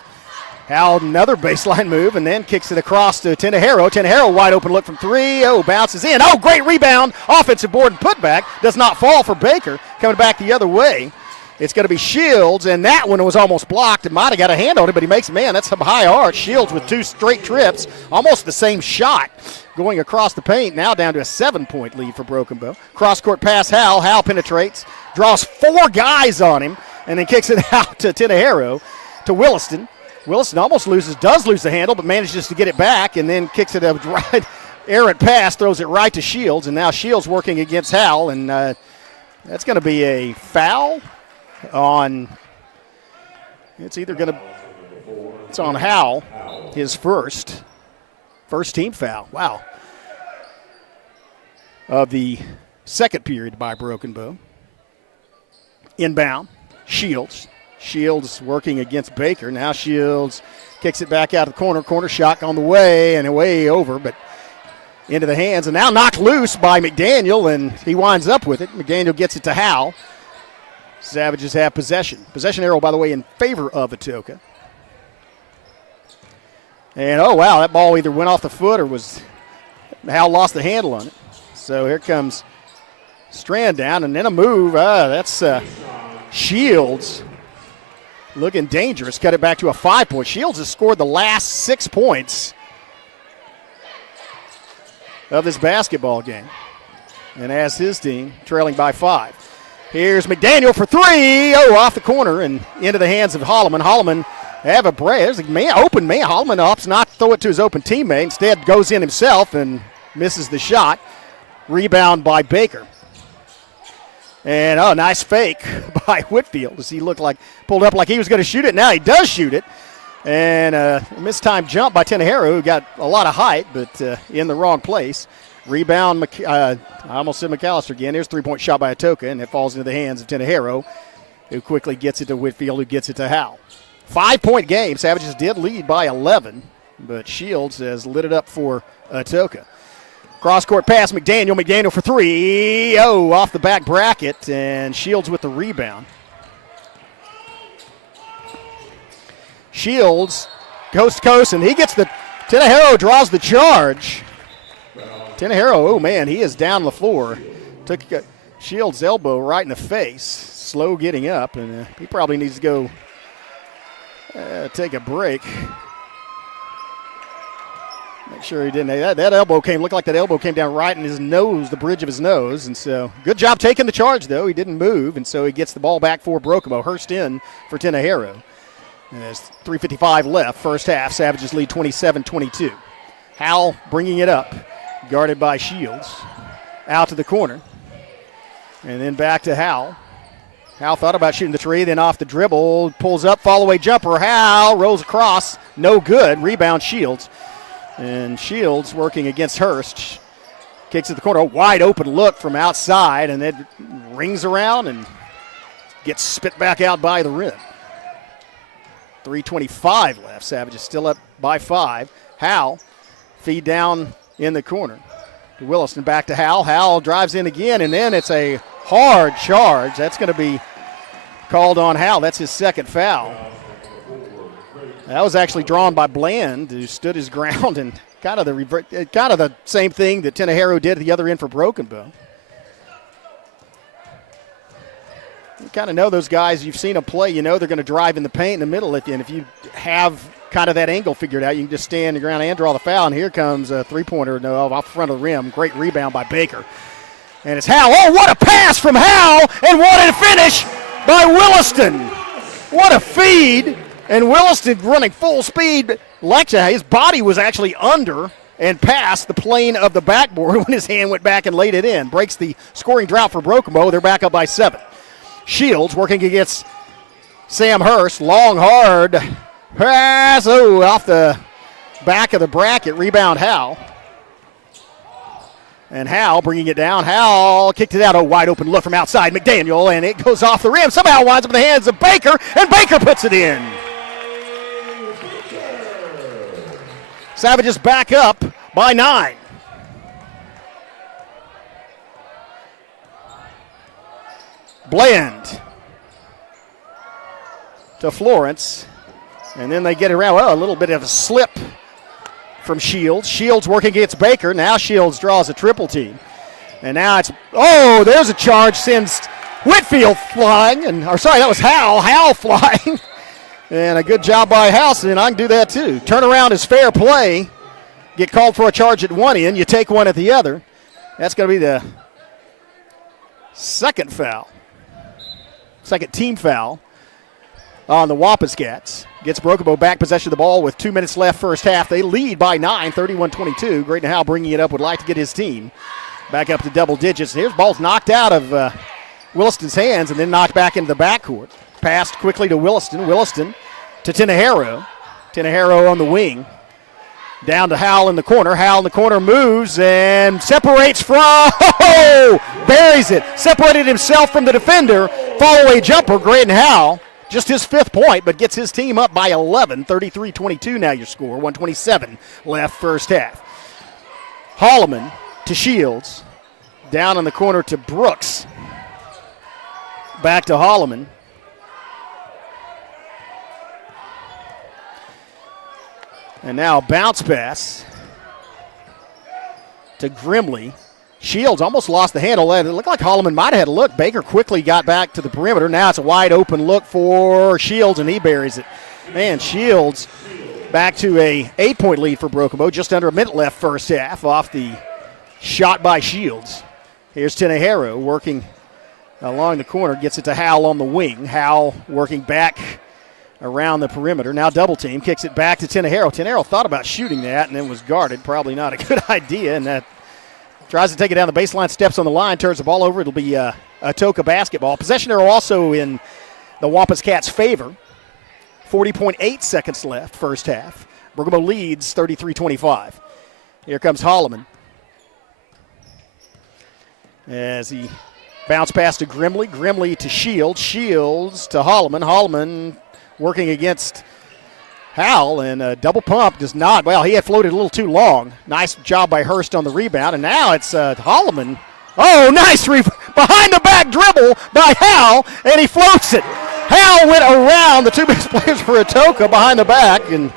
Howell another baseline move and then kicks it across to Tenejero. Tenejero wide open look from three. Bounces in. Great rebound. Offensive board and putback. Does not fall for Baker. Coming back the other way. It's going to be Shields, and that one was almost blocked. It might have got a hand on it, but he makes it. Man, that's some high arch. Shields with 2 straight trips. Almost the same shot going across the paint. Now down to a 7-point lead for Broken Bow. Cross-court pass, Howell. Howell penetrates. Draws 4 guys on him, and then kicks it out to Tenejero, to Williston. Williston almost does lose the handle, but manages to get it back, and then kicks it up right. Errant pass, throws it right to Shields, and now Shields working against Howell, and that's going to be a foul on, it's on Howell, his first team foul. Wow. Of the second period by Broken Bow. Inbound, Shields. Shields working against Baker. Now Shields kicks it back out of the corner. Corner shot on the way and way over, but into the hands. And now knocked loose by McDaniel, and he winds up with it. McDaniel gets it to Howell. Savages have possession. Possession arrow, by the way, in favor of Atoka. And, wow, that ball either went off the foot or Howell lost the handle on it. So here comes Strand down, and then a move. That's Shields looking dangerous. Cut it back to a 5-point. Shields has scored the last 6 points of this basketball game and has his team trailing by 5. Here's McDaniel for 3. Off the corner and into the hands of Holloman. Holloman have a break. There's a open man. Holloman opts not to throw it to his open teammate. Instead goes in himself and misses the shot. Rebound by Baker. And, nice fake by Whitfield as he pulled up like he was going to shoot it. Now he does shoot it. And a mistimed jump by Tenejero, who got a lot of height, but in the wrong place. Rebound, I almost said McAllister again. There's a 3-point shot by Atoka, and it falls into the hands of Tenejero, who quickly gets it to Whitfield, who gets it to Howell. 5-point game. Savages did lead by 11, but Shields has lit it up for Atoka. Cross-court pass, McDaniel. McDaniel for 3. Off the back bracket, and Shields with the rebound. Shields, coast to coast, and he gets Tenejero draws the charge. Tenejero, he is down the floor. Took Shields' elbow right in the face. Slow getting up, and he probably needs to go take a break. Make sure he didn't. That elbow looked like that elbow came down right in his nose, the bridge of his nose. And so, good job taking the charge, though. He didn't move, and so he gets the ball back for Broken Bow. Hurst in for Tenejero. And there's 3:55 left, first half. Savages lead 27-22. Howell bringing it up, guarded by Shields. Out to the corner. And then back to Howell. Howell thought about shooting the three, then off the dribble, pulls up, fall-away jumper. Howell rolls across, no good. Rebound Shields. And Shields working against Hurst. Kicks at the corner, a wide open look from outside, and it rings around and gets spit back out by the rim. 3:25 left. Savages still up by 5. Howell, feed down in the corner. To Williston, back to Howell. Howell drives in again, and then it's a hard charge. That's going to be called on Howell. That's his second foul. That was actually drawn by Bland, who stood his ground, and kind of the same thing that Tenejero did at the other end for Broken Bow. You kind of know those guys. You've seen them play. You know they're going to drive in the paint in the middle. And if you have kind of that angle figured out, you can just stand the ground and draw the foul. And here comes a three-pointer off the front of the rim. Great rebound by Baker. And it's Howell. What a pass from Howell, and what a finish by Williston. What a feed. And Williston running full speed. Lexa, his body was actually under and past the plane of the backboard when his hand went back and laid it in. Breaks the scoring drought for Broken Bow. They're back up by 7. Shields working against Sam Hurst. Long, hard pass. Oh, off the back of the bracket. Rebound Howell. And Howell bringing it down. Howell kicked it out. Oh, wide open look from outside. McDaniel, and it goes off the rim. Somehow winds up in the hands of Baker, and Baker puts it in. Savages back up by 9. Bland to Florence. And then they get around. Well, a little bit of a slip from Shields. Shields working against Baker. Now Shields draws a triple team. And now it's, oh, there's a charge, sends Whitfield flying. That was Howell. Howell flying. And a good job by House, and I can do that too. Turnaround is fair play. Get called for a charge at one end, you take one at the other. That's going to be the second team foul on the Wampuscats. Gets Broken Bow back possession of the ball with 2 minutes left first half. They lead by 9, 31-22. Grayton Howell bringing it up, would like to get his team back up to double digits. Here's ball's knocked out of Williston's hands and then knocked back into the backcourt. Passed quickly to Williston. Williston to Tinajero. Tinajero on the wing. Down to Howell in the corner. Howell in the corner moves and separates from, buries it. Separated himself from the defender. Follow-away jumper, Grayton Howell. Just his 5th point, but gets his team up by 11. 33-22 now your score. 1:27 left first half. Holloman to Shields. Down in the corner to Brooks. Back to Holloman. And now a bounce pass to Grimley. Shields almost lost the handle. It looked like Holloman might have had a look. Baker quickly got back to the perimeter. Now it's a wide open look for Shields, and he buries it. Man, Shields back to a 8-point lead for Broken Bow. Just under a minute left first half off the shot by Shields. Here's Tinajero working along the corner. Gets it to Howell on the wing. Howell working back around the perimeter. Now double team. Kicks it back to Tinajero. Tinajero thought about shooting that and then was guarded. Probably not a good idea. And that tries to take it down the baseline, steps on the line, turns the ball over. It'll be Atoka basketball. Possession arrow also in the Wampus-Cats' favor. 40.8 seconds left first half. Broken Bow leads 33-25. Here comes Holloman. As he bounce pass to Grimley. Grimley to Shields. Shields to Holloman. Holloman working against Howell, and a double pump does not. Well, he had floated a little too long. Nice job by Hurst on the rebound, and now it's Holloman. Oh, nice behind the back dribble by Howell, and he floats it. Howell went around the two best players for Atoka behind the back and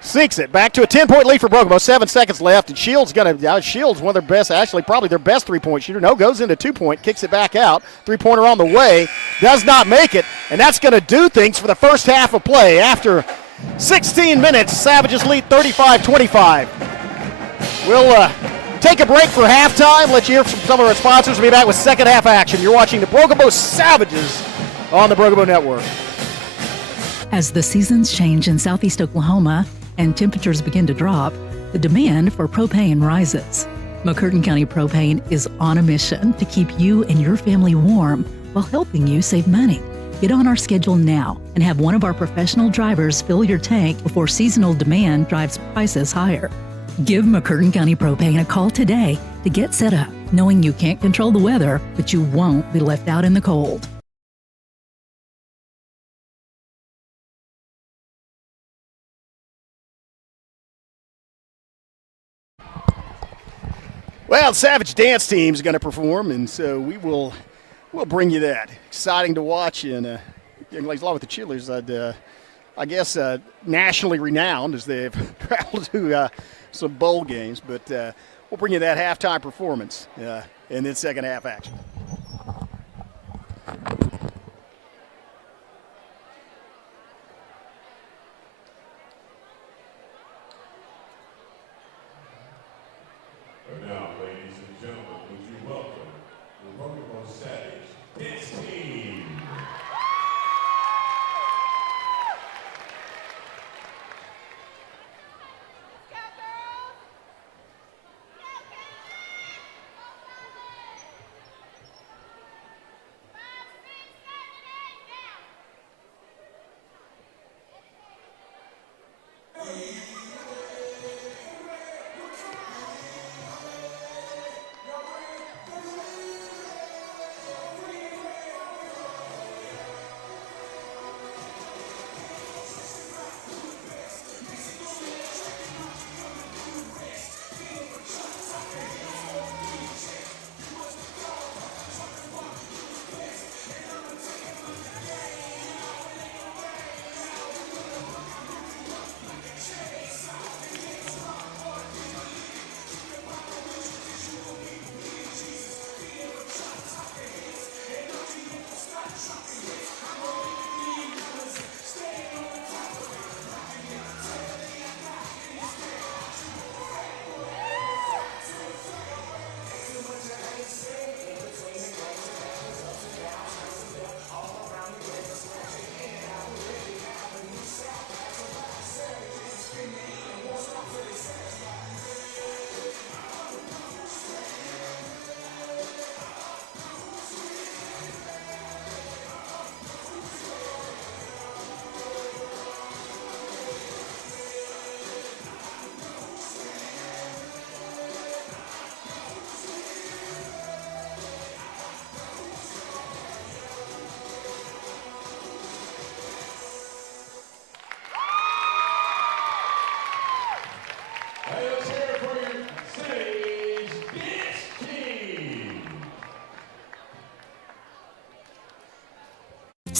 sinks it. Back to a 10-point lead for Broken Bow. 7 seconds left, and Shields Shields one of their best, actually probably their best three-point shooter. No, goes into 2-point, kicks it back out. Three-pointer on the way, does not make it, and that's going to do things for the first half of play. After 16 minutes, Savages lead 35-25. We'll take a break for halftime. Let you hear from some of our sponsors. We'll be back with second half action. You're watching the Broken Bow Savages on the Broken Bow Network. As the seasons change in southeast Oklahoma and temperatures begin to drop, the demand for propane rises. McCurtain County Propane is on a mission to keep you and your family warm while helping you save money. Get on our schedule now and have one of our professional drivers fill your tank before seasonal demand drives prices higher. Give McCurtain County Propane a call today to get set up, knowing you can't control the weather, but you won't be left out in the cold. Well, Savage Dance Team is going to perform, and so we'll bring you that. Exciting to watch, and young ladies, along with the cheerleaders, I guess nationally renowned as they've traveled to some bowl games. But we'll bring you that halftime performance and then second half action. And now, ladies and gentlemen, would you welcome the Broken Bow Savage Dance Team.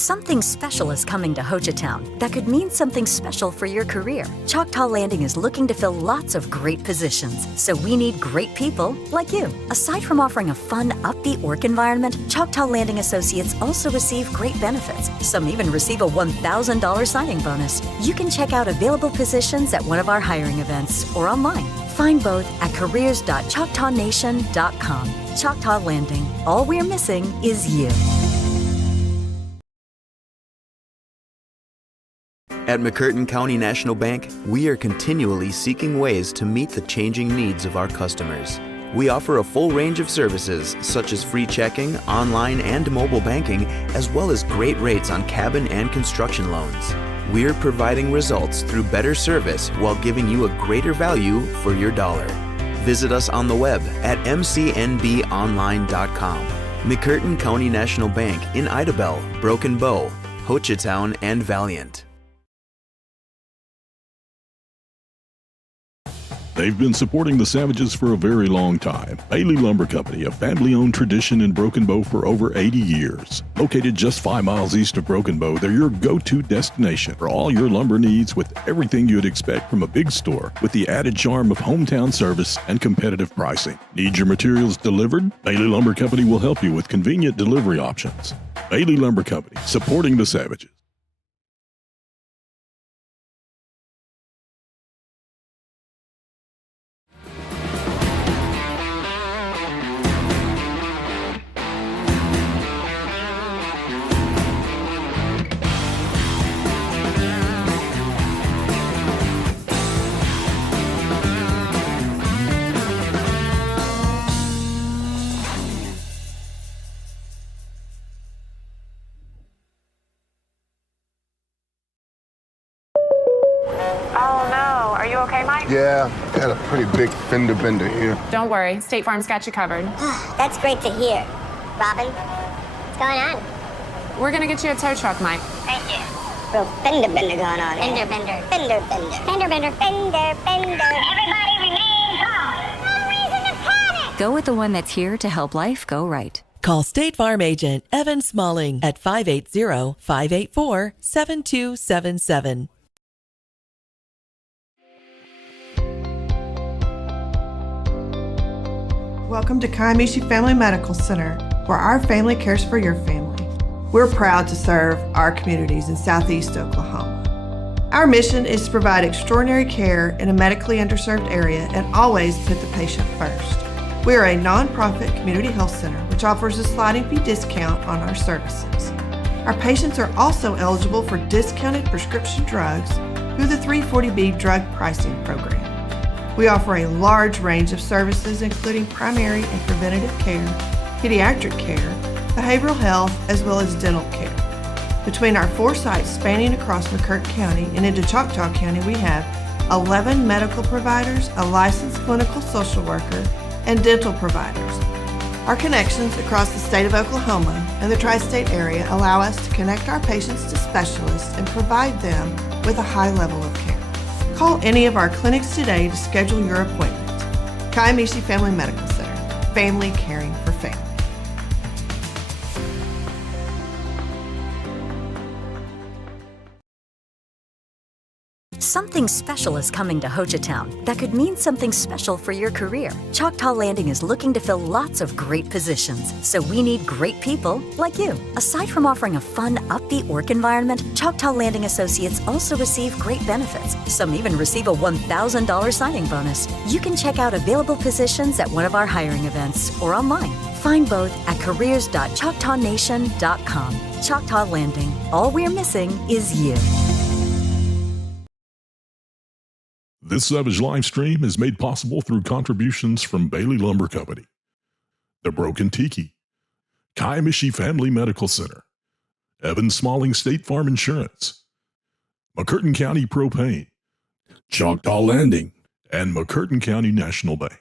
Something special is coming to Hochatown that could mean something special for your career. Choctaw Landing is looking to fill lots of great positions, so we need great people like you. Aside from offering a fun, upbeat work environment, Choctaw Landing Associates also receive great benefits. Some even receive a $1,000 signing bonus. You can check out available positions at one of our hiring events or online. Find both at careers.choctawnation.com. Choctaw Landing. All we're missing is you. At McCurtain County National Bank, we are continually seeking ways to meet the changing needs of our customers. We offer a full range of services such as free checking, online and mobile banking, as well as great rates on cabin and construction loans. We're providing results through better service while giving you a greater value for your dollar. Visit us on the web at mcnbonline.com. McCurtain County National Bank in Idabel, Broken Bow, Hochatown, and Valiant. They've been supporting the Savages for a very long time. Bailey Lumber Company, a family-owned tradition in Broken Bow for over 80 years. Located just 5 miles east of Broken Bow, they're your go-to destination for all your lumber needs with everything you'd expect from a big store, with the added charm of hometown service and competitive pricing. Need your materials delivered? Bailey Lumber Company will help you with convenient delivery options. Bailey Lumber Company, supporting the Savages. Oh no, are you okay, Mike? Yeah, got a pretty big fender bender here. Don't worry, State Farm's got you covered. That's great to hear. Robin, what's going on? We're gonna get you a tow truck, Mike. Thank you. Real fender bender going on. Fender bender. Fender bender. Fender bender. Fender bender. Everybody remain calm. No reason to panic. Go with the one that's here to help life go right. Call State Farm agent Evan Smalling at 580-584-7277. Welcome to Kiamichi Family Medical Center, where our family cares for your family. We're proud to serve our communities in Southeast Oklahoma. Our mission is to provide extraordinary care in a medically underserved area and always put the patient first. We are a nonprofit community health center which offers a sliding fee discount on our services. Our patients are also eligible for discounted prescription drugs through the 340B drug pricing program. We offer a large range of services including primary and preventative care, pediatric care, behavioral health, as well as dental care. Between our 4 sites spanning across McCurtain County and into Choctaw County, we have 11 medical providers, a licensed clinical social worker, and dental providers. Our connections across the state of Oklahoma and the tri-state area allow us to connect our patients to specialists and provide them with a high level of care. Call any of our clinics today to schedule your appointment. Kiamichi Family Medical Center, family caring for family. Something special is coming to Hochatown that could mean something special for your career. Choctaw Landing is looking to fill lots of great positions, so we need great people like you. Aside from offering a fun, upbeat work environment, Choctaw Landing Associates also receive great benefits. Some even receive a $1,000 signing bonus. You can check out available positions at one of our hiring events or online. Find both at careers.choctawnation.com. Choctaw Landing. All we're missing is you. This Savage live stream is made possible through contributions from Bailey Lumber Company, The Broken Tiki, Kiamichi Family Medical Center, Evan Smalling State Farm Insurance, McCurtain County Propane, Choctaw Landing, and McCurtain County National Bank.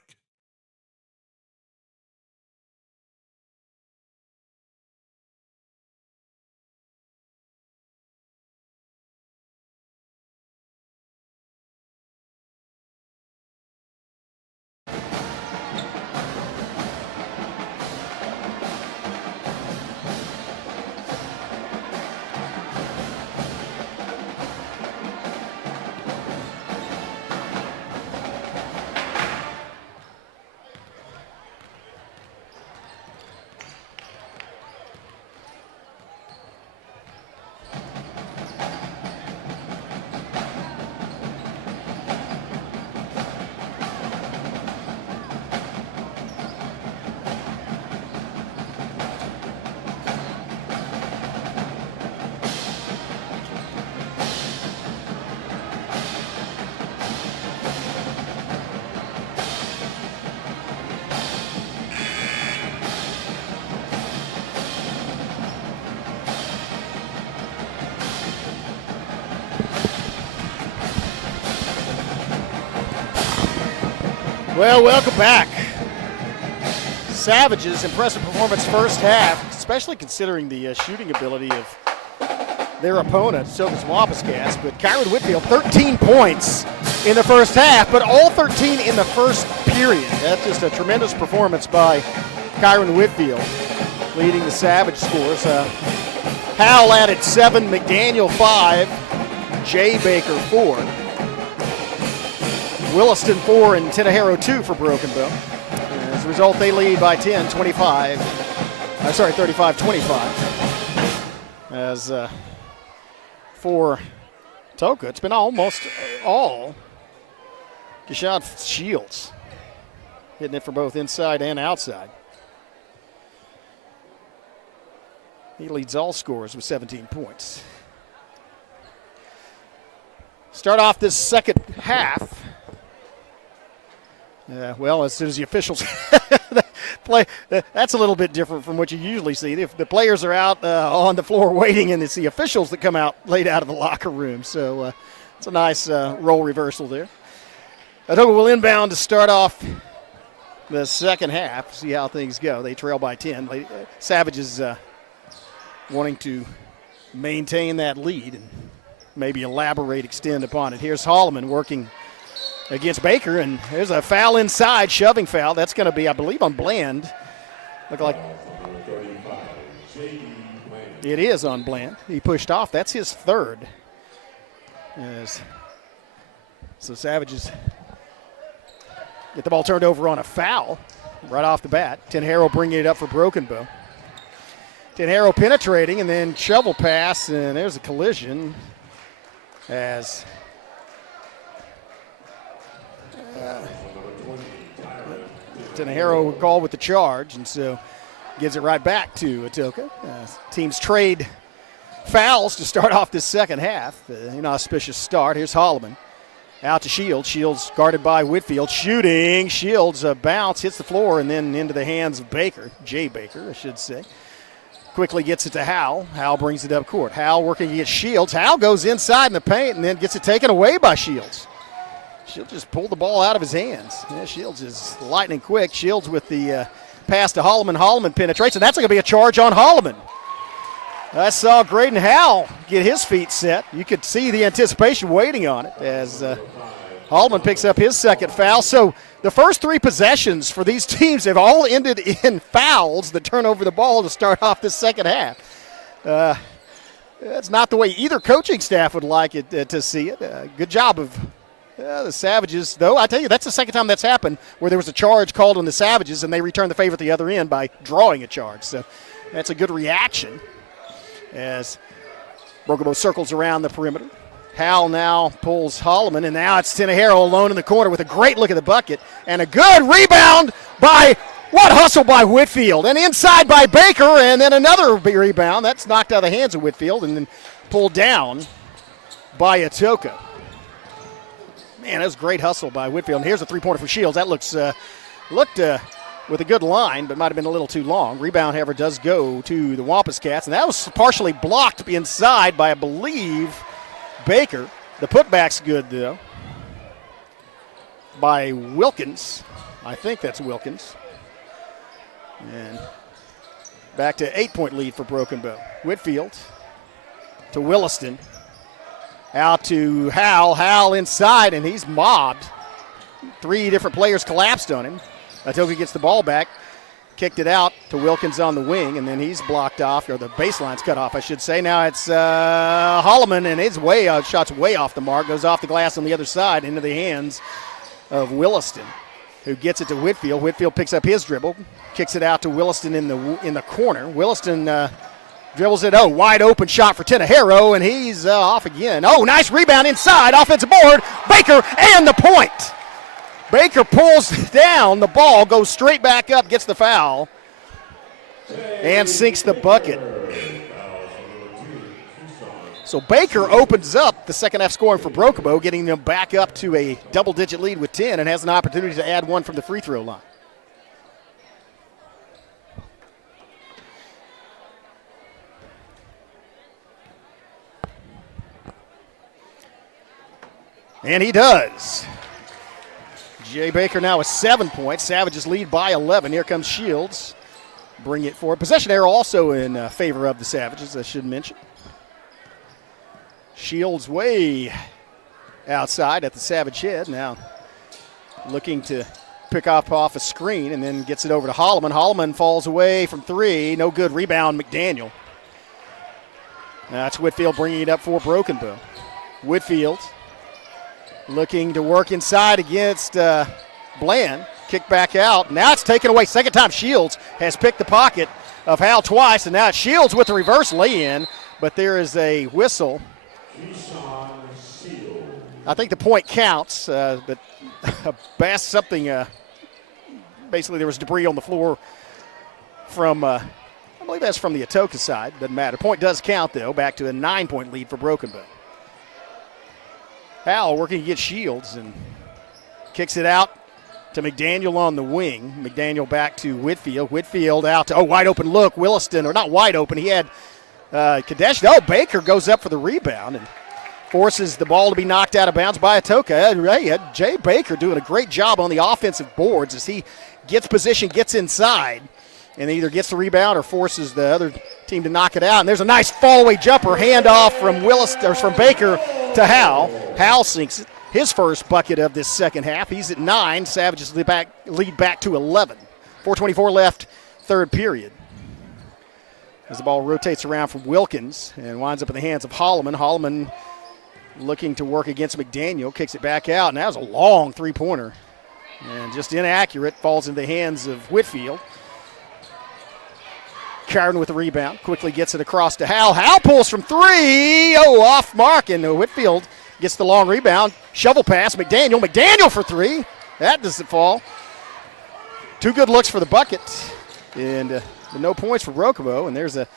Well, welcome back. Savages, impressive performance first half, especially considering the shooting ability of their opponent, Atoka's Wampuscats. But Kyron Whitfield, 13 points in the first half, but all 13 in the first period. That's just a tremendous performance by Kyron Whitfield, leading the Savage scores. Howell added 7, McDaniel 5, Jay Baker 4, Williston 4, and Tenahero 2 for Broken Bow. As a result, they lead by 35-25. As for Atoka, it's been almost all Keshad Shields, hitting it for both inside and outside. He leads all scorers with 17 points. Start off this second half. Well, as soon as the officials play, that's a little bit different from what you usually see. If the players are out on the floor waiting, and it's the officials that come out late out of the locker room. So it's a nice role reversal there. Atoka will inbound to start off the second half, see how things go. They trail by 10. Savages wanting to maintain that lead and maybe extend upon it. Here's Holloman working against Baker, and there's a foul inside, shoving foul. That's going to be, I believe, on Bland. Look like it is on Bland. He pushed off. That's his third. So Savages get the ball turned over on a foul right off the bat. Tenhero bringing it up for Broken Bow. Tenhero penetrating, and then shovel pass, and there's a collision as Tenahero called with the charge, and so gives it right back to Atoka. Teams trade fouls to start off this second half. Inauspicious start. Here's Holloman. Out to Shields. Shields guarded by Whitfield. Shooting. Shields bounce, hits the floor, and then into the hands of Baker. Jay Baker, I should say. Quickly gets it to Howell. Howell brings it up court. Howell working against Shields. Howell goes inside in the paint and then gets it taken away by Shields. Shields just pulled the ball out of his hands. Yeah, Shields is lightning quick. Shields with the pass to Holloman. Holloman penetrates, and that's going to be a charge on Holloman. I saw Graydon Howell get his feet set. You could see the anticipation waiting on it as Holloman picks up his second foul. So the first three possessions for these teams have all ended in fouls that turn over the ball to start off this second half. That's not the way either coaching staff would like it to see it. Good job of the Savages, though. I tell you, that's the second time that's happened where there was a charge called on the Savages and they returned the favor at the other end by drawing a charge. So that's a good reaction as Broken Bow circles around the perimeter. Howell now pulls Holloman, and now it's Tenahero alone in the corner with a great look at the bucket and a good rebound by what hustle by Whitfield, and inside by Baker, and then another rebound. That's knocked out of the hands of Whitfield and then pulled down by Atoka. Man, that was great hustle by Whitfield. And here's a three-pointer for Shields. That looked with a good line, but might have been a little too long. Rebound, however, does go to the Wampuscats, and that was partially blocked inside by, I believe, Baker. The putback's good, though, by Wilkins. I think that's Wilkins. And back to 8-point lead for Broken Bow. Whitfield to Williston. Out to Howell. Howell inside, and he's mobbed. Three different players collapsed on him. Atoka gets the ball back, kicked it out to Wilkins on the wing, and then he's blocked off, or the baseline's cut off, I should say. Now it's Holloman, and his shot's way off the mark, goes off the glass on the other side into the hands of Williston, who gets it to Whitfield. Whitfield picks up his dribble, kicks it out to Williston in the corner. Williston dribbles it. Wide open shot for Tenahero, and he's off again. Nice rebound inside, offensive board. Baker and the point. Baker pulls down the ball, goes straight back up, gets the foul, and sinks the bucket. So Baker opens up the second half scoring for Broken Bow, getting them back up to a double-digit lead with 10, and has an opportunity to add one from the free throw line. And he does. Jay Baker now with 7 points. Savages lead by 11. Here comes Shields. Bring it forward. Possession arrow also in favor of the Savages, I should mention. Shields way outside at the Savage head. Now looking to pick up off a screen and then gets it over to Holloman. Holloman falls away from three. No good. Rebound, McDaniel. That's Whitfield bringing it up for Broken Bow. Whitfield looking to work inside against Bland. Kick back out. Now it's taken away. Second time Shields has picked the pocket of Hal twice, and now it's Shields with the reverse lay-in, but there is a whistle. I think the point counts, but basically there was debris on the floor from, I believe that's from the Atoka side. Doesn't matter. Point does count, though, back to a 9-point lead for Broken Bow. Hal working against Shields and kicks it out to McDaniel on the wing. McDaniel back to Whitfield. Whitfield out to, wide open look. Williston, or not wide open. He had Kadesh. Baker goes up for the rebound and forces the ball to be knocked out of bounds by Atoka. Jay Baker doing a great job on the offensive boards as he gets position, gets inside, and either gets the rebound or forces the other team to knock it out. And there's a nice fallaway jumper handoff from Baker to Hal. Hal sinks his first bucket of this second half. He's at 9. Savages lead back to 11. 4:24 left, third period. As the ball rotates around from Wilkins and winds up in the hands of Holloman. Holloman looking to work against McDaniel, kicks it back out, and that was a long three-pointer. And just inaccurate, falls into the hands of Whitfield. Carden with the rebound, quickly gets it across to Hal. Hal pulls from three, off mark, and Whitfield gets the long rebound. Shovel pass, McDaniel for three. That doesn't fall. Two good looks for the bucket, and no points for Broken Bow. And there's a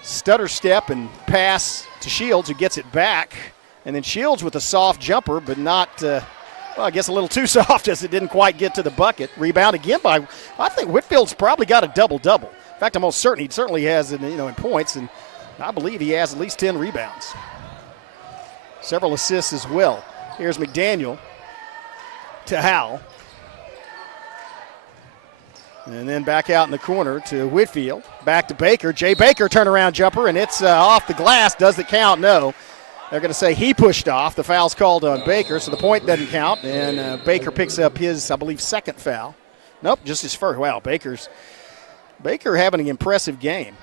stutter step and pass to Shields, who gets it back. And then Shields with a soft jumper, but not, I guess a little too soft as it didn't quite get to the bucket. Rebound again by, I think Whitfield's probably got a double-double. In fact, I'm almost certain he certainly has it, in points, and I believe he has at least 10 rebounds. Several assists as well. Here's McDaniel to Hal. And then back out in the corner to Whitfield. Back to Baker. Jay Baker turnaround jumper, and it's off the glass. Does it count? No. They're going to say he pushed off. The foul's called on Baker, so the point doesn't count. And Baker picks up his, I believe, second foul. Nope, just his first. Wow, Baker having an impressive game.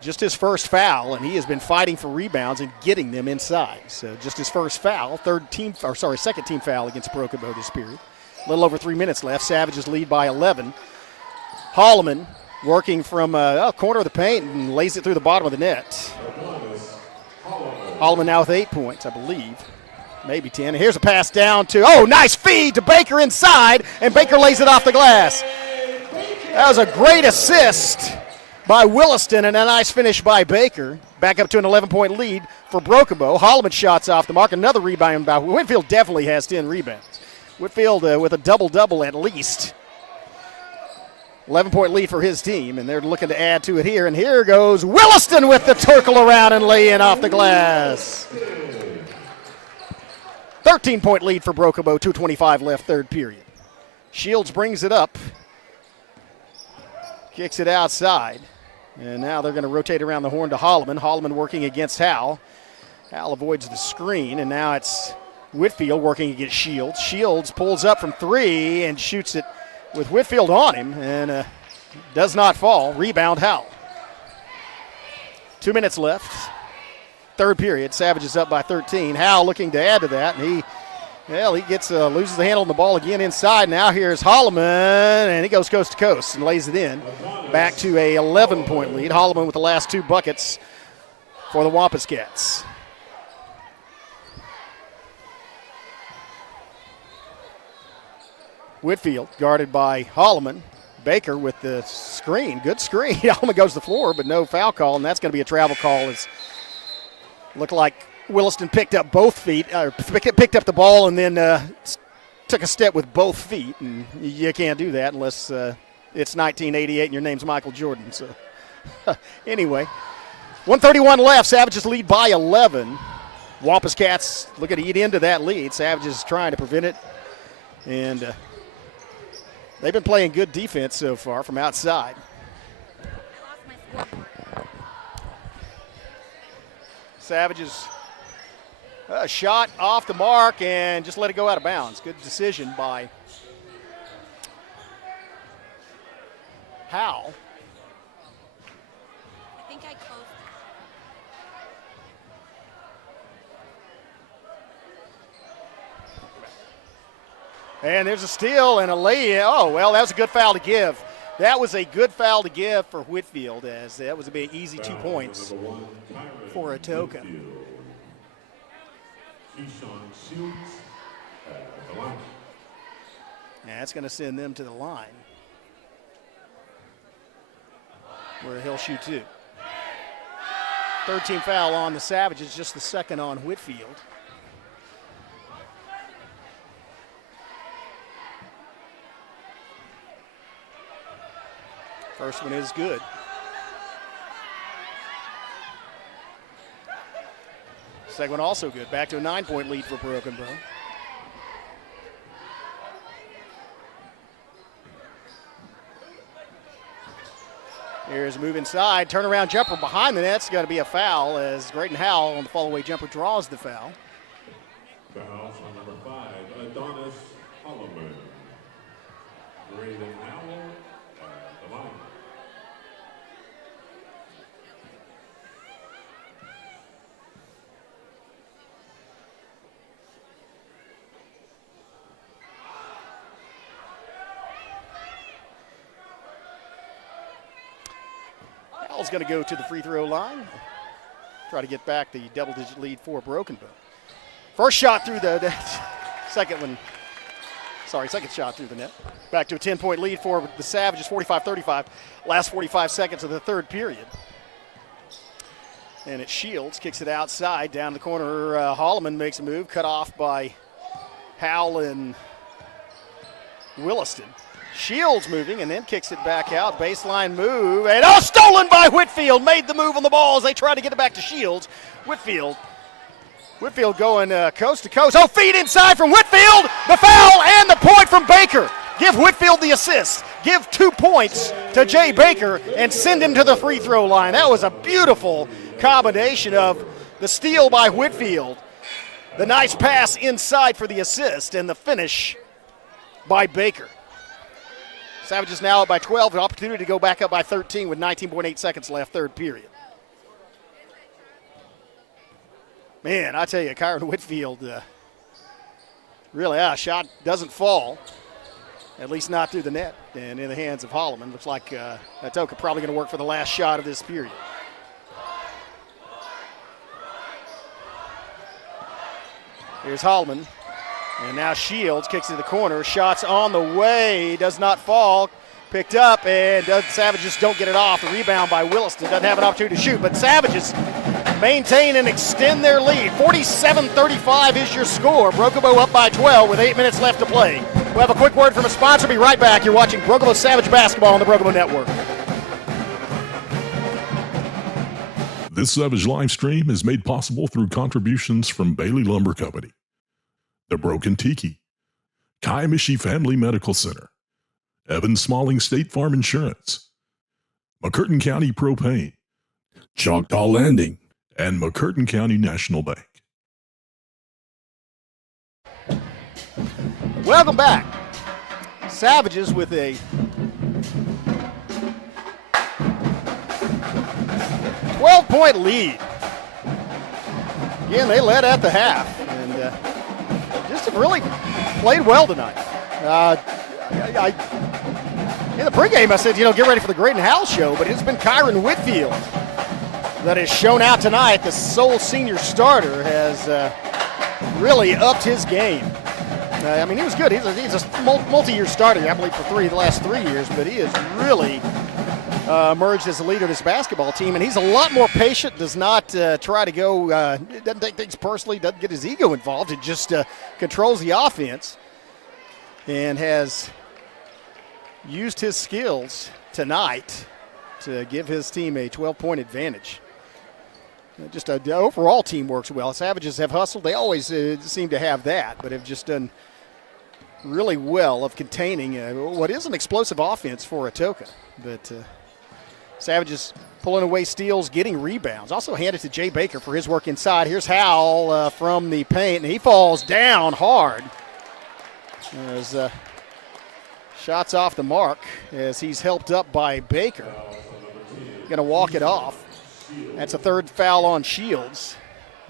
Just his first foul, and he has been fighting for rebounds and getting them inside. So just his first foul, second team foul against Broken Bow this period. A little over 3 minutes left. Savages lead by 11. Holloman working from corner of the paint and lays it through the bottom of the net. Holloman now with 8 points, I believe. Maybe 10. And here's a pass down to, nice feed to Baker inside, and Baker lays it off the glass. That was a great assist by Williston and a nice finish by Baker. Back up to an 11-point lead for Broken Bow. Holloman shots off the mark. Another rebound by Whitfield. Definitely has 10 rebounds. Whitfield with a double-double at least. 11-point lead for his team, and they're looking to add to it here. And here goes Williston with the circle around and lay in off the glass. 13-point lead for Broken Bow, 2:25 left, third period. Shields brings it up. Kicks it outside. And now they're going to rotate around the horn to Holloman. Holloman working against Hal. Hal avoids the screen, and now it's Whitfield working against Shields. Shields pulls up from three and shoots it with Whitfield on him, and does not fall. Rebound Hal. 2 minutes left. Third period. Savages up by 13. Hal looking to add to that, and he gets loses the handle on the ball again inside. Now here's Holloman, and he goes coast to coast and lays it in. Back to a 11-point lead. Holloman with the last two buckets for the Wampus Cats. Whitfield guarded by Holloman. Baker with the screen. Good screen. Holloman goes to the floor, but no foul call, and that's going to be a travel call. It's looked like Williston picked up both feet, picked up the ball and then took a step with both feet, and you can't do that unless it's 1988 and your name's Michael Jordan. So anyway, 1:31 left. Savages lead by 11. Wampus Cats looking to eat into that lead. Savages trying to prevent it. And they've been playing good defense so far from outside. Savages shot off the mark and just let it go out of bounds. Good decision by Howell. I think I closed. And there's a steal and a lay-in. Oh, well, that was a good foul to give. That was a good foul to give for Whitfield, as that was a big easy 2 points for Atoka. Yeah, that's going to send them to the line, where he'll shoot 2. Third team foul on the Savages, just the second on Whitfield. First one is good. Second one also good. Back to a 9-point lead for Broken Bow. Here's a move inside. Turnaround jumper behind the net's got to be a foul as Graydon Howell on the fall-away jumper draws the foul. Foul on number 5, Adonis Holloman. Graydon Howell at the line. Howell's going to go to the free throw line. Try to get back the double-digit lead for Broken Bow. First shot through the net. Second shot through the net. Back to a 10-point lead for the Savages, 45-35. Last 45 seconds of the third period. And it's Shields, kicks it outside, down the corner. Holloman makes a move, cut off by Howell and Williston. Shields moving and then kicks it back out. Baseline move, and stolen by Whitfield. Made the move on the ball as they try to get it back to Shields. Whitfield going coast to coast. Oh, feed inside from Whitfield. The foul and the point from Baker. Give Whitfield the assist. Give 2 points to Jay Baker and send him to the free throw line. That was a beautiful combination of the steal by Whitfield, the nice pass inside for the assist, and the finish by Baker. Savages now up by 12, an opportunity to go back up by 13 with 19.8 seconds left, third period. Man, I tell you, Kyron Whitfield, really, shot doesn't fall, at least not through the net and in the hands of Holloman. Looks like Atoka probably going to work for the last shot of this period. Here's Holloman. And now Shields kicks it to the corner. Shots on the way. Does not fall. Picked up, and Savages don't get it off. A rebound by Williston. Doesn't have an opportunity to shoot, but Savages maintain and extend their lead. 47-35 is your score. Broken Bow up by 12 with 8 minutes left to play. We'll have a quick word from a sponsor. Be right back. You're watching Broken Bow Savage Basketball on the Broken Bow Network. This Savage live stream is made possible through contributions from Bailey Lumber Company, The Broken Tiki, Kaimishi Family Medical Center, Evan Smalling State Farm Insurance, McCurtain County Propane, Choctaw Landing, and McCurtain County National Bank. Welcome back. Savages with a 12-point lead. Again, they led at the half, and just have really played well tonight. In the pregame, I said, get ready for the Graydon Howell show, but it's been Kyron Whitfield that has shown out tonight. The sole senior starter has really upped his game. He was good. He's a multi-year starter, I believe, for the last 3 years, but he has really emerged as the leader of this basketball team, and he's a lot more patient, does not try to go, doesn't take things personally, doesn't get his ego involved. It just controls the offense and has used his skills tonight to give his team a 12-point advantage. just the overall team works well. Savages have hustled. They always seem to have that, but have just done really well of containing what is an explosive offense for Atoka. But Savages pulling away steals, getting rebounds. Also handed to Jay Baker for his work inside. Here's Howell from the paint, and he falls down hard. As shots off the mark as he's helped up by Baker. Going to walk it off. That's a third foul on Shields.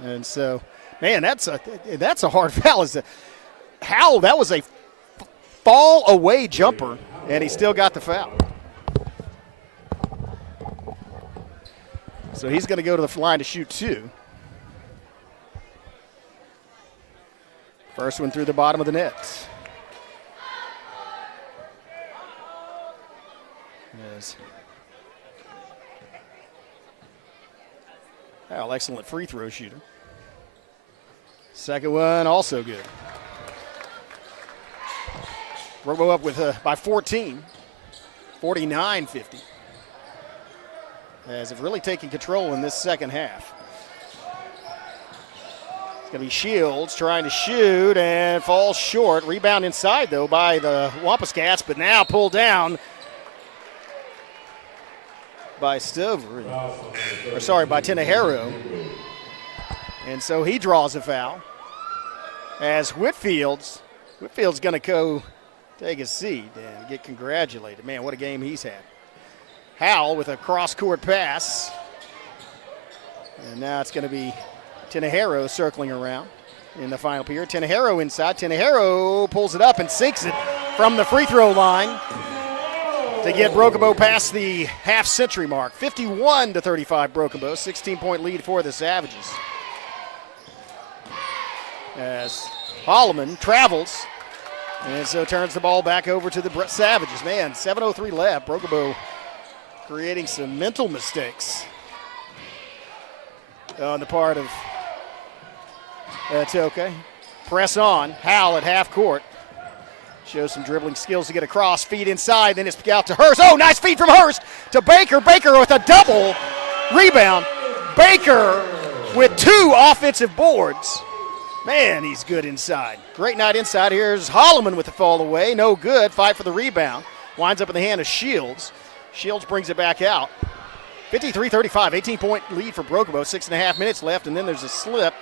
And so, man, that's a hard foul. Howell, that was a fall away jumper, and he still got the foul. So he's going to go to the line to shoot 2. First one through the bottom of the net. Yes. Howell, excellent free throw shooter. Second one also good. Robo up with by 14, 49-50. As they've really taken control in this second half. It's going to be Shields trying to shoot and falls short. Rebound inside, though, by the Wampuscats, but now pulled down by Stover. By Tenejero. And so he draws a foul. As Whitfield's going to go take a seat and get congratulated. Man, what a game he's had. Howell with a cross-court pass. And now it's going to be Tenejero circling around in the final period. Tenejero inside. Tenejero pulls it up and sinks it from the free throw line to get Broken Bow past the half-century mark. 51-35 Broken Bow, 16-point lead for the Savages. As Holloman travels and so turns the ball back over to the Savages. Man, 7:03 left. Broken Bow creating some mental mistakes on the part of Atoka. Press on. Howell at half court. Shows some dribbling skills to get across. Feed inside. Then it's out to Hurst. Oh, nice feed from Hurst to Baker. Baker with a double rebound. Baker with 2 offensive boards. Man, he's good inside. Great night inside. Here's Holloman with the fall away. No good. Fight for the rebound. Winds up in the hand of Shields. Shields brings it back out. 53-35, 18-point lead for Broken Bow. 6.5 minutes left, and then there's a slip.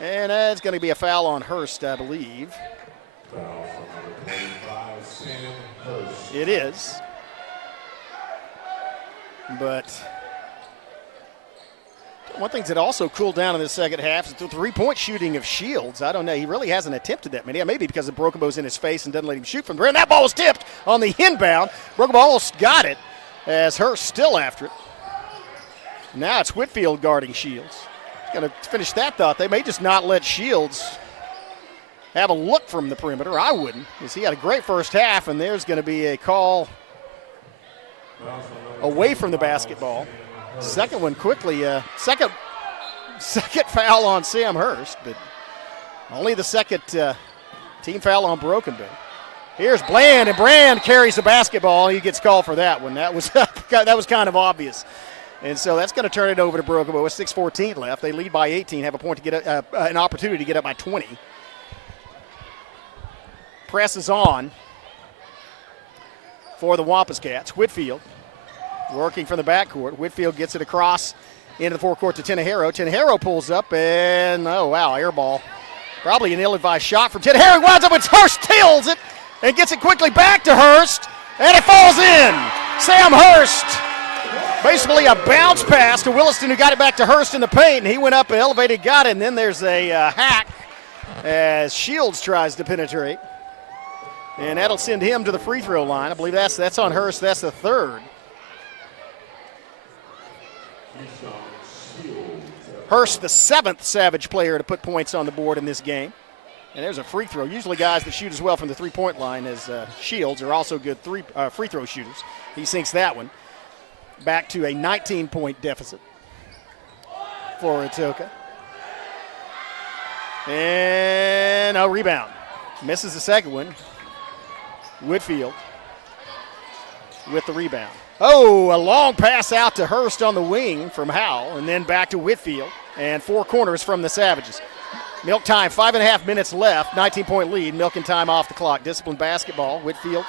And it's going to be a foul on Hurst, I believe. It is. But one thing that also cooled down in the second half is the three-point shooting of Shields. I don't know. He really hasn't attempted that many. Maybe because the Broken Bow's in his face and doesn't let him shoot from there. And that ball was tipped on the inbound. Broken Bow almost got it as Hurst still after it. Now it's Whitfield guarding Shields. Going to finish that thought. They may just not let Shields have a look from the perimeter. I wouldn't, because he had a great first half, and there's going to be a call away from the basketball. Second one quickly. Second foul on Sam Hurst, but only the second team foul on Broken Bow. Here's Bland, and Brand carries the basketball. He gets called for that one. That was kind of obvious. And so that's going to turn it over to Broken Bow with 6:14 left. They lead by 18, have a point to get an opportunity to get up by 20. Presses on for the Wampuscats. Whitfield working from the backcourt. Whitfield gets it across into the forecourt to Tenejero. Tenejero pulls up, and oh, wow, air ball. Probably an ill-advised shot from Tenejero. Winds up with Hurst, steals it, and gets it quickly back to Hurst, and it falls in. Sam Hurst, basically a bounce pass to Williston, who got it back to Hurst in the paint, and he went up and elevated, got it, and then there's a hack as Shields tries to penetrate. And that'll send him to the free throw line. I believe that's on Hurst. That's the third. Hurst, the 7th Savage player to put points on the board in this game. And there's a free throw. Usually guys that shoot as well from the three-point line as Shields are also good free throw shooters. He sinks that one. Back to a 19-point deficit for Atoka. And a rebound. Misses the second one. Whitfield with the rebound. Oh, a long pass out to Hurst on the wing from Howell, and then back to Whitfield. and 4 corners from the Savages. Milk time, 5.5 minutes left, 19-point lead, milking time off the clock. Disciplined basketball, Whitfield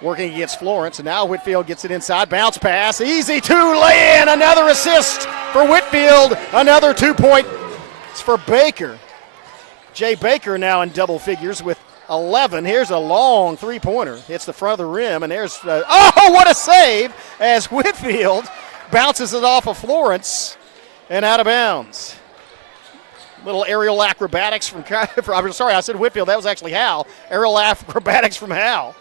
working against Florence, and now Whitfield gets it inside, bounce pass, easy two, lay in, another assist for Whitfield, another 2-point for Baker. Jay Baker now in double figures with 11. Here's a long three-pointer, hits the front of the rim, and there's, oh, what a save as Whitfield bounces it off of Florence and out of bounds. Little aerial acrobatics from, I'm sorry, I said Whitfield, that was actually Hal. Aerial acrobatics from Hal.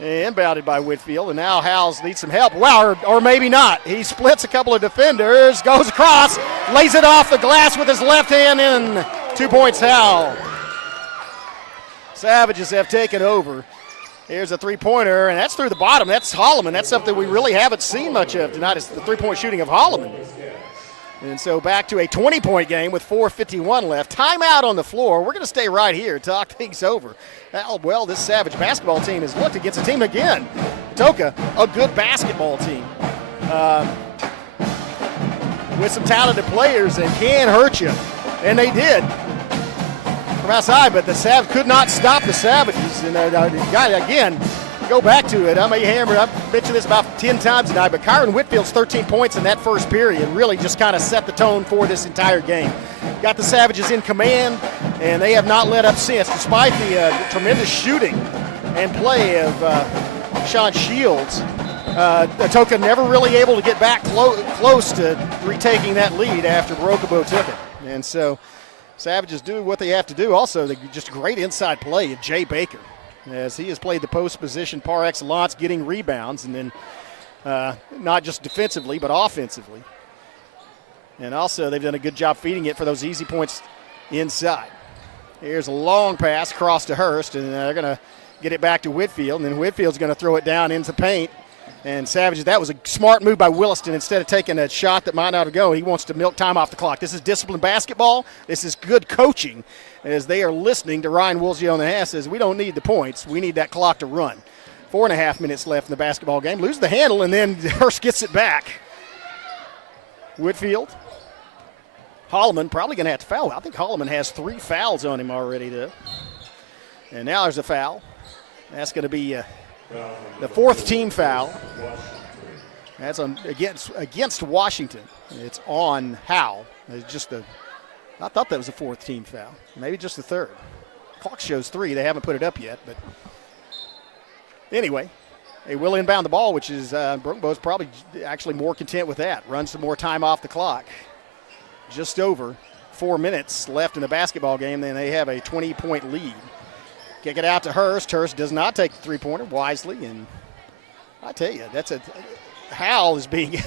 And inbounded by Whitfield, and now Howells needs some help. Wow, or maybe not. He splits a couple of defenders, goes across, lays it off the glass with his left hand in. 2 points, Howell. Savages have taken over. Here's a three-pointer, and that's through the bottom. That's Holloman. That's something we really haven't seen much of tonight, is the three-point shooting of Holloman. And so back to a 20-point game with 4:51 left. Timeout on the floor. We're going to stay right here, talk things over. Well, this Savage basketball team has looked against a team again. Atoka, a good basketball team. With some talented players and can hurt you. And they did from outside, but the Savage could not stop the Savages. And again, go back to it. I've mentioned this about 10 times tonight, but Kyron Whitfield's 13 points in that first period really just kind of set the tone for this entire game. Got the Savages in command, and they have not let up since, despite the tremendous shooting and play of Sean Shields. Atoka never really able to get back close to retaking that lead after Brokobo took it. And so Savages do what they have to do. Also, just great inside play of Jay Baker, as he has played the post position par excellence, getting rebounds, and then not just defensively but offensively. And also they've done a good job feeding it for those easy points inside. Here's a long pass across to Hurst, and they're going to get it back to Whitfield, and then Whitfield's going to throw it down into paint. And Savages, that was a smart move by Williston. Instead of taking a shot that might not have gone, he wants to milk time off the clock. This is disciplined basketball. This is good coaching, as they are listening to Ryan Woolsey on the half. Says, we don't need the points. We need that clock to run. 4.5 minutes left in the basketball game. Lose the handle, and then Hurst gets it back. Whitfield. Holloman probably going to have to foul. I think Holloman has 3 fouls on him already, though. And now there's a foul. That's going to be the 4th team foul. That's against Washington. It's on Howe. It's I thought that was a 4th team foul. Maybe just the 3rd. Clock shows 3. They haven't put it up yet. But anyway, they will inbound the ball, which is Brookbo's probably actually more content with that. Run some more time off the clock. Just over 4 minutes left in the basketball game. Then they have a 20-point lead. Kick it out to Hurst. Hurst does not take the three-pointer wisely. And I tell you, Howell is being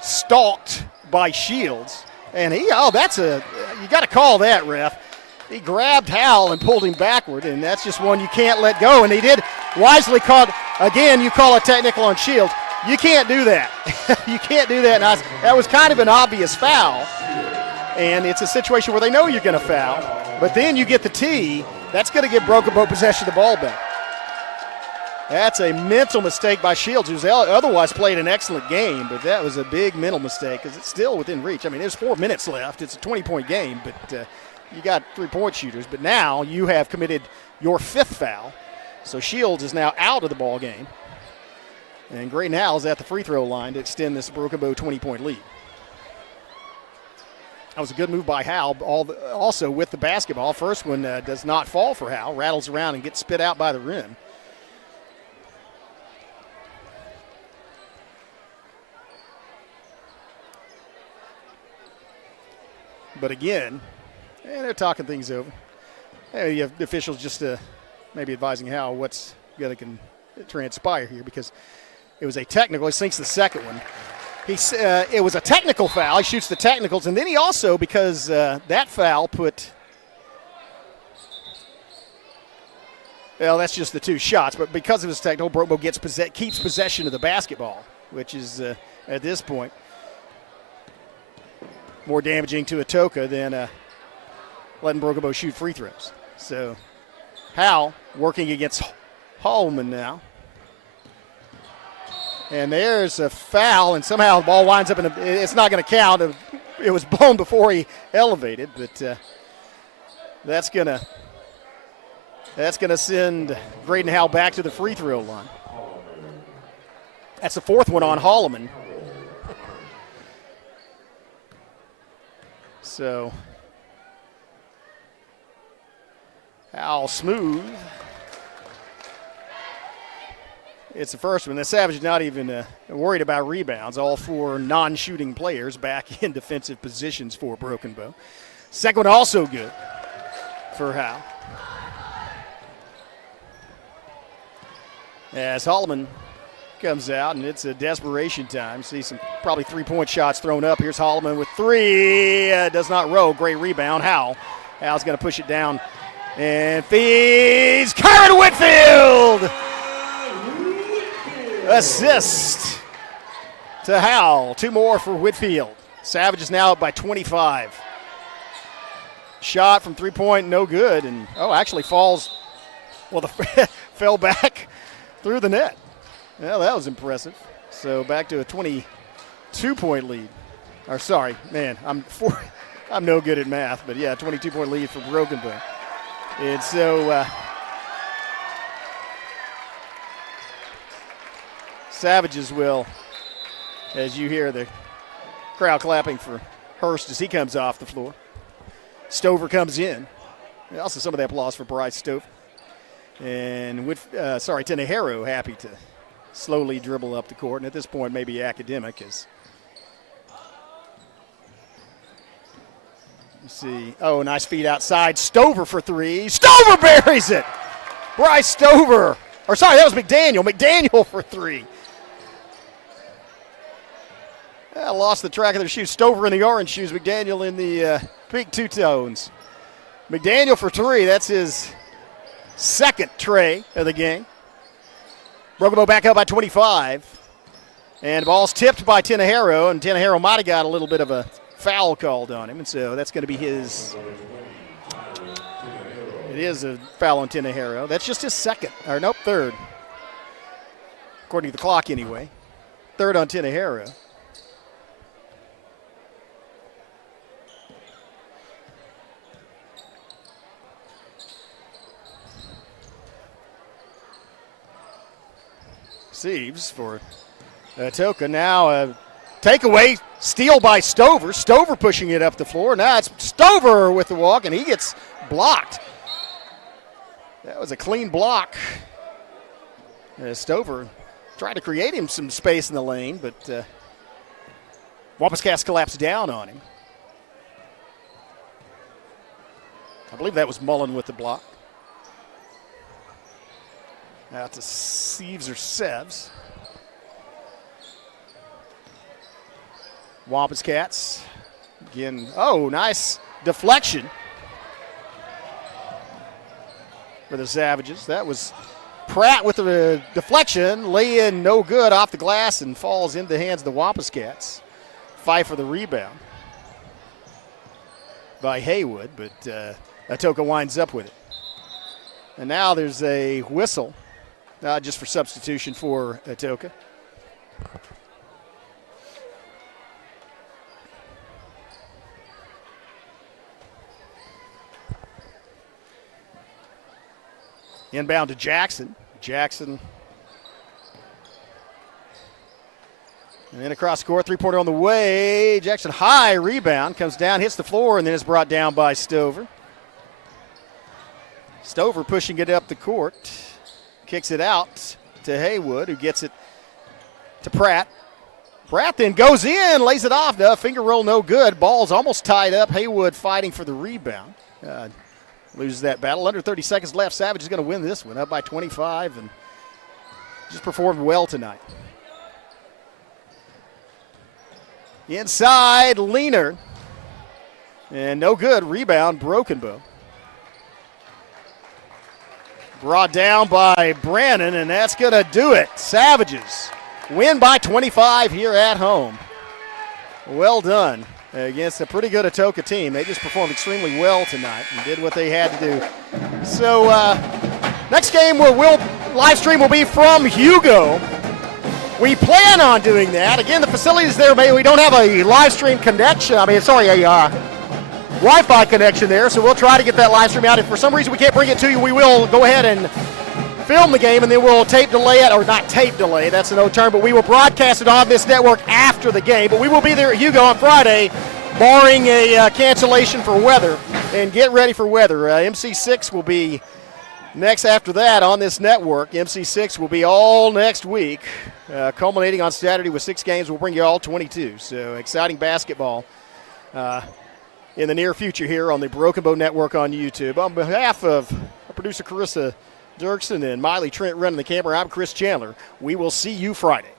stalked by Shields. And you got to call that, ref. He grabbed Howell and pulled him backward, and that's just one you can't let go. And he did wisely again, you call a technical on Shields. You can't do that. You can't do that. And that was kind of an obvious foul. And it's a situation where they know you're going to foul. But then you get the tee. That's going to give Brokobo possession of the ball back. That's a mental mistake by Shields, who's otherwise played an excellent game, but that was a big mental mistake because it's still within reach. I mean, there's 4 minutes left. It's a 20-point game, but you got 3-point shooters. But now you have committed your 5th foul, so Shields is now out of the ball game. And Gray now is at the free throw line to extend this Brokobo 20-point lead. That was a good move by Howell, also with the basketball. First one does not fall for Howell, rattles around and gets spit out by the rim. But again, they're talking things over. You have the officials just maybe advising Howell what's going to transpire here, because it was a technical. He sinks the second one. It was a technical foul. He shoots the technicals, and then he also, because that foul put – well, that's just the 2 shots, but because of his technical, Brobo keeps possession of the basketball, which is, at this point, more damaging to Atoka than letting Brokobo shoot free throws. So Howell working against Holman now. And there's a foul, and somehow the ball winds up it's not going to count. it was blown before he elevated, but that's gonna send Graydon Howe back to the free throw line. That's the fourth one on Holloman. So Howe smooth. It's the first one. The Savage is not even worried about rebounds. All four non-shooting players back in defensive positions for Broken Bow. Second one also good for Howe. As Holloman comes out, and it's a desperation time. See some probably three-point shots thrown up. Here's Holloman with three. Does not roll. Great rebound. Howe's going to push it down and feeds. Kyron Whitfield! Assist to Howe. Two more for Whitfield. Savage is now up by 25. Shot from three-point, no good. And, actually falls, fell back through the net. Well, that was impressive. So back to a 22-point lead. Or sorry, man, I'm no good at math, but yeah, 22-point lead for Broken Bow. And so Savages will, as you hear the crowd clapping for Hurst as he comes off the floor. Stover comes in. Also some of that applause for Bryce Stover. And Tenehiro happy to slowly dribble up the court. And at this point, maybe academic is. Let's see. Oh, nice feed outside. Stover for three. Stover buries it. Bryce Stover. Or sorry, that was McDaniel. McDaniel for three. Lost the track of their shoes. Stover in the orange shoes. McDaniel in the pink two-tones. McDaniel for three. That's his second tray of the game. Broken Bow back up by 25. And the ball's tipped by Tenehiro, and Tenehiro might have got a little bit of a foul called on him, and so that's going to be his. It is a foul on Tenehiro. That's just his second, or nope, third. According to the clock anyway. Third on Tenehiro. Receives for Atoka. Now a takeaway, steal by Stover. Stover pushing it up the floor. Now it's Stover with the walk, and he gets blocked. That was a clean block. Stover tried to create him some space in the lane, but Wampus Cats collapsed down on him. I believe that was Mullen with the block. Out to Seaves or Sevs. Wampus Cats. Again, nice deflection for the Savages. That was Pratt with the deflection. Lay in no good off the glass and falls into the hands of the Wampus Cats. Fight for the rebound by Haywood, but Atoka winds up with it. And now there's a whistle. Just for substitution for Atoka. Inbound to Jackson. Jackson. And then across the court, three-pointer on the way. Jackson high rebound, comes down, hits the floor, and then is brought down by Stover. Stover pushing it up the court. Kicks it out to Haywood, who gets it to Pratt. Pratt then goes in, lays it off. Finger roll no good. Ball's almost tied up. Haywood fighting for the rebound. Loses that battle. Under 30 seconds left. Savage is going to win this one, up by 25, and just performed well tonight. Inside, Leaner. And no good. Rebound, Broken Bow. Brought down by Brannon, and that's going to do it. Savages win by 25 here at home. Well done against a pretty good Atoka team. They just performed extremely well tonight and did what they had to do. So next game we'll live stream will be from Hugo. we plan on doing that. Again, the facilities there, we don't have a live stream connection. A Wi-Fi connection there, so we'll try to get that live stream out. If for some reason we can't bring it to you, we will go ahead and film the game, and then we'll tape delay it, or not tape delay, that's an old term, but we will broadcast it on this network after the game. But we will be there at Hugo on Friday, barring a cancellation for weather. And get ready for weather. MC6 will be next after that on this network. MC6 will be all next week, culminating on Saturday with 6 games. We'll bring you all 22. So exciting basketball in the near future here on the Broken Bow Network on YouTube. On behalf of producer Carissa Dirksen and Miley Trent running the camera, I'm Chris Chandler. We will see you Friday.